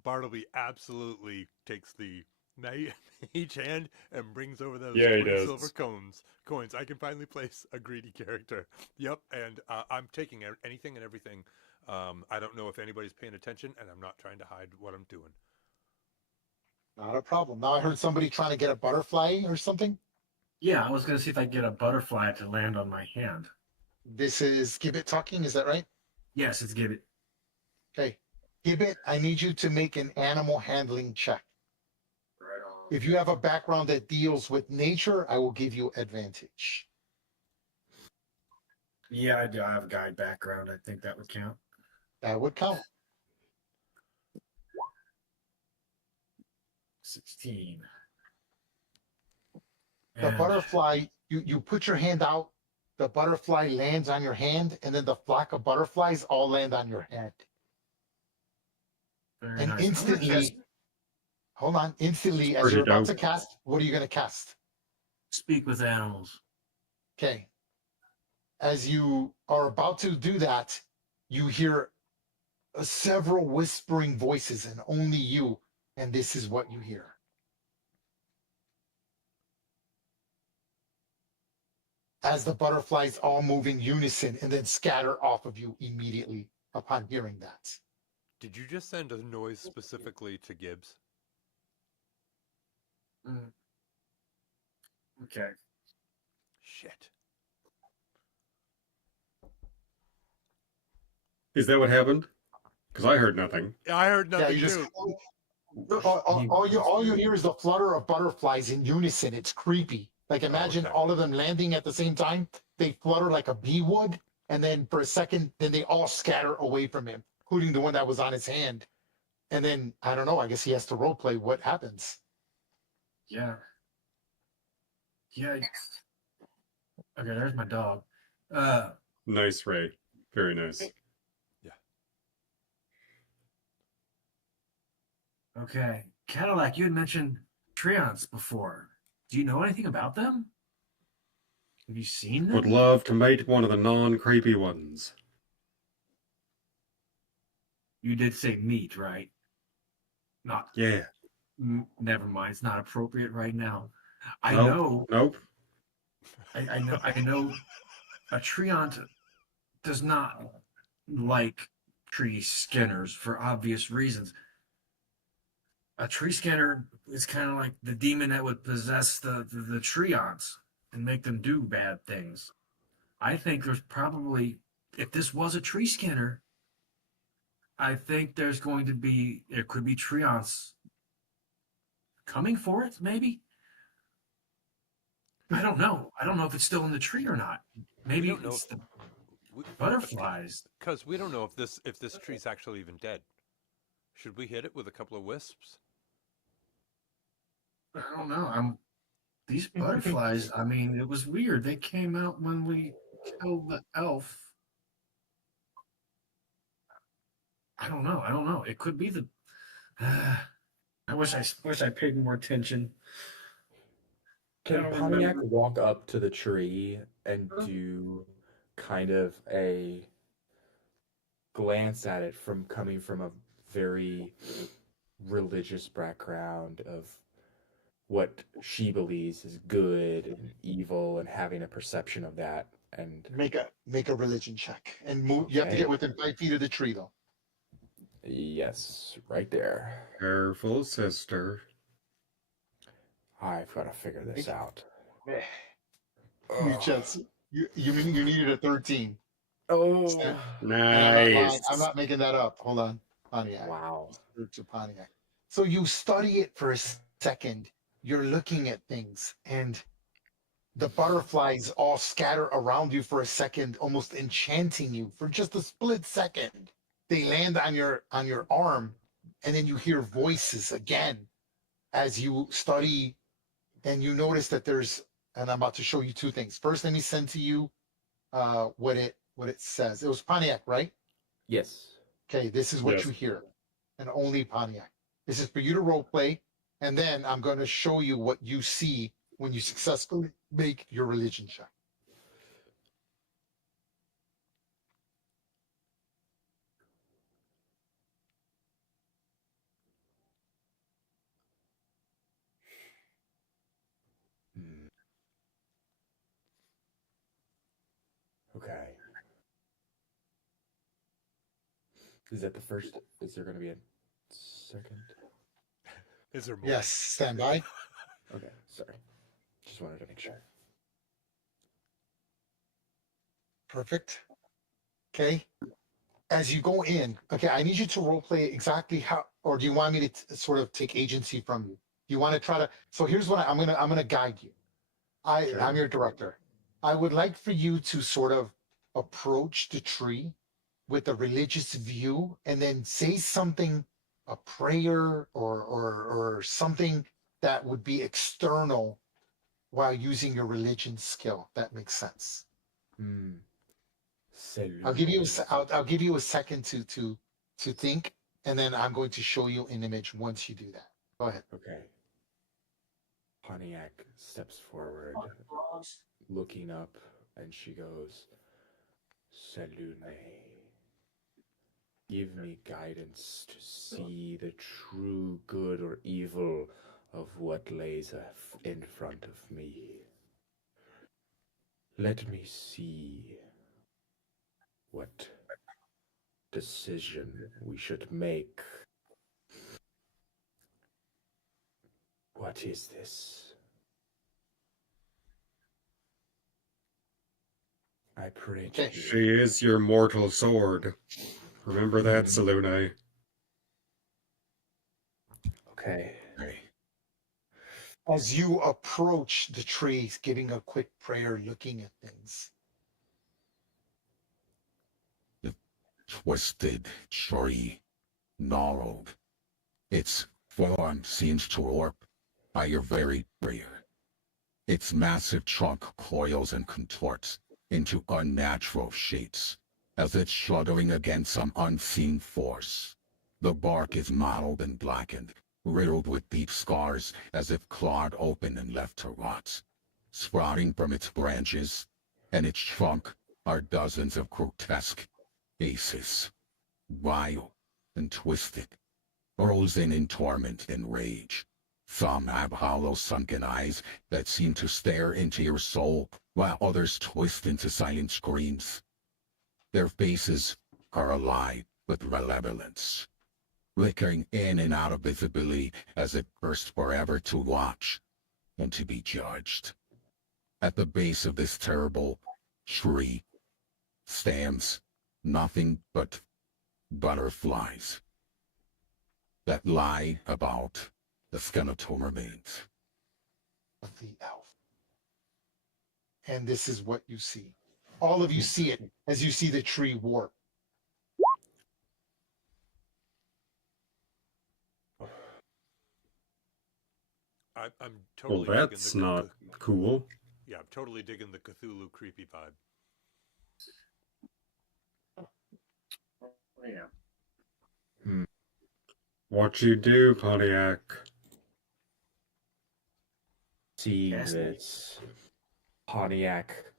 Bartleby absolutely takes the mage hand and brings over those Yeah, he 20 does. silver coins. I can finally place a greedy character. Yep, and I'm taking anything and everything. I don't know if anybody's paying attention, and I'm not trying to hide what I'm doing. Not a problem. Now I heard somebody trying to get a butterfly or something. Yeah, I was going to see if I could get a butterfly to land on my hand. This is Gibbet talking, is that right? Yes, it's Gibbet. Okay. Gibbet, I need you to make an animal handling check. Right on. If you have a background that deals with nature, I will give you advantage. Yeah, I do. I have a guide background. I think that would count. That would count. 16. The And butterfly, you put your hand out, the butterfly lands on your hand, and then the flock of butterflies all land on your hand. very And nice. I'm gonna instantly, cast hold on, instantly, as Pretty you're about dope. to cast, what are you going to cast? Speak with animals. Okay. As you are about to do that, you hear several whispering voices, and only you, and this is what you hear. As the butterflies all move in unison and then scatter off of you immediately upon hearing that. Did you just send a noise specifically to Gibbs? Okay. Shit. Is that what happened? Because I heard nothing. I heard Yeah, nothing you just too. all you hear is the flutter of butterflies in unison. It's creepy. Like imagine okay. all of them landing at the same time. They flutter like a bee would, and then for a second, then they all scatter away from him, including the one that was on his hand. And then I don't know. I guess he has to role play what happens. Yeah. Yeah. Okay, there's my dog. Nice, Ray. Very nice. Okay. Cadillac, you had mentioned Treants before. Do you know anything about them? Have you seen them? Would love to mate one of the non-creepy ones. You did say meat, right? Not. Yeah. Never mind. It's not appropriate right now. I Nope. know. Nope. I know. I know. A treant does not like tree skinners for obvious reasons. A tree skinner is kind of like the demon that would possess the treants and make them do bad things. I think there's probably, if this was a tree skinner, I think there could be treants coming for it, maybe? I don't know. I don't know if it's still in the tree or not. Maybe don't know it's if- the butterflies. Because we don't know if this tree's actually even dead. Should we hit it with a couple of wisps? I don't know. These butterflies, I mean, it was weird. They came out when we killed the elf. I don't know. It could be the. I wish I paid more attention. Can I don't Pontiac remember. walk up to the tree and do kind of a glance at it from coming from a very religious background of what she believes is good and evil and having a perception of that and Make a religion check and move. You have to Okay. get within 5 feet of the tree, though. yes, right there. Careful, sister. I've got to figure this out. You just you mean you needed a 13. Oh, And I'm not lying. Nice. I'm not making that up. Hold on, Pontiac. wow. To Pontiac. So you study it for a second. You're looking at things, and the butterflies all scatter around you for a second, almost enchanting you for just a split second. They land on your arm, and then you hear voices again as you study, and you notice that there's. And I'm about to show you two things. First, let me send to you what it says. It was Pontiac, right? Yes. Okay, this is what Yes. you hear, and only Pontiac. This is for you to role play, and then I'm going to show you what you see when you successfully make your religion check. Hmm. Okay. Is that the first? Is there going to be a second? Is there more? Yes, stand by. Okay, sorry. Just wanted to make sure. Perfect. Okay. As you go in, okay, I need you to role play exactly how, or do you want me to sort of take agency from you? Do you want to try to? So here's what I'm gonna guide you. I'm your director. I would like for you to sort of approach the tree with a religious view, and then say something, a prayer or something that would be external while using your religion skill. That makes sense. Hmm. I'll give you I'll give you a second to think, and then I'm going to show you an image once you do that. Go ahead. Okay. Pontiac steps forward, looking up, and she goes, Salune. Give me guidance to see the true good or evil of what lays in front of me. Let me see what decision we should make. What is this? I pray to Okay. you. She is your mortal sword. Remember that, Salune. Okay. Hey, As you approach the trees, giving a quick prayer, looking at things, twisted tree, gnarled. Its form seems to warp by your very prayer. Its massive trunk coils and contorts into unnatural shapes, as if shuddering against some unseen force. The bark is mottled and blackened, riddled with deep scars as if clawed open and left to rot. Sprouting from its branches and its trunk are dozens of grotesque faces, vile and twisted, frozen in torment and rage. Some have hollow sunken eyes that seem to stare into your soul, while others twist into silent screams. Their faces are alive with malevolence, flickering in and out of visibility as if cursed forever to watch and to be judged. At the base of this terrible tree stands nothing but butterflies that lie about the skeletal remains. of the elf. And this is what you see. All of you see it as you see the tree warp. I'm Well, totally digging that's the not cool. Yeah, I'm totally digging the Cthulhu creepy vibe. Yeah. What you do, Pontiac? Seeing Yes. this, Pontiac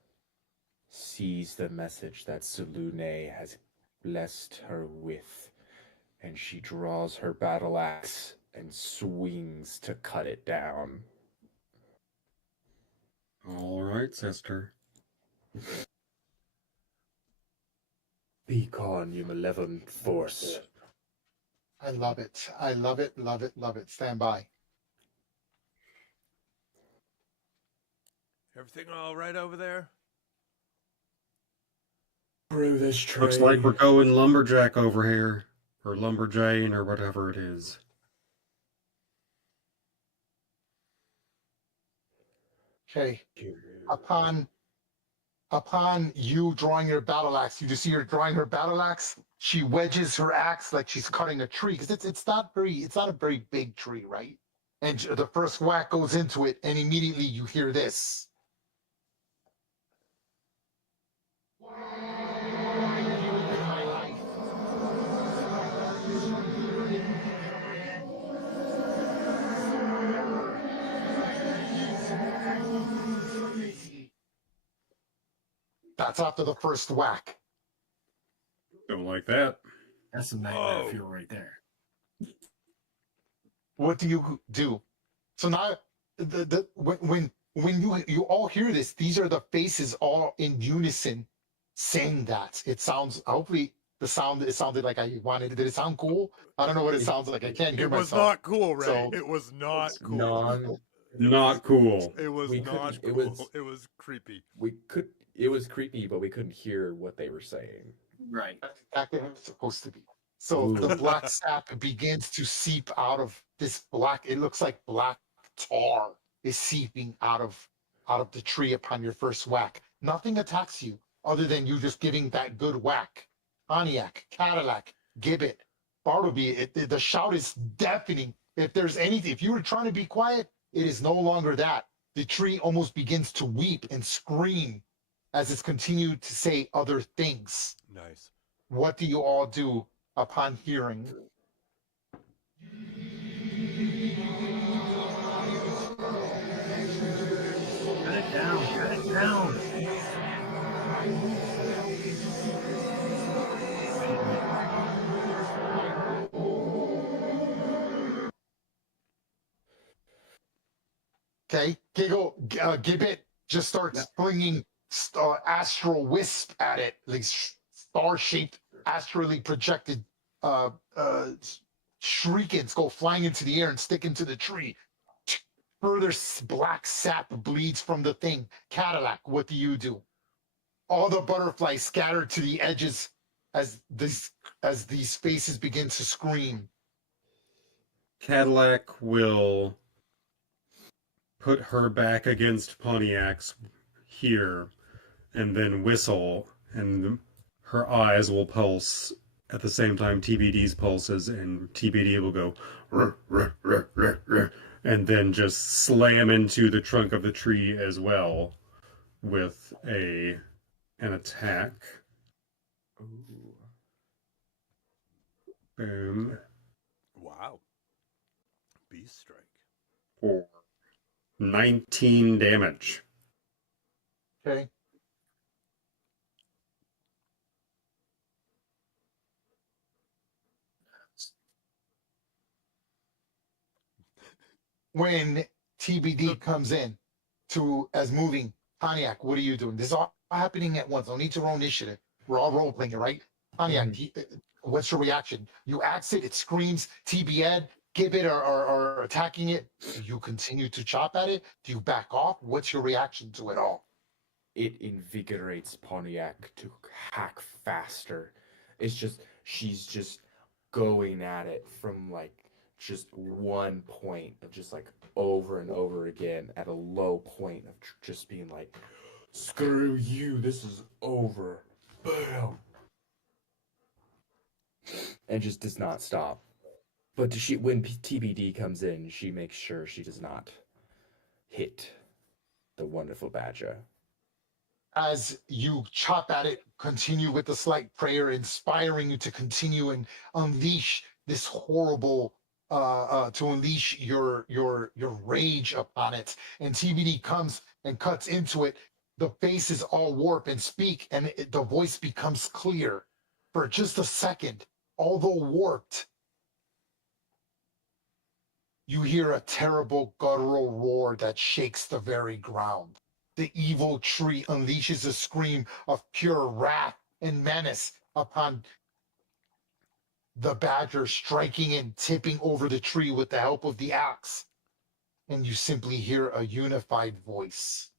sees the message that Salune has blessed her with, and she draws her battle axe and swings to cut it down. All right, sister. Be gone, you malevolent force. I love it. I love it, love it, love it. Stand by. Everything all right over there? Through this tree. Looks like we're going lumberjack over here. Or lumberjane, or whatever it is. Okay. Upon you drawing your battle axe, you just see her drawing her battle axe. She wedges her axe like she's cutting a tree because it's not a very big tree, right? And the first whack goes into it, and immediately you hear this. That's after the first whack. Don't like that. That's some nightmare Oh. fuel right there. What do you do? So now, when you all hear this, these are the faces all in unison saying that. It sounds, hopefully it sounded like I wanted it. Did it sound cool? I don't know what it sounds like. I can't hear It was myself. not cool, Ray. So- It was not cool. Non. Not cool. It was We not couldn't- cool. It was creepy. It was creepy, but we couldn't hear what they were saying. Right. That's exactly how it's supposed to be. So Ooh. the black sap begins to seep out of this black. It looks like black tar is seeping out of the tree upon your first whack. Nothing attacks you other than you just giving that good whack. Pontiac, Cadillac, Gibbet, Bartleby. The shout is deafening. If there's anything, if you were trying to be quiet, it is no longer that. The tree almost begins to weep and scream as it's continued to say other things. Nice. What do you all do upon hearing? Cut it down. Cut it down. Okay, Gibbet just starts flinging astral wisp at it, like star-shaped astrally projected uh, uh, shriekings go flying into the air and stick into the tree. Further black sap bleeds from the thing. Cadillac, what do you do? All the butterflies scatter to the edges as these faces begin to scream. Cadillac will put her back against Pontiac's here and then whistle, and her eyes will pulse at the same time TBD's pulses, and TBD will go "Ruh, ruh, ruh, ruh, ruh," and then just slam into the trunk of the tree as well with an attack. Ooh. Boom. Wow. Beast strike. For 19 damage. Okay. When TBD comes in to as moving Pontiac, what are you doing? This is all happening at once. No need to roll initiative. We're all role playing it, right? Pontiac, what's your reaction? You axe it, it screams, TBD, give it or attacking it. Do you continue to chop at it? Do you back off? What's your reaction to it all? It invigorates Pontiac to hack faster. It's just, she's just going at it from like just one point of just like over and over again at a low point of just being like, screw you, this is over. Bam. And just does not stop. But when TBD comes in, she makes sure she does not hit the wonderful badger. As you chop at it, continue with the slight prayer, inspiring you to continue and unleash this horrible, to unleash your rage upon it. And TBD comes and cuts into it. The face is all warp and speak, and the voice becomes clear for just a second, although warped. You hear a terrible guttural roar that shakes the very ground. The evil tree unleashes a scream of pure wrath and menace upon the badger, striking and tipping over the tree with the help of the axe. And you simply hear a unified voice.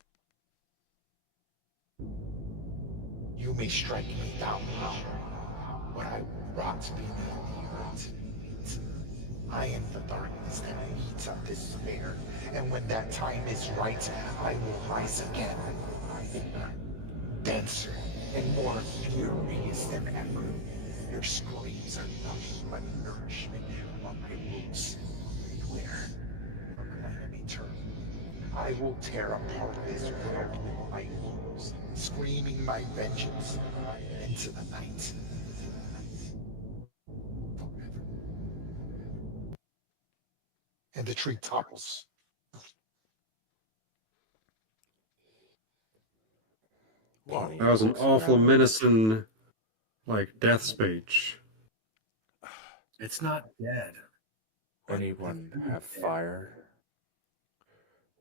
You may strike me down now, but I will rot beneath the earth. I am the darkness that feeds on despair, and when that time is right, I will rise again, bigger, denser, and more furious than ever. Your screams are nothing but nourishment for my roots. Beware, look, my enemy turn. I will tear apart this world with my wounds, screaming my vengeance into the night. And the tree topples. Pontiac That was an looks awful around. menacing, like, death speech. It's not dead. Anyone have fire?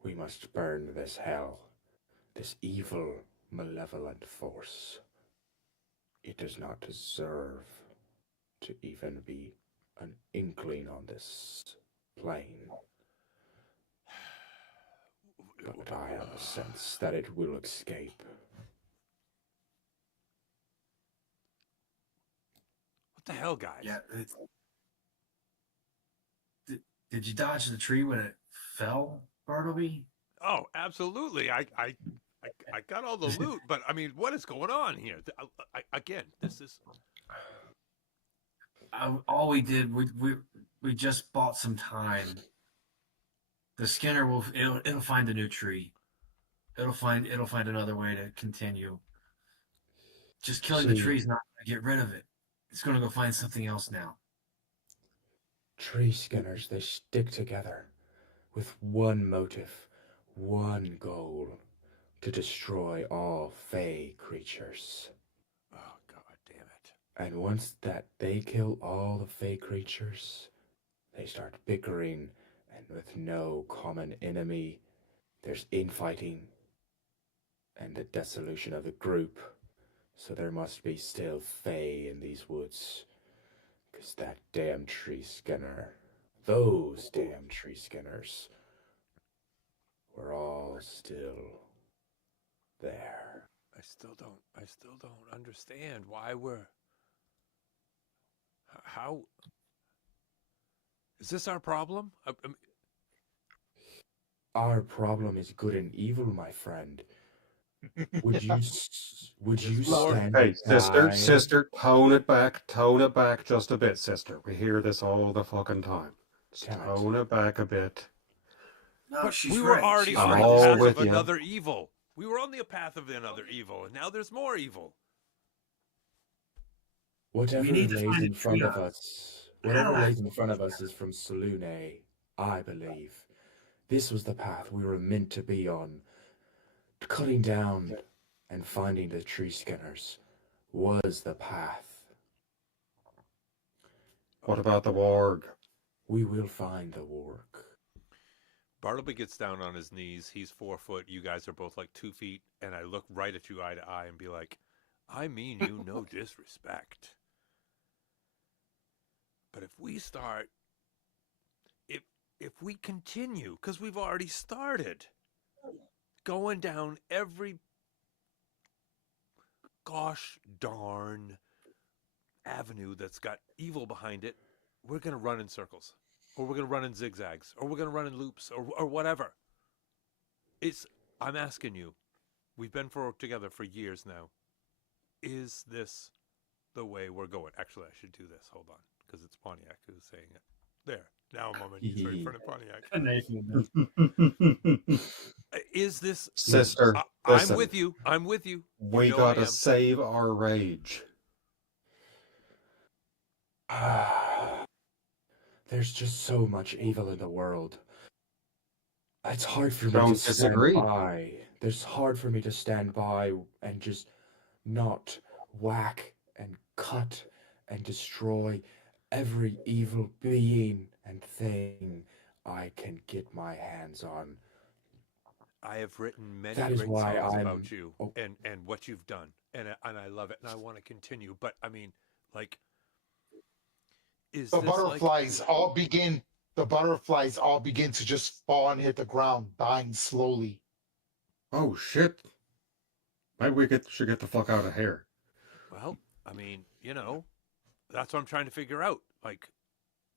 We must burn this hell, this evil, malevolent force. It does not deserve to even be an inkling on this plane. But I have a sense that it will escape. What the hell, guys? Yeah. Did you dodge the tree when it fell, Bartleby? Oh, absolutely. I got all the loot, but I mean, what is going on here? Again, this is. All we did, we just bought some time. The Skinner it'll find a new tree. It'll find another way to continue. Just killing the tree is not going to get rid of it. It's going to go find something else now. Tree skinners, they stick together with one motive, one goal, to destroy all fey creatures. Oh, God damn it. And once that they kill all the fey creatures, they start bickering, and with no common enemy, there's infighting and the dissolution of the group, So there must be still Fae in these woods. 'Cause that damn tree skinner, those damn tree skinners, were all still there. I still don't understand why we're. How. Is this our problem? Our problem is good and evil, my friend. Would you Lord. stand Hey, sister, by? sister, tone it back just a bit, sister. We hear this all the fucking time. Just Damn it. tone it back a bit. No, But she's we were right. already She's on I'm the right. all path with of you. another evil. We were on the path of another evil, and now there's more evil. Whatever need to lays find a in front of triage. us, whatever Cadillac. lays in front of us is from Salune, I believe. This was the path we were meant to be on. Cutting down and finding the tree skinners was the path. What about the warg? We will find the work. Bartleby gets down on his knees. He's 4 foot. You guys are both like 2 feet. And I look right at you eye to eye and be like, I mean you no disrespect. But if we start, if we continue, because we've already started, going down every gosh darn avenue that's got evil behind it, we're going to run in circles. Or we're going to run in zigzags. Or we're going to run in loops. Or whatever. I'm asking you, we've been together for years now. Is this the way we're going? Actually, I should do this. Hold on. Because it's Pontiac who's saying it. There. Now I'm on my knees right in front of Pontiac. Is this... Sister, I'm listen. with you. I'm with you. We You know I gotta am. save our rage. There's just so much evil in the world. It's hard for me Don't to stand disagree. by. It's hard for me to stand by and just not whack and cut and destroy every evil being and thing I can get my hands on. I have written many That is great why songs I'm- about you oh. and what you've done, and I love it, and I want to continue. But I mean, like, is The this butterflies all begin. The butterflies all begin to just fall and hit the ground, dying slowly. Oh shit. Maybe we should get the fuck out of here. Well, I mean, that's what I'm trying to figure out. Like,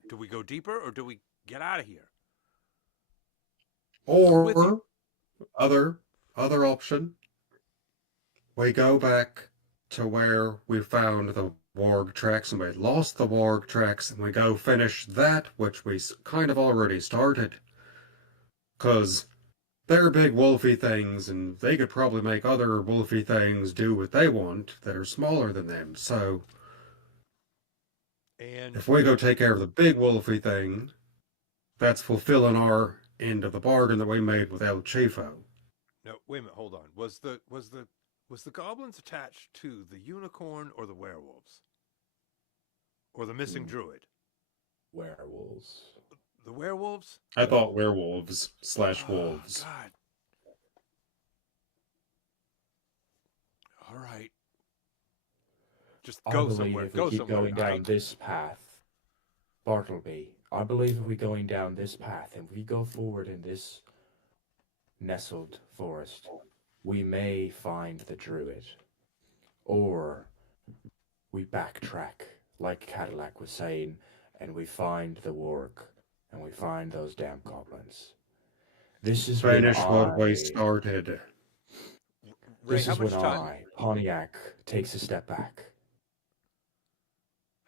do we go deeper or do we get out of here? with Or you. other option. We go back to where we found the warg tracks and we lost the warg tracks and we go finish that, which we kind of already started. 'Cause they're big wolfy things and they could probably make other wolfy things do what they want that are smaller than them. So And if we go take care of the big wolfy thing, that's fulfilling our end of the bargain that we made with El Chifo. no, wait a minute, hold on. Was the goblins attached to the unicorn or the werewolves? Or the missing druid? Werewolves. The werewolves? I thought werewolves / wolves. Oh, God. All right. Just I go believe somewhere. if we Go keep somewhere. going down this path, Bartleby, I believe if we're going down this path and we go forward in this nestled forest, we may find the druid. Or we backtrack, like Cadillac was saying, and we find the warg, and we find those damn goblins. This is Finish when what we started. Ray, This how is much when time? Pontiac, takes a step back.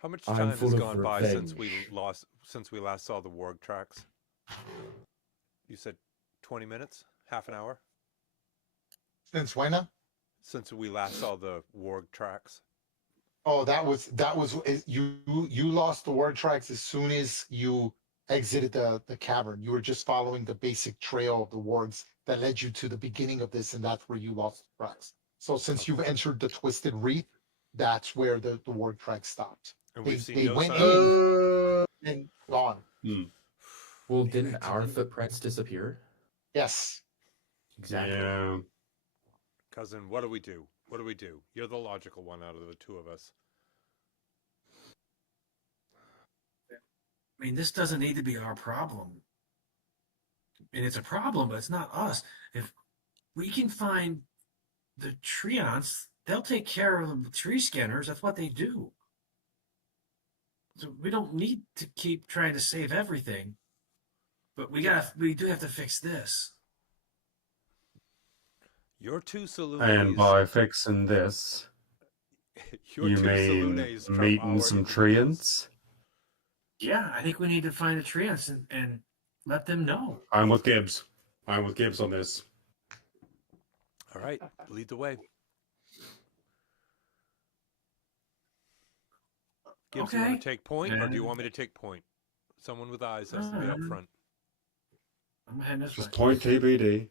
How much I'm time full has of gone by since we revenge. last saw the warg tracks? You said 20 minutes? Half an hour? Since when? Since we last saw the warg tracks? Oh, that was you lost the word tracks as soon as you exited the cavern. You were just following the basic trail of the wargs that led you to the beginning of this, and that's where you lost the tracks. So since you've entered the Twisted Reef, that's where the warg tracks stopped. And They we've seen they no went sign. in and gone. Well, didn't our footprints disappear? Yes. Exactly. Yeah. Cousin, what do we do? What do we do? You're the logical one out of the two of us. I mean, this doesn't need to be our problem. And it's a problem, but it's not us. If we can find the treants, they'll take care of the tree scanners. That's what they do. So we don't need to keep trying to save everything. But we do have to fix this. Your two And Saloonies. by fixing this, Your you two mean Saloonies trump meeting our some intelligence. treants? Yeah, I think we need to find the treants and let them know. I'm with Gibbs. I'm with Gibbs on this. All right, lead the way. Gibbs, you Okay. want to take point, or do you Yeah. want me to take point? Someone with eyes has to be up front. I'm heading this way. Just point TBD.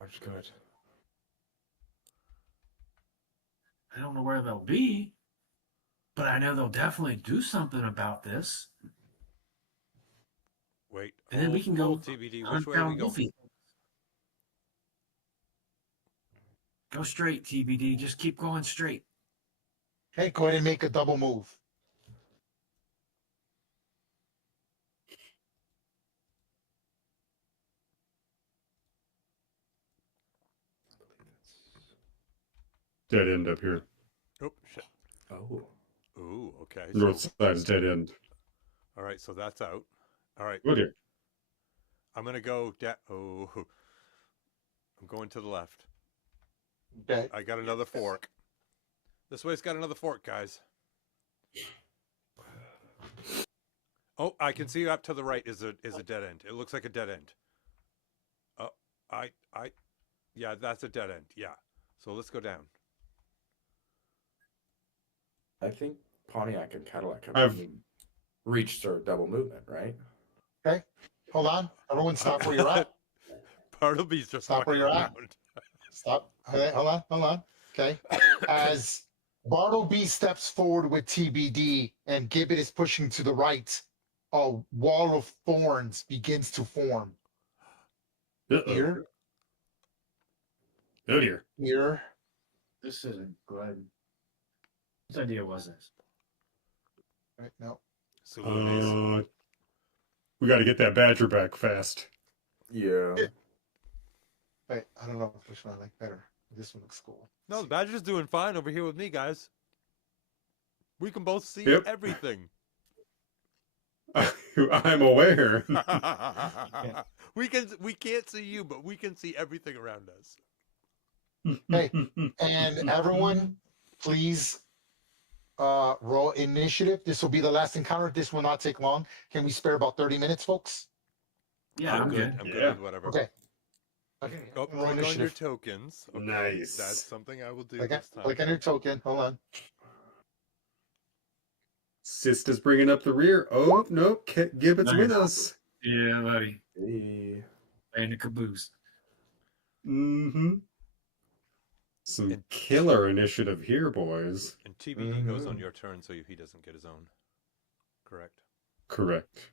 That's good. I don't know where they'll be, but I know they'll definitely do something about this. Wait, And then we can go hold TBD. Which hunt way are we down going? Wolfie. Go straight, TBD. Just keep going straight. Okay, go ahead and make a double move. Dead end up here. Oh shit! Oh. Ooh, okay. North So, side's dead end. all right, so that's out. All right, Oh dear. I'm gonna go. Oh, I'm going to the left. Okay. I got another fork. This way's got another fork, guys. Oh, I can see up to the right is a dead end. It looks like a dead end. Oh, yeah, that's a dead end. Yeah. So let's go down. I think Pontiac and Cadillac have I've- reached their double movement, right? Okay. Hold on. Everyone stop where you're at. Bartleby's just Stop where running you're at. around. Stop. Okay, hold on. Okay. As Bartleby steps forward with TBD and Gibbet is pushing to the right, a wall of thorns begins to form. Uh-oh. Here, Oh dear. here. This isn't good. Whose idea was this? Right, no. Saloonies. We got to get that badger back fast. Yeah. Wait, I don't know which one I like better. This one looks cool. No, the Badger's doing fine over here with me, guys. We can both see Yep. everything. I'm aware. We can't see you, but we can see everything around us. Hey, and everyone, please roll initiative. This will be the last encounter. This will not take long. Can we spare about 30 minutes, folks? Yeah, I'm good. I'm Yeah. good with whatever. Okay. Okay. Oh, Roll click on your initiative. tokens. Okay, Nice. That's something I will do Click this time. click on your token. Hold on. Sista's bringing up the rear. Oh, nope. Gibbet's with us. Yeah, buddy. Hey. And the caboose. Mm-hmm. Some And- killer initiative here, boys. And TBD goes on Mhm. your turn, so he doesn't get his own. Correct. Correct.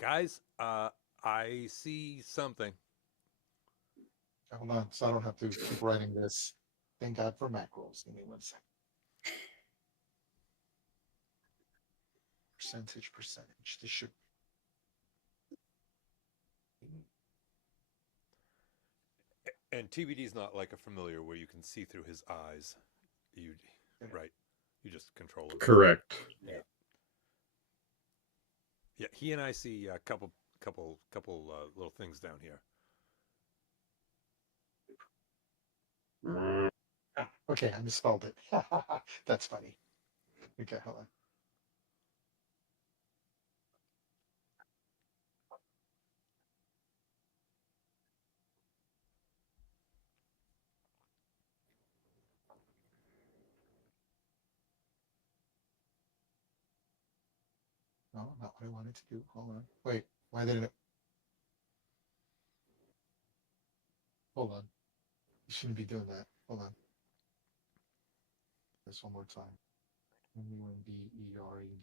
Guys, I see something. Hold on. So I don't have to keep writing this. Thank God for macros. Give me 1 second. Percentage. This should. And TBD's not like a familiar where you can see through his eyes. Right. You just control it. Correct. Yeah, he and I see a couple little things down here. Okay, I misspelled it. That's funny. Okay, hold on. No, not what I wanted to do. Hold on. Wait, why didn't it? Hold on. You shouldn't be doing that. Hold on. This one more time. M-U-N-D-E-R-E.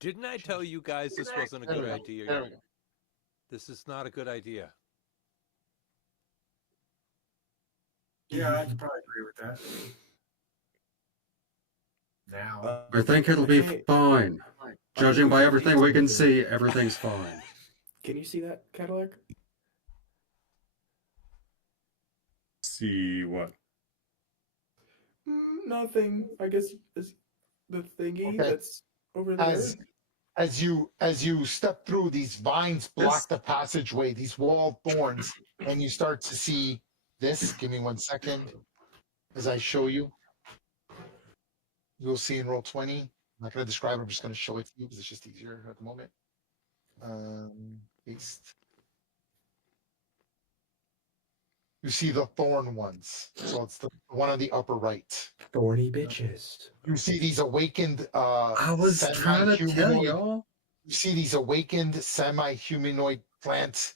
Didn't I tell you guys this wasn't a There we good go. idea? There we go. This is not a good idea. Yeah, I could probably agree with that. Now. I think it'll be Okay. fine. Judging by everything we can see, everything's fine. Can you see that, Cadillac? See what? Nothing. I guess is the thingy Okay. that's over there. As you step through, these vines block the passageway, these wall thorns, and you start to see this. Give me 1 second as I show you. You'll see in roll 20. I'm not going to describe it. I'm just going to show it to you because it's just easier at the moment. Paste. You see the thorn ones. So it's the one on the upper right. Thorny bitches. You see these awakened I was trying to tell semi-humanoid- y'all. You see these awakened semi-humanoid plant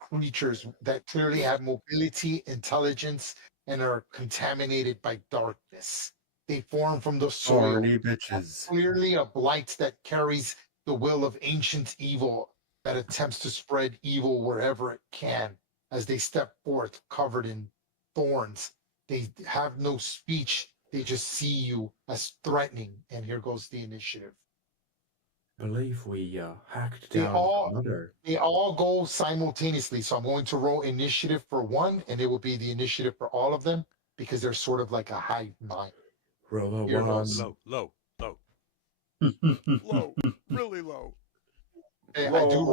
creatures that clearly have mobility, intelligence, and are contaminated by darkness. They form from the soil. Thorny bitches. Clearly a blight that carries the will of ancient evil that attempts to spread evil wherever it can as they step forth covered in thorns. They have no speech. They just see you as threatening. And here goes the initiative. Believe we hacked They down all- another. They all go simultaneously. So I'm going to roll initiative for one, and it will be the initiative for all of them because they're sort of like a hive mind. Roll a Here one. goes. Low, really low. Okay, I do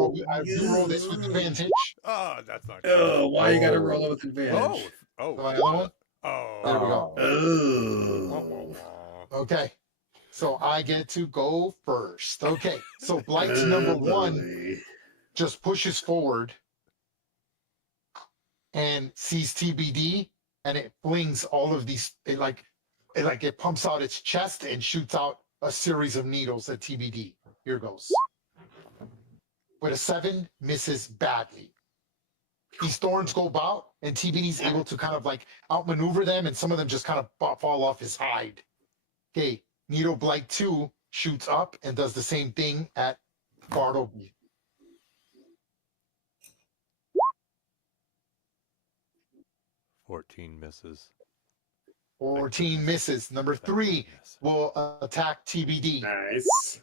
roll this with advantage. Oh, that's not good. Oh, why you gotta roll it with advantage? Oh, So another one? oh. There we go. Oh. Okay. So I get to go first. Okay. So blight number one Ugly. just pushes forward and sees TBD, and it flings all of these. It pumps out its chest and shoots out a series of needles at TBD. Here goes. With a 7, misses badly. These thorns go about, and TBD's able to kind of like outmaneuver them, and some of them just kind of fall off his hide. Okay, Needle Blight 2 shoots up and does the same thing at Bartleby. $14 misses. 14 misses. Number 3 will attack TBD. Nice.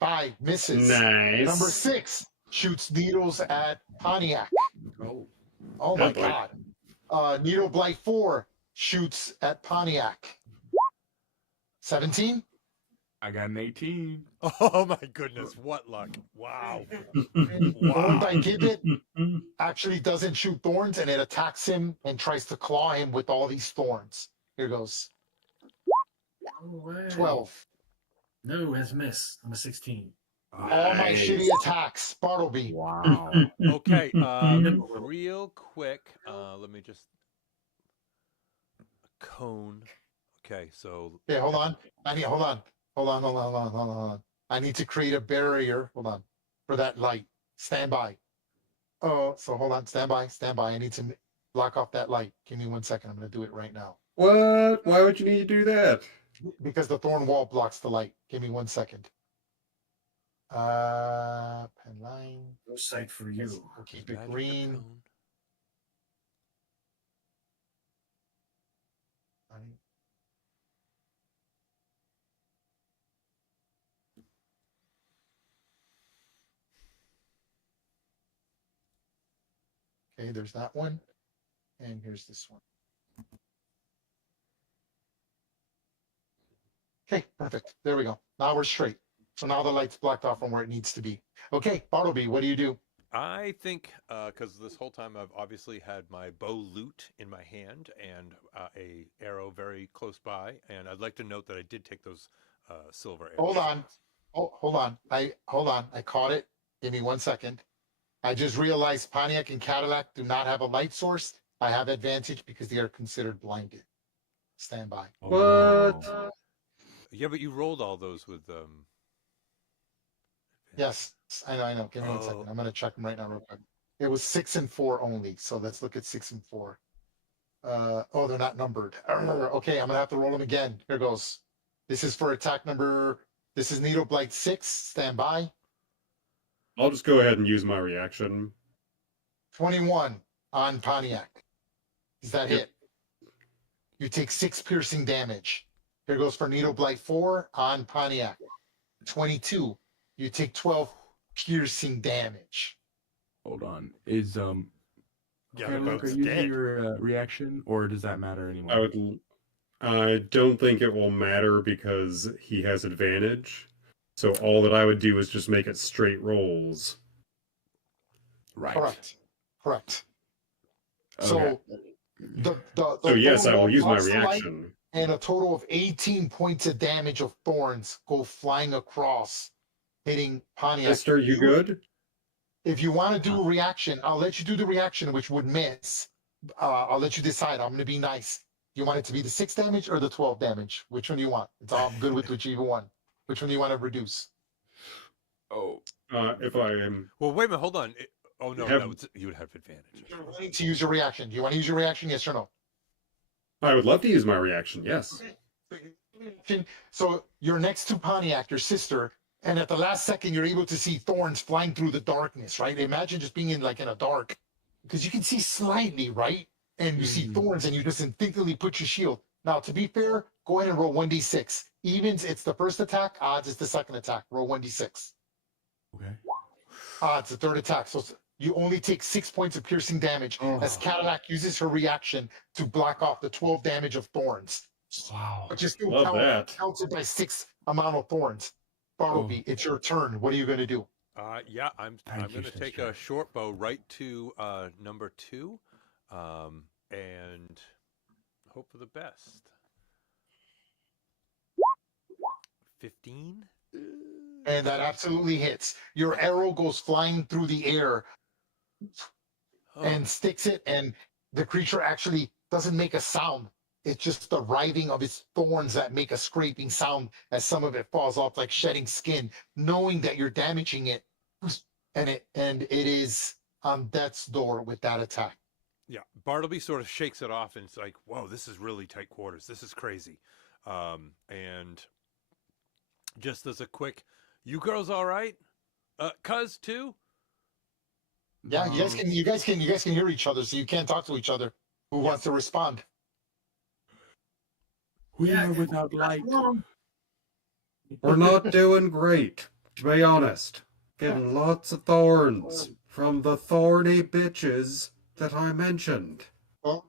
5 misses. Nice. Number 6 shoots needles at Pontiac. Oh. Oh my Oh, boy. God. Needle Blight 4 shoots at Pontiac. 17? I got an 18. Oh my goodness, what luck. Wow. Thorn by Gibbet actually doesn't shoot thorns, and it attacks him and tries to claw him with all these thorns. Here goes. No way. 12. No, that's a miss. I'm a 16. All my Nice. shitty attacks. Bartleby. Wow. Okay, real quick, let me just cone. Okay, so Okay, hold on. Hold on. I need to create a barrier. Hold on. For that light. Stand by. Oh, so hold on. Stand by. I need to block off that light. Give me 1 second. I'm going to do it right now. What? Why would you need to do that? Because the thorn wall blocks the light. Give me 1 second. Pen line. No sight for you. We'll keep it magic green. cone. Right. Okay, there's that one. And here's this one. Okay, perfect. There we go. Now we're straight. So now the light's blocked off from where it needs to be. Okay, Bartleby, what do you do? I think, because this whole time I've obviously had my bow loot in my hand and a arrow very close by, and I'd like to note that I did take those silver arrows. Hold on. Oh, hold on. I caught it. Give me 1 second. I just realized Pontiac and Cadillac do not have a light source. I have advantage because they are considered blinded. Stand by. What? Yeah, but you rolled all those with Yes, I know. Give me 1 second. Oh. I'm going to check them right now real quick. It was 6 and 4 only. So let's look at 6 and 4. Oh, they're not numbered. Okay, I'm gonna have to roll them again. Here goes. This is for attack number. This is Needle Blight 6. Stand by. I'll just go ahead and use my reaction. 21 on Pontiac. Is that Yep. hit? You take 6 piercing damage. Here goes for Needle Blight 4 on Pontiac. 22. You take 12 piercing damage. Hold on. Is Gadabouts are you dead. using your reaction, or does that matter anymore? I don't think it will matter because he has advantage. So all that I would do is just make it straight rolls. Right. Correct. Okay. So the So yes, I will use my lost the light, reaction. and a total of 18 points of damage of thorns go flying across, hitting Pontiac. Mister, you good? If you want to do a reaction, I'll let you do the reaction, which would miss. I'll let you decide. I'm going to be nice. You want it to be the 6 damage or the 12 damage? Which one do you want? It's all good with whichever one. Which one do you want to reduce? Oh, If I am, Well, wait a minute. Hold on. Oh no, Have- that was, you would have advantage. You're willing to use your reaction. Do you want to use your reaction? Yes or no? I would love to use my reaction. Yes. So you're next to Pontiac, your sister, and at the last second, you're able to see thorns flying through the darkness, right? Imagine just being in a dark, because you can see slightly, right? And you see thorns, and you just instinctively put your shield. Now, to be fair, go ahead and roll 1d6. Evens, it's the first attack. Odds, it's the second attack. Roll 1d6. okay. Odds, the third attack. So you only take 6 points of piercing damage as Cadillac uses her reaction to block off the 12 damage of thorns. Wow. But you're still Love that. counted by 6 amount of thorns. Bartleby, it's your turn. What are you going to do? Yeah, I'm Thank you, going to take sister. a short bow right to number 2, and hope for the best. 15. And that absolutely hits. Your arrow goes flying through the air Oh, and sticks it, and the creature actually doesn't make a sound. It's just the writhing of its thorns that make a scraping sound as some of it falls off like shedding skin, knowing that you're damaging it, and it is on death's door with that attack. yeah. Bartleby sort of shakes it off, and it's like, "Whoa, this is really tight quarters. This is crazy." And just as a quick, "You girls all right? Cuz too?" Yeah, you guys can hear each other, so you can't talk to each other. Who wants to respond? We are without light. We're not doing great, to be honest. Getting lots of thorns from the thorny bitches that I mentioned. Well,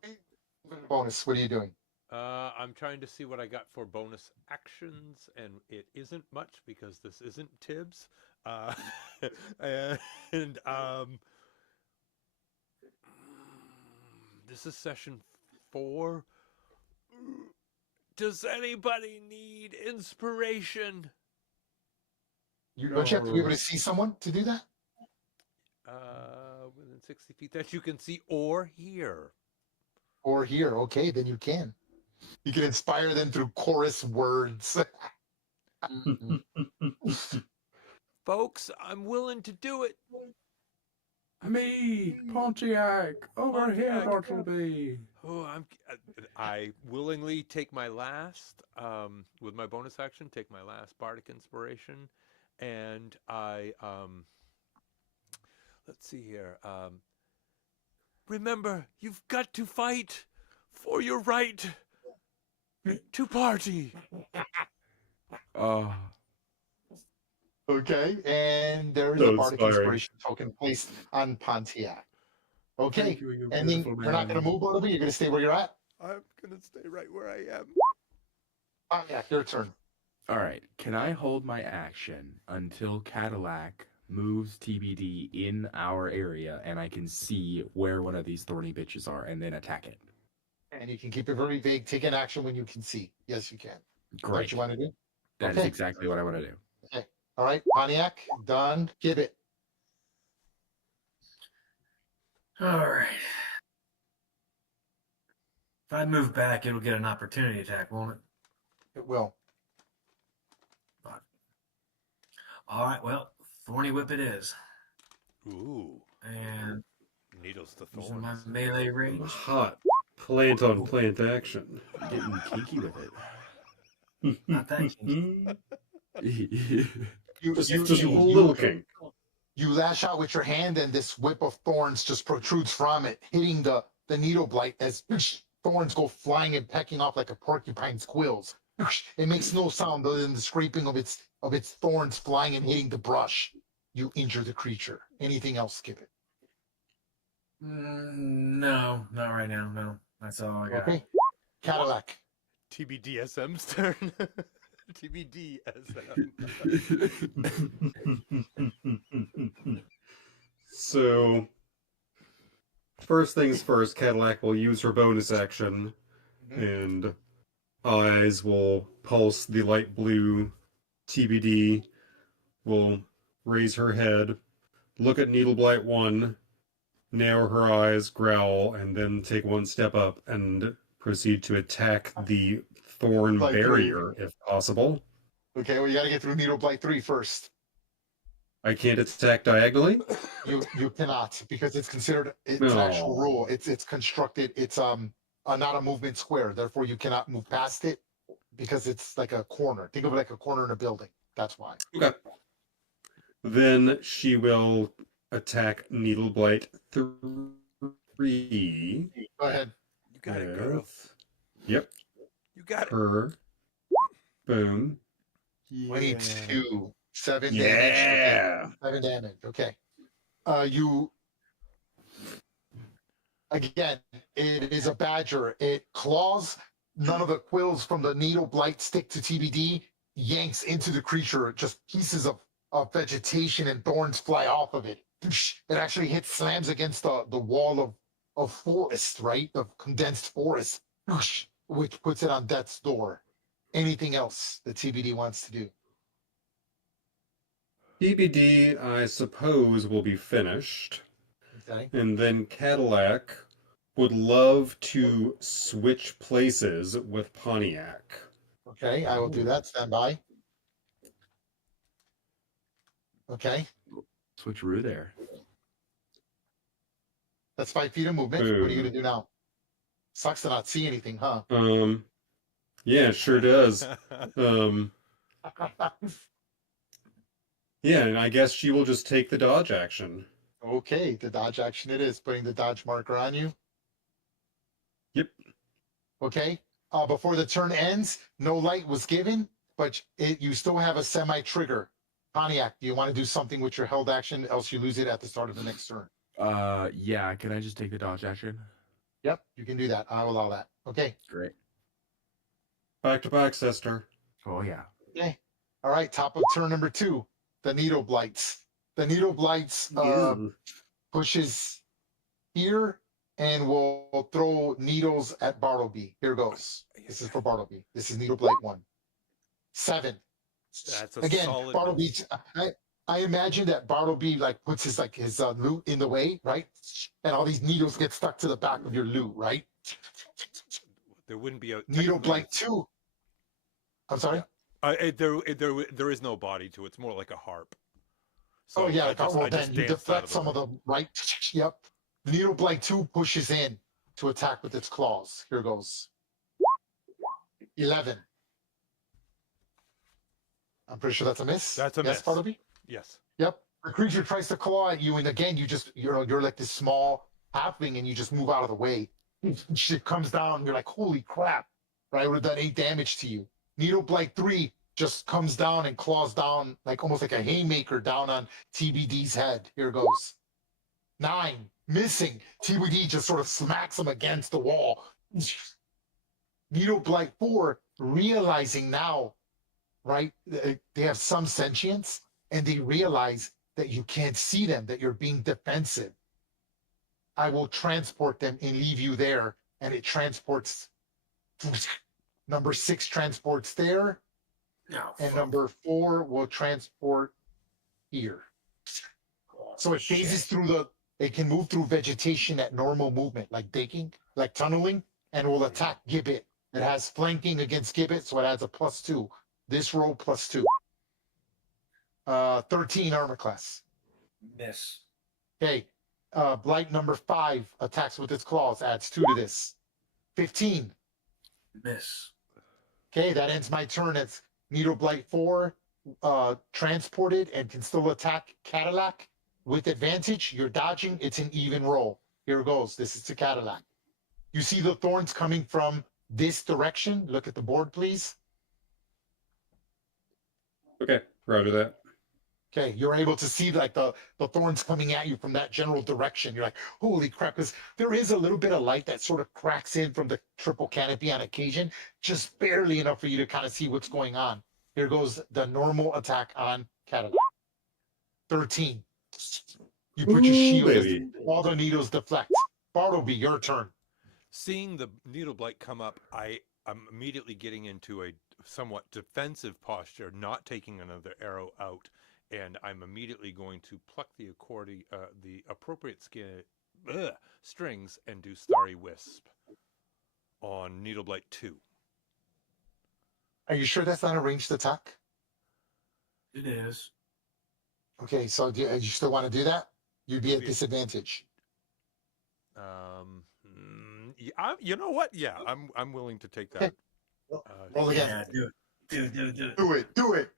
bonus. What are you doing? I'm trying to see what I got for bonus actions, and it isn't much because this isn't Tibbs. And this is session 4. Does anybody need inspiration? Don't you have to be able to see someone to do that? Within 60 feet that you can see or hear. Or here? Okay, then you can. You can inspire them through chorus words. Folks, I'm willing to do it. Me, Pontiac, over here, Pontiac. Bartleby. Oh, I willingly take my last, with my bonus action, take my last bardic inspiration, and I, let's see here. Remember, you've got to fight for your right to party. Okay, and there is So a bardic inspiring. inspiration token placed on Pontiac. Okay, Thank you, you and then beautiful you're not going man. to move, Bartleby. You're going to stay where you're at. I'm gonna stay right where I am. Pontiac, your turn. All right. Can I hold my action until Cadillac moves TBD in our area and I can see where one of these thorny bitches are and then attack it? And you can keep it very vague. Take an action when you can see. Yes, you can. What Great. you want to do? That is Okay. exactly what I want to do. All right, Pontiac, done. Give it. All right. If I move back, it'll get an opportunity attack, won't it? It will. All right, well, Thorny Whip it is. Ooh. And needles to Using my thorns. melee range. Hot plant on plant action. Getting kinky with Not that kinky. it. Just you, a little kink. you lash out with your hand, and this whip of thorns just protrudes from it, hitting the needle blight as thorns go flying and pecking off like a porcupine's quills. It makes no sound other than the scraping of its thorns flying and hitting the brush. You injure the creature. Anything else, skip it. No, not right now. No, that's all I got. Okay. Cadillac. TBDSM's turn. TBDSM. So, first things first, Cadillac will use her bonus action, and Eyes will pulse the light blue. TBD will raise her head, look at Needleblight 1, narrow her eyes, growl, and then take one step up and proceed to attack the thorn Like barrier, if possible. Okay, well, you got to get through Needle Blight 3 first. I can't attack diagonally? You cannot, because it's considered an No. actual rule. It's constructed. It's not a movement square. Therefore, you cannot move past it because it's like a corner. Think of it like a corner in a building. That's why. Okay. Then she will attack Needleblight 3. Go ahead. You got it, girl. Yep. You got it. Her. Boom. 22. 7 damage. Yeah. Okay. 7 damage. Okay. You. Again, it is a badger. It claws. None of the quills from the needle blight stick to TBD. Yanks into the creature. Just pieces of vegetation and thorns fly off of it. It actually slams against the wall of forest, right? Of condensed forest, which puts it on death's door. Anything else that TBD wants to do? TBD, I suppose, will be finished. Okay. And then Cadillac would love to switch places with Pontiac. Okay, I will do that. Stand by. Okay, Switcheroo there. that's 5 feet of movement. What are you gonna do now? Sucks to not see anything, huh? Yeah, it sure does. Yeah, and I guess she will just take the dodge action. Okay, the dodge action it is. Putting the dodge marker on you. Yep. Okay. Before the turn ends, no light was given, but you still have a semi-trigger. Pontiac, do you want to do something with your held action, else you lose it at the start of the next turn? Yeah, can I just take the dodge action? Yep, you can do that. I'll allow that. Okay. Great. Back to back, sister. Oh, yeah. Okay. All right, top of turn number 2, the Needle Blights. The Needle Blights pushes here and will throw needles at Bartleby. Here goes. This is for Bartleby. This is Needle Blight 1. 7. That's a Again, solid Bartleby. I imagine that Bartleby like puts his loot in the way, right? And all these needles get stuck to the back of your loot, right? There wouldn't be a Needle Blight 2. I'm sorry. There is no body to it. It's more like a harp. So Oh yeah, I just then you danced out deflect of some of the right. Yep. Needle Blight 2 pushes in to attack with its claws. Here goes. 11. I'm pretty sure that's a miss. That's a yes, miss. Bartleby? Yes. Yep. The creature tries to claw at you, and again, you're like this small halfling, and you just move out of the way. Shit comes down, and you're like, holy crap! Right? I would have done 8 damage to you. Needle Blight 3 just comes down and claws down, like almost like a haymaker down on TBD's head. Here goes. 9, missing. TBD just sort of smacks him against the wall. Needle Blight 4, realizing now, right, they have some sentience, and they realize that you can't see them, that you're being defensive. I will transport them and leave you there, and it transports. Number 6 transports there, and number 4 will transport here. So it phases through it can move through vegetation at normal movement, like digging, like tunneling, and will attack Gibbet. It has flanking against Gibbet, so it adds a +2. This roll +2. 13 armor class. Miss. Okay. Blight number 5 attacks with its claws, adds 2 to this. 15. Miss. Okay, that ends my turn. It's Needle Blight 4, transported and can still attack Cadillac with advantage. You're dodging. It's an even roll. Here it goes. This is to Cadillac. You see the thorns coming from this direction. Look at the board, please. Okay, roger that. Okay, you're able to see like the thorns coming at you from that general direction. You're like, holy crap, because there is a little bit of light that sort of cracks in from the triple canopy on occasion, just barely enough for you to kind of see what's going on. Here goes the normal attack on Cadillac. 13. You put your Ooh, shield as baby. all the needles deflect. Bartleby, your turn. Seeing the needle blight come up, I'm immediately getting into a somewhat defensive posture, not taking another arrow out, and I'm immediately going to pluck the appropriate strings and do Starry Wisp on needle blight 2. Are you sure that's not a ranged attack? It is. Okay, so do you still want to do that? You'd be at Yeah. disadvantage. Yeah, you know what? Yeah, I'm willing to take that. Roll again. Yeah, do it. Do it. Do it.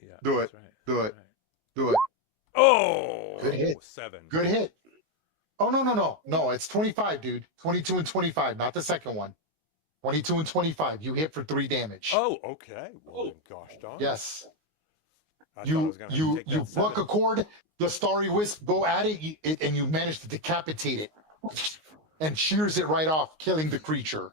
Yeah, Do that's it. right, Do that's it. right. Do it. Oh, Good hit. 7. Good hit. Oh, no. It's 25, dude. 22 and 25, not the second one. 22 and 25. You hit for 3 damage. Oh, okay. Well, then, gosh darn. Yes. I thought I was gonna have to take You that pluck 7. a cord, the Starry Wisp, go at it, and you manage to decapitate it. And shears it right off, killing the creature.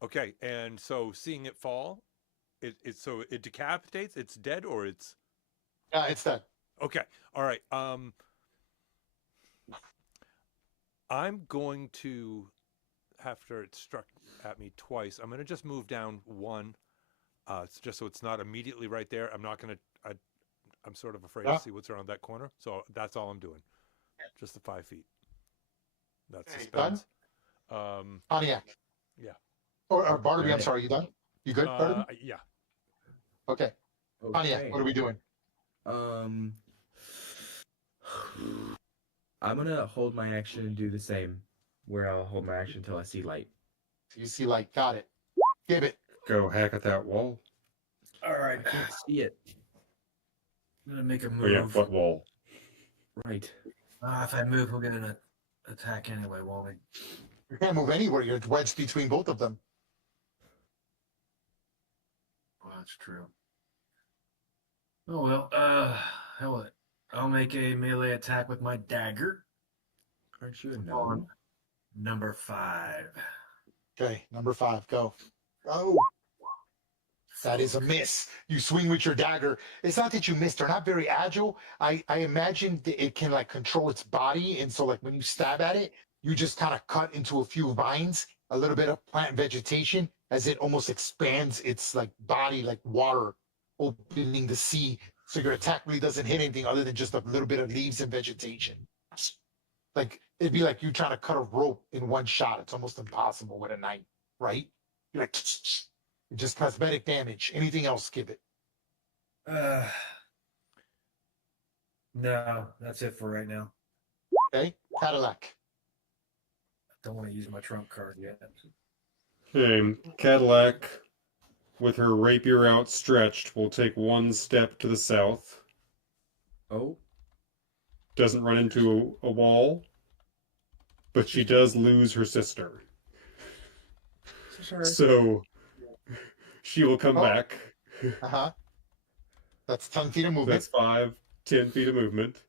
Okay, and so seeing it fall, it decapitates. It's dead, or it's It's dead. okay. All right. I'm going to, after it struck at me twice, I'm going to just move down 1. It's just so it's not immediately right there. I'm not going to. I'm sort of afraid to see what's around that corner, so that's all I'm doing. Just the 5 feet. That's Okay, suspense. Pontiac. Yeah. Or Bartleby, I'm Right. sorry, you done? You good, Bartleby? Yeah. Okay. Pontiac, Okay. what are we doing? I'm gonna hold my action and do the same, where I'll hold my action until I see light. You see, like, got it. Give it. Go hack at that wall. All right. I can't see it. I'm gonna make a Oh move. yeah, what wall? Right. If I move, we'll get an attack anyway, won't we? You can't move anywhere. You're wedged between both of them. Well, that's true. Oh well. Hell with it. I'll make a melee attack with my dagger Aren't you a on gnome? number 5. Okay, number 5, go. Oh, that is a miss. You swing with your dagger. It's not that you missed. They're not very agile. I imagine that it can like control its body, and so like when you stab at it, you just kind of cut into a few vines, a little bit of plant vegetation, as it almost expands its like body like water, opening the sea. So your attack really doesn't hit anything other than just a little bit of leaves and vegetation. Like it'd be like you trying to cut a rope in one shot. It's almost impossible with a knife, right? You're like just cosmetic damage. Anything else, give it. No, that's it for right now. Okay, Cadillac. Don't want to use my trump card yet. Okay, Cadillac, with her rapier outstretched, will take 1 step to the south. Oh, Doesn't run into a wall, but she does lose her sister. sorry. So she will come Oh. back. That's 10 feet of movement. That's 5, 10 feet of movement.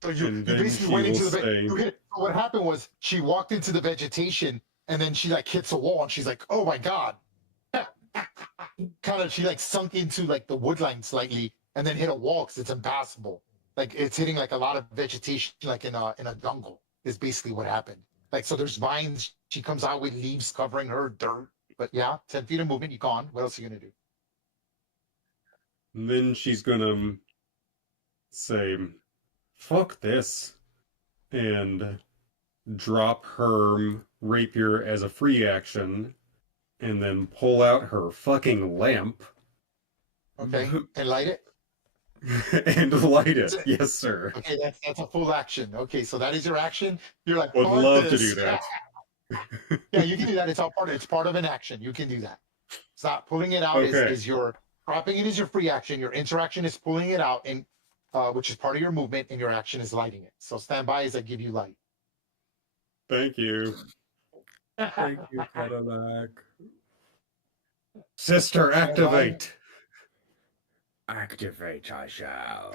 So you And then basically she went into will the stay. you hit. So what happened was she walked into the vegetation and then she like hits a wall and she's like, oh my god. Kind of she like sunk into like the wood line slightly and then hit a wall because it's impassable. Like it's hitting like a lot of vegetation like in a jungle is basically what happened. Like so there's vines, she comes out with leaves covering her, dirt. But yeah, 10 feet of movement, you gone. What else are you gonna do? And then she's gonna say, fuck this, and drop her rapier as a free action, and then pull out her fucking lamp. Okay. And light it. And light it. Yes, sir. Okay, that's a full action. Okay, so that is your action. You're like, Would "Fuck love to this." do that. Yeah, you can do that. It's part of an action. You can do that. It's not pulling it out Okay. is your dropping it is your free action. Your interaction is pulling it out, and which is part of your movement, and your action is lighting it. So stand by as I give you light. Thank you. Thank you, Cadillac. Sister, activate. Activate, I shall.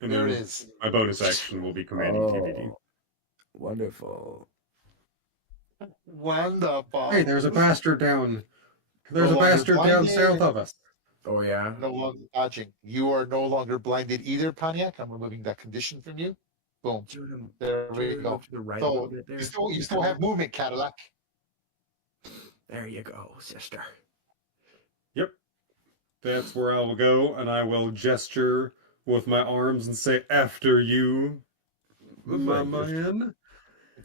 And There then it is. my bonus action will be commanding TBD. Wonderful. Wonderful. Hey, there's a bastard down. There's No a longer bastard down blinded. south of us. Oh, yeah? No longer dodging. You are no longer blinded either, Pontiac. I'm removing that condition from you. Boom. Do you want There to we go. move to the right a little So bit there? you still have movement, Cadillac. There you go, sister. Yep. That's where I will go, and I will gesture with my arms and say, after you, my man.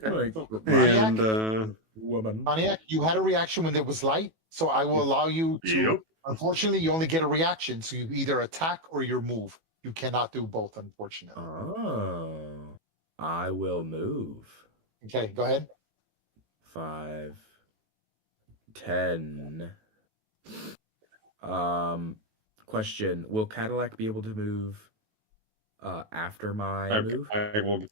Like, And, woman. Pontiac, you had a reaction when there was light, so I will allow you to. Yep. Unfortunately, you only get a reaction, so you either attack or you move. You cannot do both, unfortunately. Oh. I will move. Okay, go ahead. 5, 10. Question: will Cadillac be able to move after my move? I will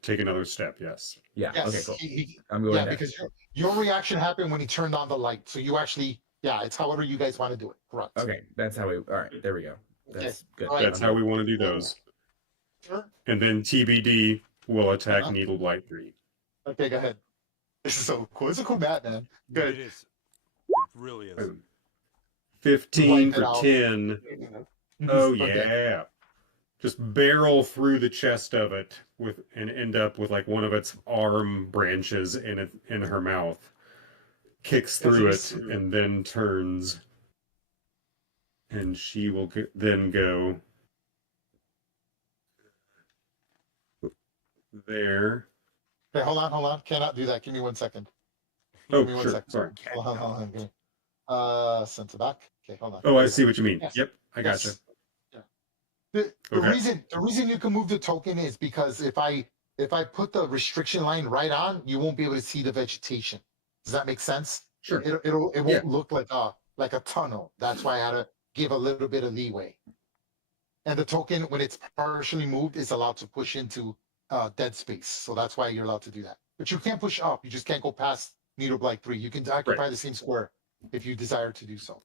take another step, yes. Yeah. Yes, Okay. Cool. he- I'm going yeah, next. because your reaction happened when he turned on the light. So you actually, yeah, it's however you guys want to do it. Correct. Okay, that's how we. All right, there we go. That's good. All right. That's how we want to do those. Sure. And then TBD will attack Uh-huh. Needle Blight 3. Okay, go ahead. This is so cool. It's a cool map, man. Good. It is. It really is. 15 Wipe it for out. 10. Oh, Okay. yeah. Just barrel through the chest of it and end up with like one of its arm branches in her mouth. Kicks through it and then turns. And she will then go there. Okay, hold on. Cannot do that. Give me 1 second. Oh, Give me 1 sure. second. Sorry. Hold on. Okay. Send it back. Okay, hold on. Oh, I see what you mean. Yes. Yep, I gotcha. Yes. Yeah. The Okay. reason you can move the token is because if I put the restriction line right on, you won't be able to see the vegetation. Does that make sense? Sure. It won't Yeah. look like a tunnel. That's why I had to give a little bit of leeway. And the token, when it's partially moved, is allowed to push into dead space. So that's why you're allowed to do that. But you can't push up. You just can't go past Needle Blight 3. You can occupy the same square if you desire to do so.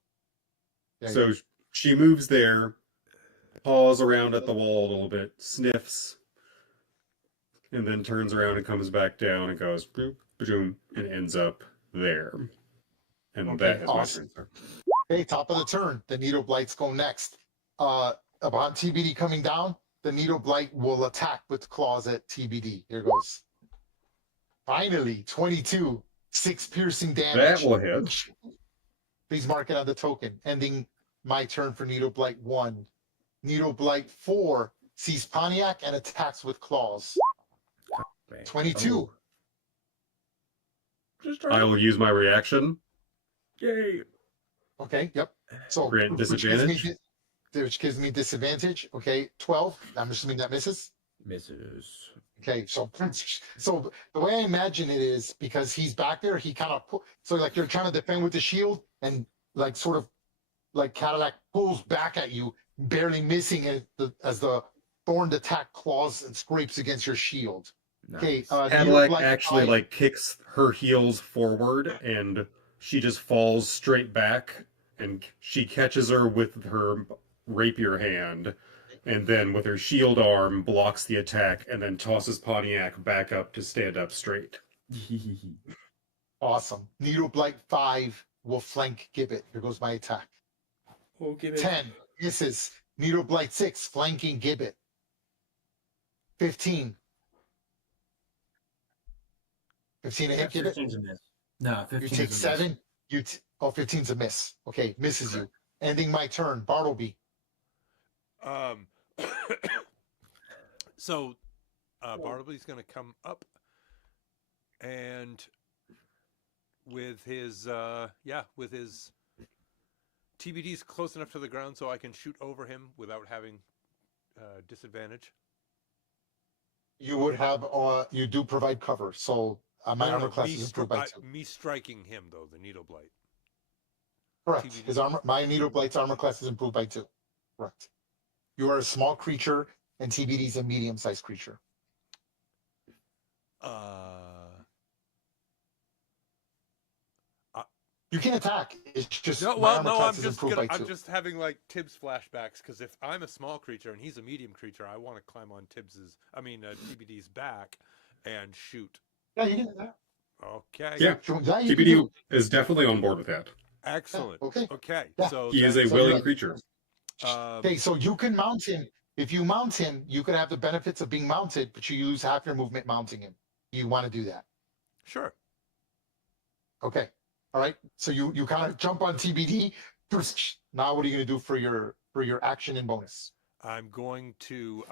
Yeah, So she moves there, paws around at the wall a little bit, sniffs, and then turns around and comes back down and goes boop, boom, and ends up there. And Okay, that is awesome. my turn, sir. Okay, top of the turn. The Needle Blights go next. Upon TBD coming down, the Needle Blight will attack with claws at TBD. Here goes. Finally, 22, 6 piercing damage. That will hit. Please mark it on the token. Ending my turn for Needle Blight 1. Needle Blight 4 sees Pontiac and attacks with claws. 22. Just I trying. will use my reaction. Yay. Okay, yep. So Grant disadvantage. Which gives me disadvantage. Okay, 12. I'm assuming that misses. Misses. Okay, so the way I imagine it is because he's back there, he kind of so like you're trying to defend with the shield, and like sort of like Cadillac pulls back at you, barely missing it as the thorned attack claws and scrapes against your shield. Okay, Nice. Cadillac Needle Blight actually 5. like kicks her heels forward and she just falls straight back and she catches her with her rapier hand and then with her shield arm blocks the attack and then tosses Pontiac back up to stand up straight. Awesome. Needle Blight 5 will flank Gibbet. Here goes my attack. Oh, give it. 10 misses. Needle Blight 6 flanking Gibbet. 15. 15 to hit Gibbet. 15's a miss. No, 15 You is take a miss. 7. 15's a miss. Okay, misses you. Ending my turn. Bartleby. So Bartleby's going to come up and with his TBD's close enough to the ground so I can shoot over him without having disadvantage. You would have, you do provide cover, so my armor class is improved by 2. Me striking him though, the needle blight. Correct. TBD. His armor, my needle blight's armor class is improved by 2. Correct. You are a small creature, and TBD's a medium-sized creature. You can attack. It's just no. my Well, armor no. class is improved by 2. I'm just having like Tibbs flashbacks because if I'm a small creature and he's a medium creature, I want to climb on TBD's back and shoot. Yeah, you can do that. Okay. Yeah. TBD is definitely on board with that. Excellent. Yeah, okay. Okay. Yeah. So He is a willing creature. Okay, so you can mount him. If you mount him, you could have the benefits of being mounted, but you lose half your movement mounting him. You want to do that? Sure. Okay. All right. So you kind of jump on TBD. Now what are you going to do for your action and bonus? I'm going to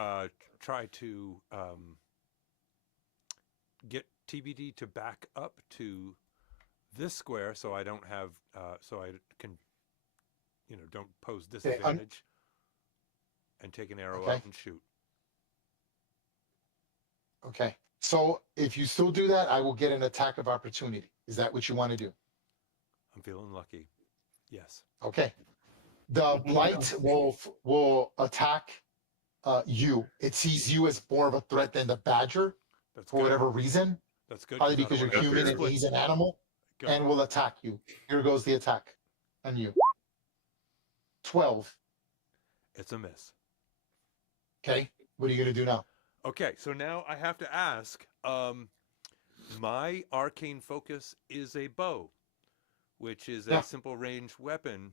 try to get TBD to back up to this square so I don't have so I can don't pose disadvantage and take an arrow out and shoot. Okay. So if you still do that, I will get an attack of opportunity. Is that what you want to do? I'm feeling lucky. Yes. Okay. The blight will attack you. It sees you as more of a threat than the badger for whatever reason. That's good. Probably because you're human and he's an animal, and will attack you. Here goes the attack on you. 12. It's a miss. Okay. What are you going to do now? Okay, so now I have to ask. My arcane focus is a bow, which is a simple range weapon.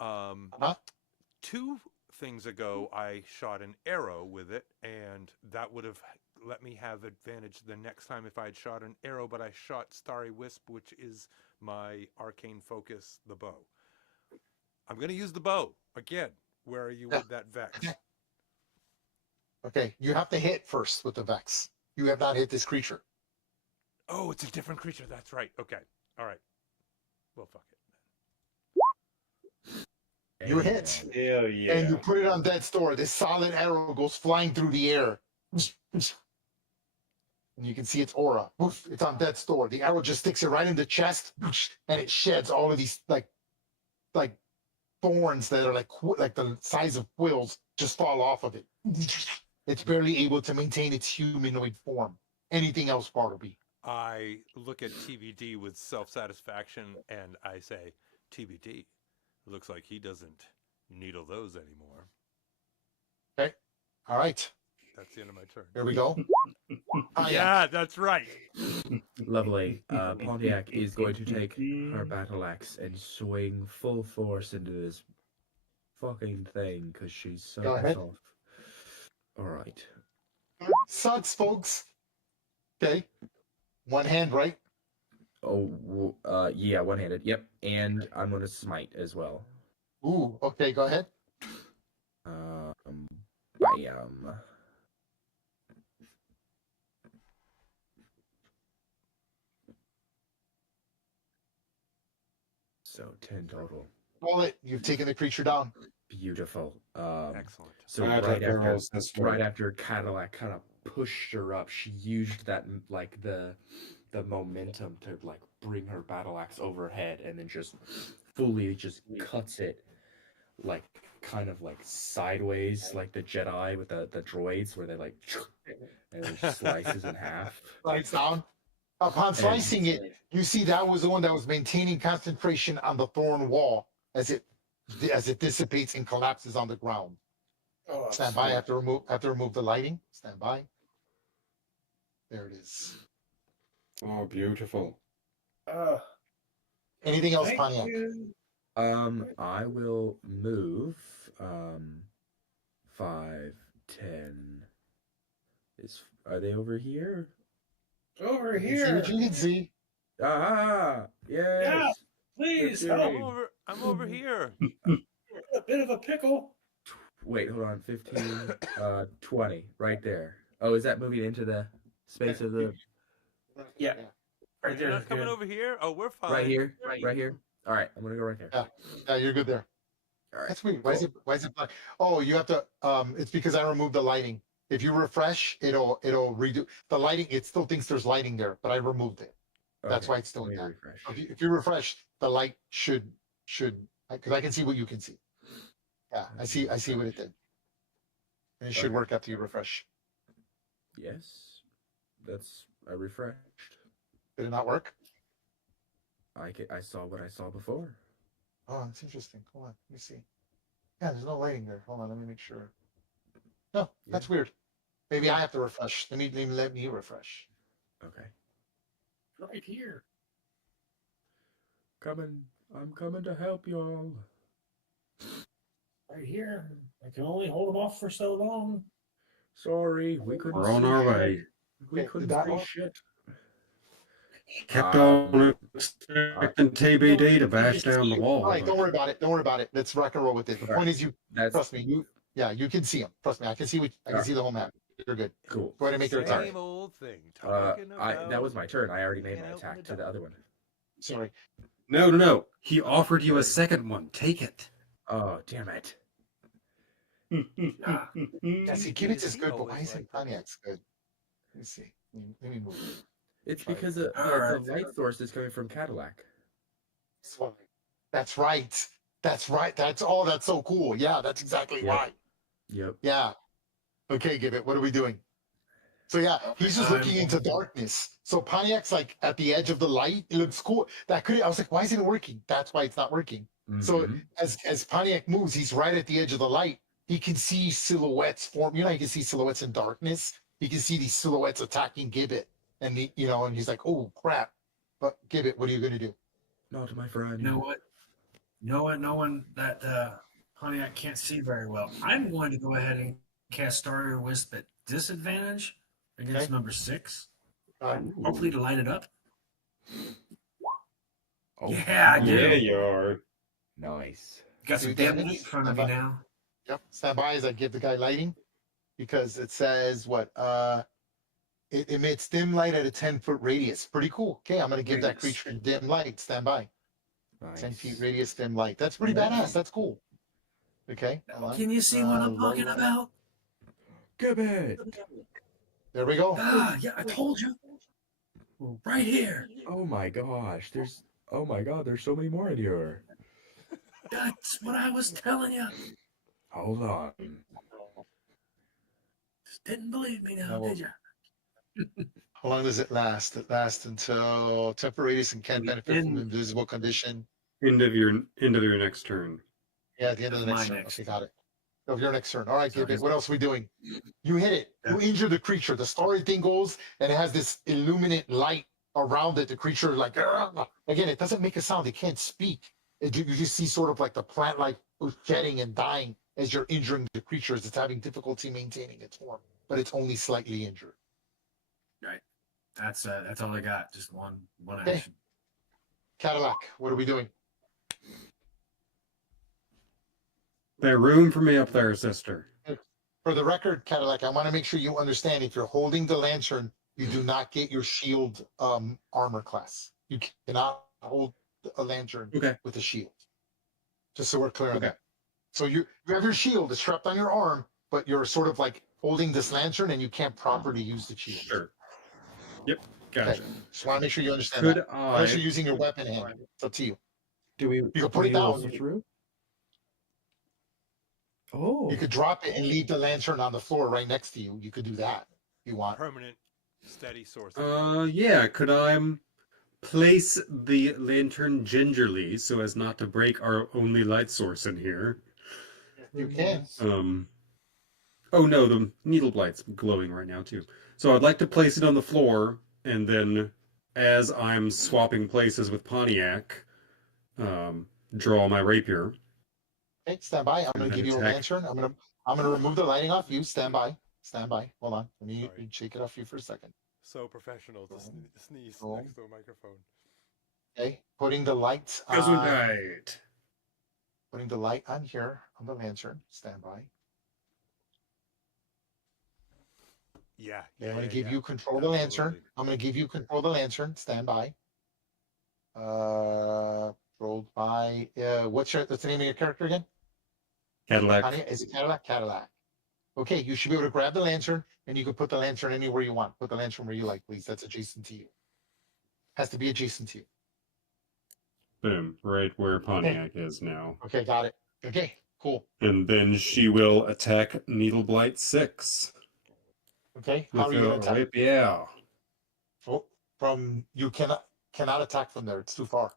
2 things ago, I shot an arrow with it, and that would have let me have advantage the next time if I had shot an arrow, but I shot Starry Wisp, which is my arcane focus, the bow. I'm going to use the bow again. Where are you with that Vex? Okay, you have to hit first with the Vex. You have not hit this creature. Oh, it's a different creature. That's right. Okay. All right. Well, fuck it. You hit. Hell yeah. And you put it on death's door. This solid arrow goes flying through the air. And you can see its aura. It's on death's door. The arrow just sticks it right in the chest, and it sheds all of these like thorns that are like the size of quills just fall off of it. It's barely able to maintain its humanoid form. Anything else, Bartleby? I look at TBD with self-satisfaction and I say, TBD, looks like he doesn't needle those anymore. Okay. All right. That's the end of my turn. Here we go. Yeah, that's right. Lovely. Pontiac is going to take her battle axe and swing full force into this fucking thing because she's so pissed off. All right. Sucks, folks. Okay. One hand, right? Oh, yeah, one-handed. Yep, and I'm going to smite as well. Ooh, okay, go ahead. Bam. So 10 total. Roll it. You've taken the creature down. Beautiful. Excellent. So right after Cadillac kind of pushed her up, she used that like the momentum to like bring her battle axe overhead, and then just fully just cuts it like kind of like sideways, like the Jedi with the droids where they like and it slices in half. Slides down. Upon slicing it, you see that was the one that was maintaining concentration on the thorn wall as it dissipates and collapses on the ground. Oh, Stand by. I have to remove the lighting. Stand by. There it is. Oh, beautiful. Anything else, Thank Pontiac? you. I will move 5, 10. Are they over here? Over See here. what you need, Z. Ah, yes. Yeah, please help. I'm over here. A bit of a pickle. Wait, hold on. 15, 20, right there. Oh, is that moving into the space of the? Yeah. Right You're there. not coming over here? Oh, we're fine. Right here. Right here. All right, I'm gonna go right there. Yeah, you're good there. All right. That's weird. Why is it black? Oh, you have to it's because I removed the lighting. If you refresh, it'll redo the lighting. It still thinks there's lighting there, but I removed it. That's Okay, why it's let doing me that. refresh. If you refresh, the light should because I can see what you can see. Yeah, I see what it did. And it should Okay. work after you refresh. Yes, I refreshed. Did it not work? I saw what I saw before. Oh, that's interesting. Hold on, let me see. Yeah, there's no lighting there. Hold on, let me make sure. No, that's weird. Maybe I have to refresh. Let me refresh. Okay. Right here. I'm coming to help y'all. Right here. I can only hold them off for so long. Sorry, we couldn't We're on see our shit. way. We Okay, couldn't did that see work? shit. Kept on expecting TBD to bash down the wall. All right, but- don't worry about it. Don't worry about it. Let's rock and roll with it. The All point right. is, you That's trust me. You can see them. Trust me. I can see the whole map. You're good. cool. Go ahead and make your attack. Same old thing. Talking about That was my turn. I already made hanging my out in attack the to the dark. other one. Sorry. No. He offered you a second one. Take it. Oh, damn it. Yeah, see, Gibbets is He good, but always why isn't liked that. Pontiac's good? Let me see. Let me move it. It's Sorry. because All the right. light source is coming from Cadillac. Sorry. That's right. That's right. That's so cool. Yeah, that's exactly Yep. why. Yep. Yeah. Okay, Gibbet, what are we doing? So yeah, he's just looking into darkness. So Pontiac's like at the edge of the light. It looks cool. I was like, why isn't it working? That's why it's not working. So Mhm. as Pontiac moves, he's right at the edge of the light. He can see silhouettes form. You know, you can see silhouettes in darkness. He can see these silhouettes attacking Gibbet, and and he's like, oh crap. But Gibbet, what are you going to do? Not my friend. You know what? Knowing that Pontiac can't see very well, I'm going to go ahead and cast Starry Wisp at disadvantage against Okay. number 6. All right. Hopefully to line it up. Oh, Yeah, I do. Yeah, you are. nice. Got some Do damn damage. light in front of me now. Yep. Stand by as I give the guy lighting, because it says what? It emits dim light at a 10-foot radius. Pretty cool. Okay, I'm going to give that Radius. creature dim light. Stand by. Nice. 10 feet radius dim light. That's pretty badass. That's cool. Okay. Hold on. Can you see what I'm talking lower. about? Gibbet. There we go. Ah, yeah, I told you. Right here. Oh my gosh. There's so many more in here. That's what I was telling you. Hold on. Just didn't believe me now, No. did you? How long does it last? It lasts until temporary radius and can't benefit from End. invisible condition. End of your next turn. Yeah, at the end of the next My turn. next. Okay, got it. Of your next turn. All right, So Gibbet. his- What else are we doing? You hit it. You injure the creature. The story thing goes and it has this illuminate light around it. The creature like again, it doesn't make a sound. It can't speak. You just see sort of like the plant like shedding and dying as you're injuring the creature as it's having difficulty maintaining its form, but it's only slightly injured. That's all I got. Just one Okay. action. Cadillac, what are we doing? There room for me up there, sister. For the record, Cadillac, I want to make sure you understand if you're holding the lantern, you do not get your shield armor class. You cannot hold a lantern Okay. with a shield. Just so we're clear on Okay. that. So you have your shield, it's strapped on your arm, but you're sort of like holding this lantern and you can't properly use the shield. Sure. Yep. Gotcha. Just want to make sure you understand Could that. Unless you're I? using your weapon hand. It's up to you. Do we? You can put it down. Through? Oh. You could drop it and leave the lantern on the floor right next to you. You could do that if you want. Permanent, steady source. of light. Yeah. Could I place the lantern gingerly so as not to break our only light source in here? You can. Oh no, the needle blight's glowing right now too. So I'd like to place it on the floor, and then as I'm swapping places with Pontiac, draw my rapier. Okay, stand by. I'm going to give you a Attack. lantern. I'm gonna remove the lighting off you. Stand by. Stand by. Hold on. Let me Sorry. shake it off you for a second. So professional to sneeze Oh. next to a microphone. Okay, putting the lights on. Gesundheit. Putting the light on here on the lantern. Stand by. Yeah. I'm Yeah. going to yeah, give yeah. you control of the lantern. Absolutely. I'm going to give you control of the lantern. Stand by. Rolled by. What's the name of your character again? Cadillac. Tanya, is it Cadillac? Cadillac. Okay, you should be able to grab the lantern, and you can put the lantern anywhere you want. Put the lantern where you like, please. That's adjacent to you. Has to be adjacent to you. Boom. Right where Pontiac is now. Okay, got it. Okay, cool. And then she will attack Needleblight 6. Okay, how are With you going a to attack? whip, yeah. Oh, from you cannot attack from there. It's too far.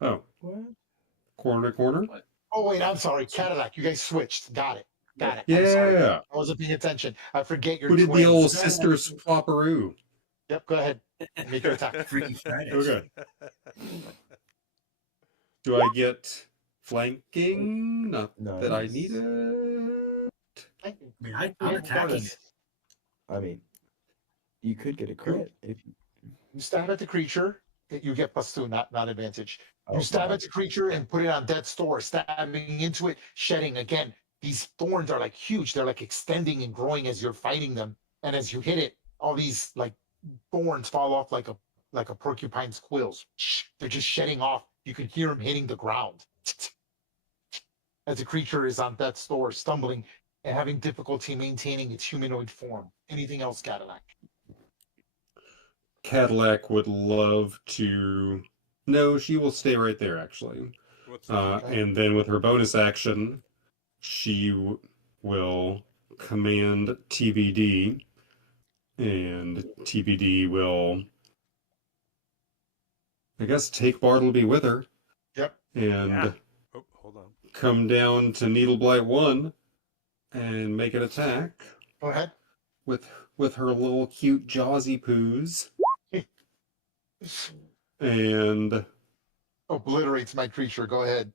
Oh, What? corner to corner? Oh wait, I'm sorry, Cadillac. You guys switched. Got it. Got it. I'm sorry. Yeah. I wasn't paying attention. I forget your Who did twins. the old sister swapperoo? Yep, go ahead. Make your attack. Freaky Friday. Okay. Do I get flanking? Not that I Nice. need it. I mean, I'm I'm attacking it. I mean, you could get a crit if You stab at the creature, you get +2, not advantage. oh, You stab my at the creature and put it on dead store, stabbing into it, shedding. Again, these thorns are like huge. They're like extending and growing as you're fighting them. And as you hit it, all these like thorns fall off like a porcupine's quills. They're just shedding off. You can hear them hitting the ground. As the creature is on death's door, stumbling and having difficulty maintaining its humanoid form. Anything else, Cadillac? Cadillac would love to. No, she will stay right there, actually. What's the And then with her bonus action, she will command TBD, and TBD will, I guess, take Bartleby with her. Yep. And Yeah. Oh, hold on. come down to Needleblight 1 and make an attack Go ahead. with her little cute Jawsy poos. And Obliterates my creature. Go ahead.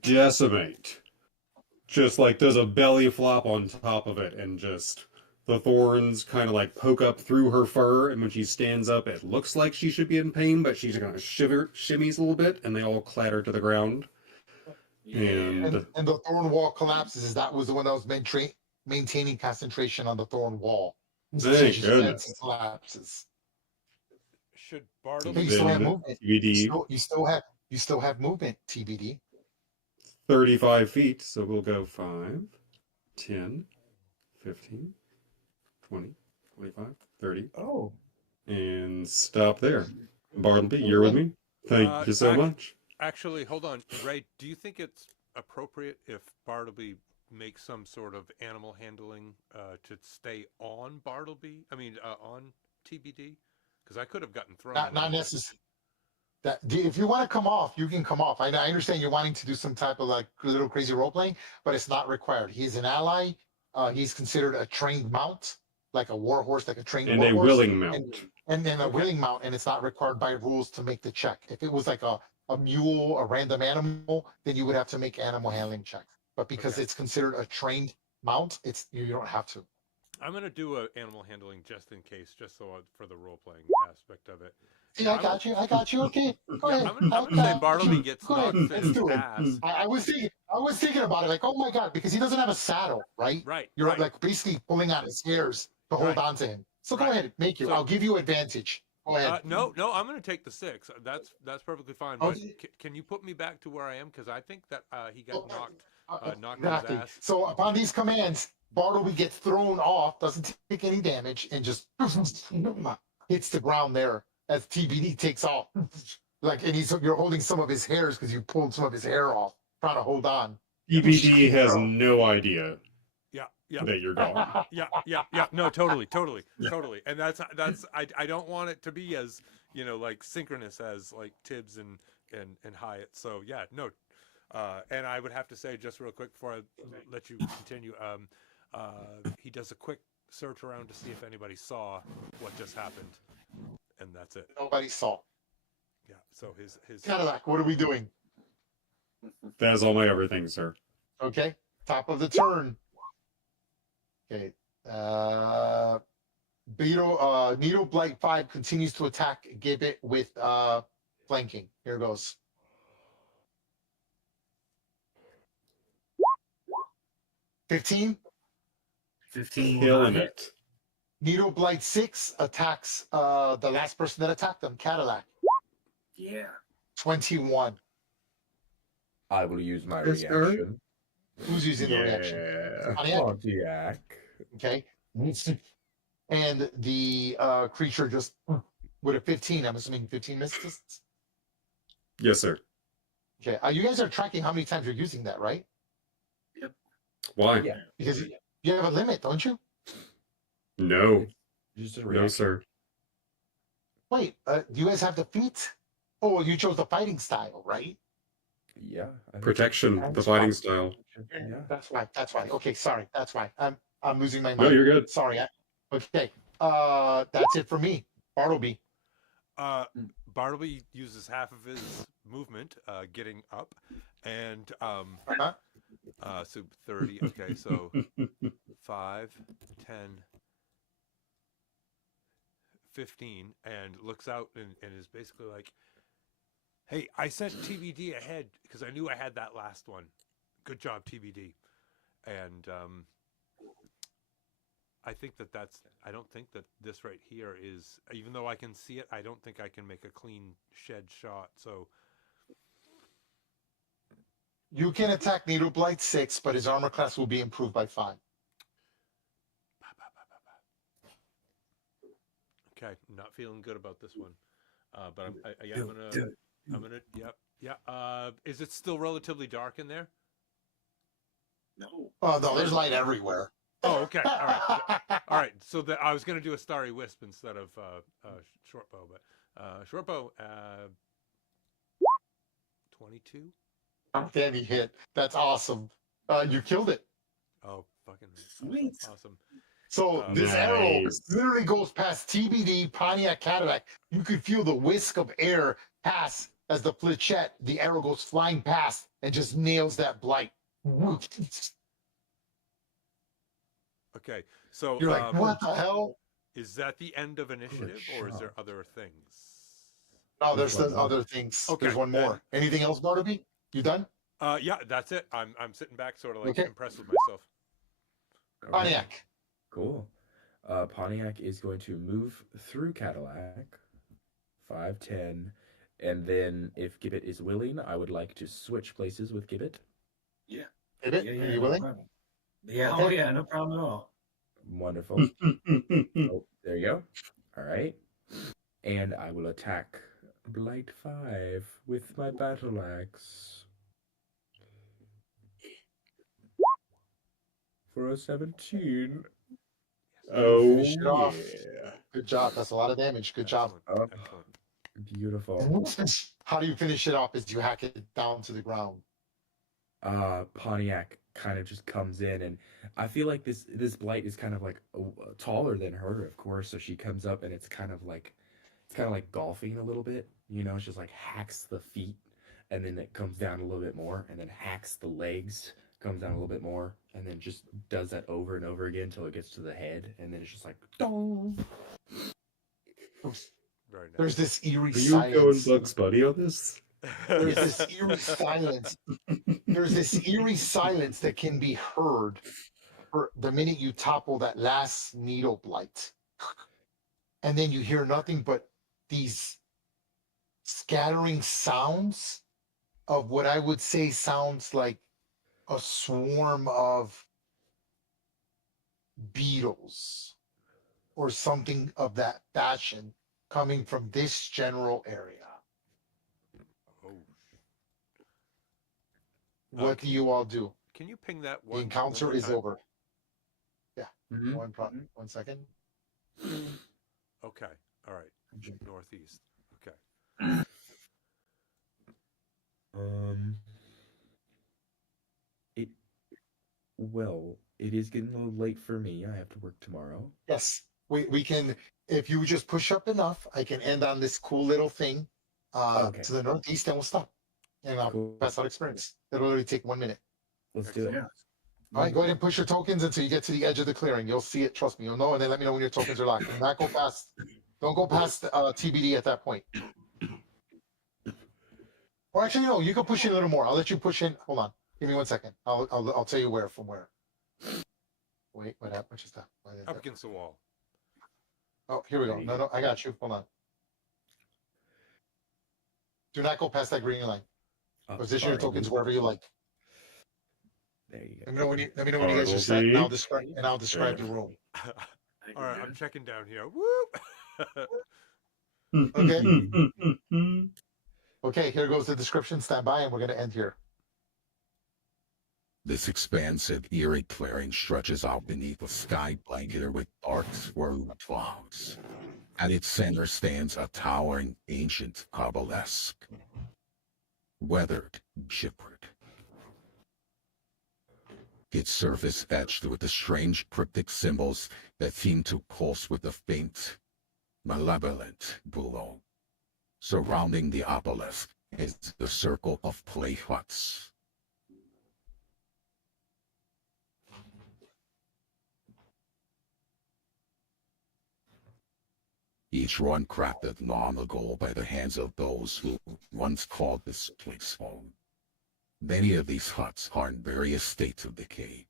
decimate. Just like does a belly flop on top of it, and just the thorns kind of like poke up through her fur, and when she stands up, it looks like she should be in pain, but she's gonna shimmies a little bit, and they all clatter to the ground. And And the thorn wall collapses. That was the one that was maintaining concentration on the thorn wall. Thank She goodness. and collapses. Should Okay, Bartleby you still have Then movement. TBD You still have movement, TBD. 35 feet, so we'll go 5, 10, 15, 20, 25, 30, oh, and stop there. Bartleby, you're with me? Thank you so much. Actually, hold on, Ray. Do you think it's appropriate if Bartleby makes some sort of animal handling to stay on Bartleby? I mean, on TBD, because I could have gotten thrown. Not necessary. If you want to come off, you can come off. I understand you're wanting to do some type of like little crazy role playing, but it's not required. He is an ally. He's considered a trained mount, like a war horse, like a trained And war a horse. willing mount. And then a willing mount, and it's not required by rules to make the check. If it was like a mule, a random animal, then you would have to make animal handling check. But because Okay. it's considered a trained mount, you don't have to. I'm gonna do a animal handling just in case, just so for the role playing aspect of it. Yeah, I got you. Okay, go ahead. I'm gonna say Bartleby gets Go ahead. knocked Let's in do it. pass. I was thinking about it, like, oh my god, because he doesn't have a saddle, right? Right. You're right. like basically pulling out his hairs to hold Right. on to him. So go Right. ahead, make it. So- I'll give you advantage. Go ahead. No, I'm gonna take the 6. That's perfectly fine. But Okay. can you put me back to where I am? Because I think that he got knocked. Knocked Exactly. his ass. So upon these commands, Bartleby gets thrown off, doesn't take any damage, and just hits the ground there as TBD takes off. Like, and you're holding some of his hairs because you pulled some of his hair off, trying to hold on. TBD has no idea Yeah. that you're gone. Yeah. No, totally. And that's I don't want it to be as like synchronous as like Tibbs and Hyatt. So yeah, no. And I would have to say just real quick before I let you continue. He does a quick search around to see if anybody saw what just happened, and that's it. Nobody saw. Yeah. So his Cadillac, what are we doing? That is all my everything, sir. Okay, top of the turn. Okay, Needle Blight 5 continues to attack Gibbet with flanking. Here goes. $15. 15 will Killing not hit. it. Needle Blight 6 attacks the last person that attacked them, Cadillac. Yeah. 21. I will use my Yes, sir. reaction. Who's using the reaction? Yeah. Pontiac? Pontiac. Okay. And the creature just with a 15, I'm assuming 15 misses. Yes, sir. Okay. You guys are tracking how many times you're using that, right? Why? Yeah. Because you have a limit, don't you? No. Just a No, reaction. sir. Wait, do you guys have the feat? Oh, you chose the fighting style, right? Yeah. I think Protection, the That's fighting fine. style. Yeah. That's why. That's why. Okay, sorry. That's why. I'm losing my mind. No, you're good. Sorry. Okay. That's it for me. Bartleby. Bartleby uses half of his movement, getting up, and Uh-huh. so 30. Okay, so 5, 10, 15, and looks out and is basically like, "Hey, I sent TBD ahead because I knew I had that last one. Good job, TBD." And I think that's. I don't think that this right here is. Even though I can see it, I don't think I can make a clean shed shot. So You can attack Needle Blight 6, but his armor class will be improved by 5. okay, not feeling good about this one. But I'm Do gonna. it. I'm gonna. Yep. Yeah. Is it still relatively dark in there? No. Oh, no, there's light everywhere. Oh, okay. All right. All right. So I was gonna do a starry wisp instead of short bow, but short bow. 22. Damn, he hit. That's awesome. You killed it. Oh, fucking Sweet. awesome. So this Nice. arrow literally goes past TBD, Pontiac, Cadillac. You could feel the whisk of air pass as the flechette, the arrow goes flying past and just nails that blight. Okay. So You're like, what the hell? is that the end of initiative, or is there other things? No, there's the other things. Okay, There's one then- more. Anything else, Bartleby? You done? Yeah, that's it. I'm sitting back, sort of like Okay. impressed with myself. Okay. Pontiac. Cool. Pontiac is going to move through Cadillac. 5, 10. And then, if Gibbet is willing, I would like to switch places with Gibbet. Hit it? Yeah, Are yeah, you no willing? problem. Yeah, Okay. oh yeah, no problem at all. Wonderful. Oh, there you go. All right. And I will attack Blight 5 with my battle axe. For a 17. Oh, Finish it off. yeah. Good job. That's a lot of damage. Good job. Excellent. Oh. Excellent. Beautiful. How do you finish it off? Is you hack it down to the ground? Pontiac kind of just comes in, and I feel like this blight is kind of like taller than her, of course. So she comes up, and it's kind of like golfing a little bit. You know, it's just like hacks the feet, and then it comes down a little bit more, and then hacks the legs, comes down a little bit more, and then just does that over and over again until it gets to the head, and then it's just like dong. Very nice. There's this eerie Are you going silence. Bugs Bunny on this? There's this eerie silence. There's this eerie silence that can be heard for the minute you topple that last needle blight. And then you hear nothing but these scattering sounds of what I would say sounds like a swarm of beetles or something of that fashion coming from this general area. Oh. What do you all do? Can you ping that The one? encounter more is time? over. Mhm. One second. Okay. All right. Northeast. Okay. It is getting a little late for me. I have to work tomorrow. Yes, we can. If you just push up enough, I can end on this cool little thing Okay. to the northeast, and we'll stop. And I'll Cool. pass out experience. It'll literally take 1 minute. Let's do it. Yeah. All right, go ahead and push your tokens until you get to the edge of the clearing. You'll see it. Trust me, you'll know. And then let me know when your tokens are locked. Do not go past. Don't go past TBD at that point. Or actually, no. You can push in a little more. I'll let you push in. Hold on. Give me 1 second. I'll tell you where from where. Wait, what happened? What just happened? Why did Up that- against the wall. Oh, here we go. There you No, go. no, I got you. Hold on. Do not go past that green line. Oh, Position your sorry. tokens wherever you like. There you Let me go. know when you guys are set, and I'll describe your roll. All right, I'm checking down here. Whoop. Okay. Okay, here goes the description. Stand by, and we're going to end here. This expansive, eerie clearing stretches out beneath a sky blanketed with dark, swirling clouds. At its center stands a towering, ancient obelisk. Weathered, shipwrecked. Its surface etched with the strange cryptic symbols that seem to pulse with a faint, malevolent glow. Surrounding the obelisk is the circle of clay huts. Each one crafted long ago by the hands of those who once called this place home. Many of these huts are in various states of decay.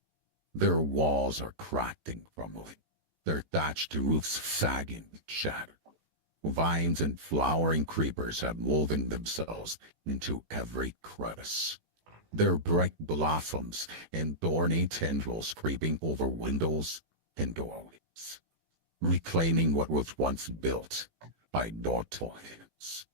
Their walls are cracked and crumbling, their thatched roofs sagging and shattered. Vines and flowering creepers have woven themselves into every crevice. Their bright blossoms and thorny tendrils creeping over windows and doorways, reclaiming what was once built by mortal hands.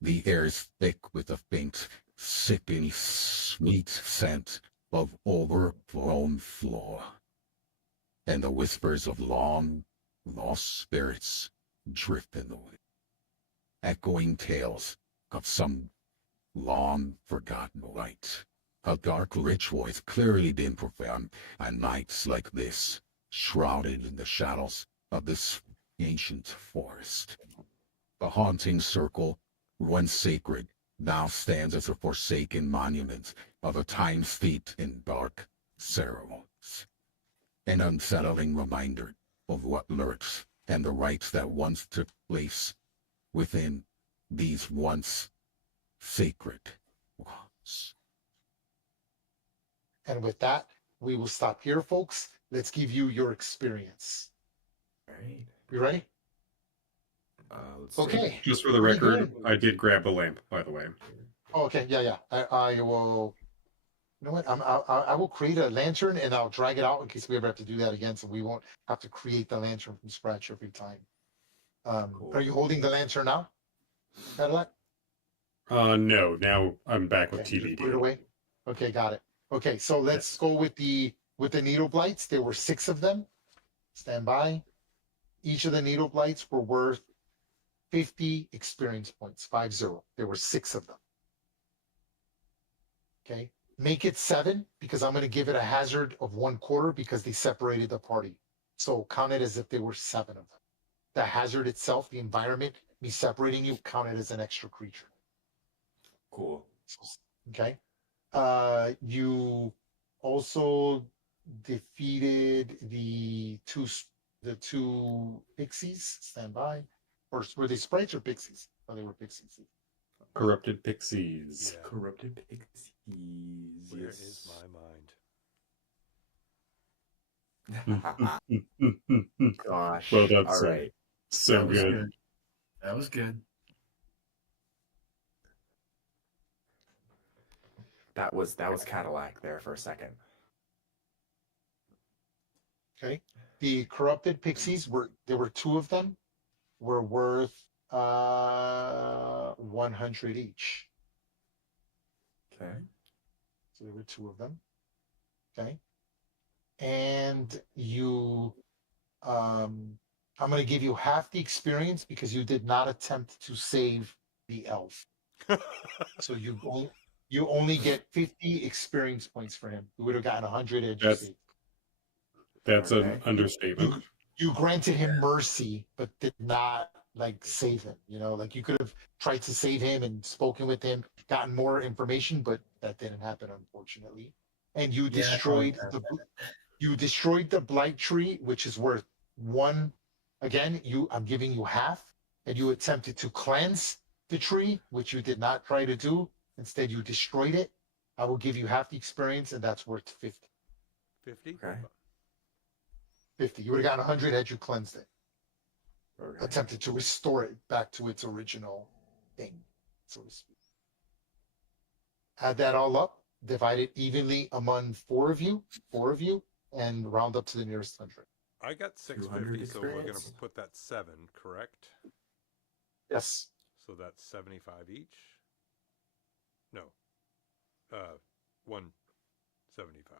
The air is thick with a faint, sickly, sweet scent of overflown floor, and the whispers of long, lost spirits drift in the wind, echoing tales of some long-forgotten light. A dark ritual has clearly been performed on nights like this, shrouded in the shadows of this ancient forest. The haunting circle, once sacred, now stands as a forsaken monument of a time steeped in dark ceremonies. An unsettling reminder of what lurks and the rites that once took place within these once sacred walls. And with that, we will stop here, folks. Let's give you your experience. All right. You ready? Let's see. Okay. Just for the Pretty record, good. I did grab the lamp, by the way. Oh, okay. Yeah. I will. You know what? I will create a lantern and I'll drag it out in case we ever have to do that again, so we won't have to create the lantern from scratch every time. Cool. Are you holding the lantern now, Cadillac? No, now I'm back with Okay, just put it TBD. away. Okay, got it. Okay, so let's go with the needle blights. There were 6 of them. Stand by. Each of the needle blights were worth 50 experience points. 50. There were 6 of them. Okay. Make it 7 because I'm going to give it a hazard of 1/4 because they separated the party. So count it as if there were 7 of them. The hazard itself, the environment, me separating you, count it as an extra creature. Cool. Okay. You also defeated the two pixies. Stand by. Or were they sprites or pixies? Oh, they were pixies. Corrupted pixies. Yeah. Corrupted pixies. Where is my Gosh. Well done, All sir. right. So That was good. good. That was good. That was Cadillac there for a second. Okay. The corrupted pixies there were 2 of them, were worth 100 each. Okay. So there were 2 of them. Okay. And you I'm going to give you half the experience because you did not attempt to save the elf. So you only get 50 experience points for him. You would have gotten 100 had you saved. That's an Okay. understatement. You granted him mercy, but did not save him. Like you could have tried to save him and spoken with him, gotten more information, but that didn't happen, unfortunately. And you Yeah, destroyed I the blight tree, which is worth 1. Again, I'm giving you half, and you attempted to cleanse the tree, which you did not try to do. Instead, you destroyed it. I will give you half the experience, and that's worth 50. 50? Okay. 50. You would have gotten 100 had you cleansed it. Okay. attempted to restore it back to its original thing, so to speak. Add that all up, divide it evenly among four of you, and round up to the nearest 100. I got 200 650, so we're gonna experience? put that 7, correct? Yes. So that's 75 each. No, 175.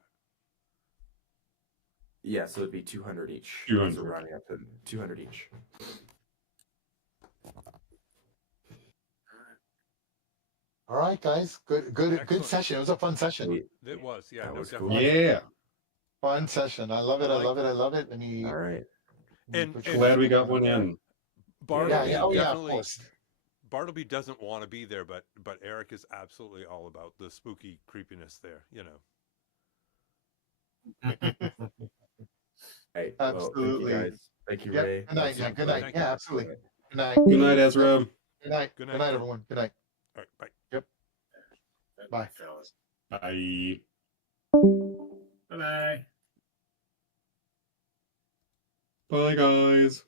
Yeah, so it'd be 200 each. 200. So we're rounding up to 200 each. All right, guys. Good Excellent. session. It was a fun session. Sweet. It was, yeah, That no, was cool. definitely. Yeah. Fun session. I love it. I Like love it. I love it. And he, All right. And Glad we got one yeah, in. Bartleby yeah. Oh, yeah, of definitely. course. Bartleby doesn't want to be there, but Eric is absolutely all about the spooky creepiness there. You know. Hey, Absolutely. Well, thank you guys. Thank you, Yep. Ray. Good night. Yeah, good night. Thank you. Yeah, absolutely. Good night. Good night, Ezra. Good night. Good Good night. night, everyone. Good night. All right, bye. Bye. Fellas. Bye. Bye-bye. Bye, guys.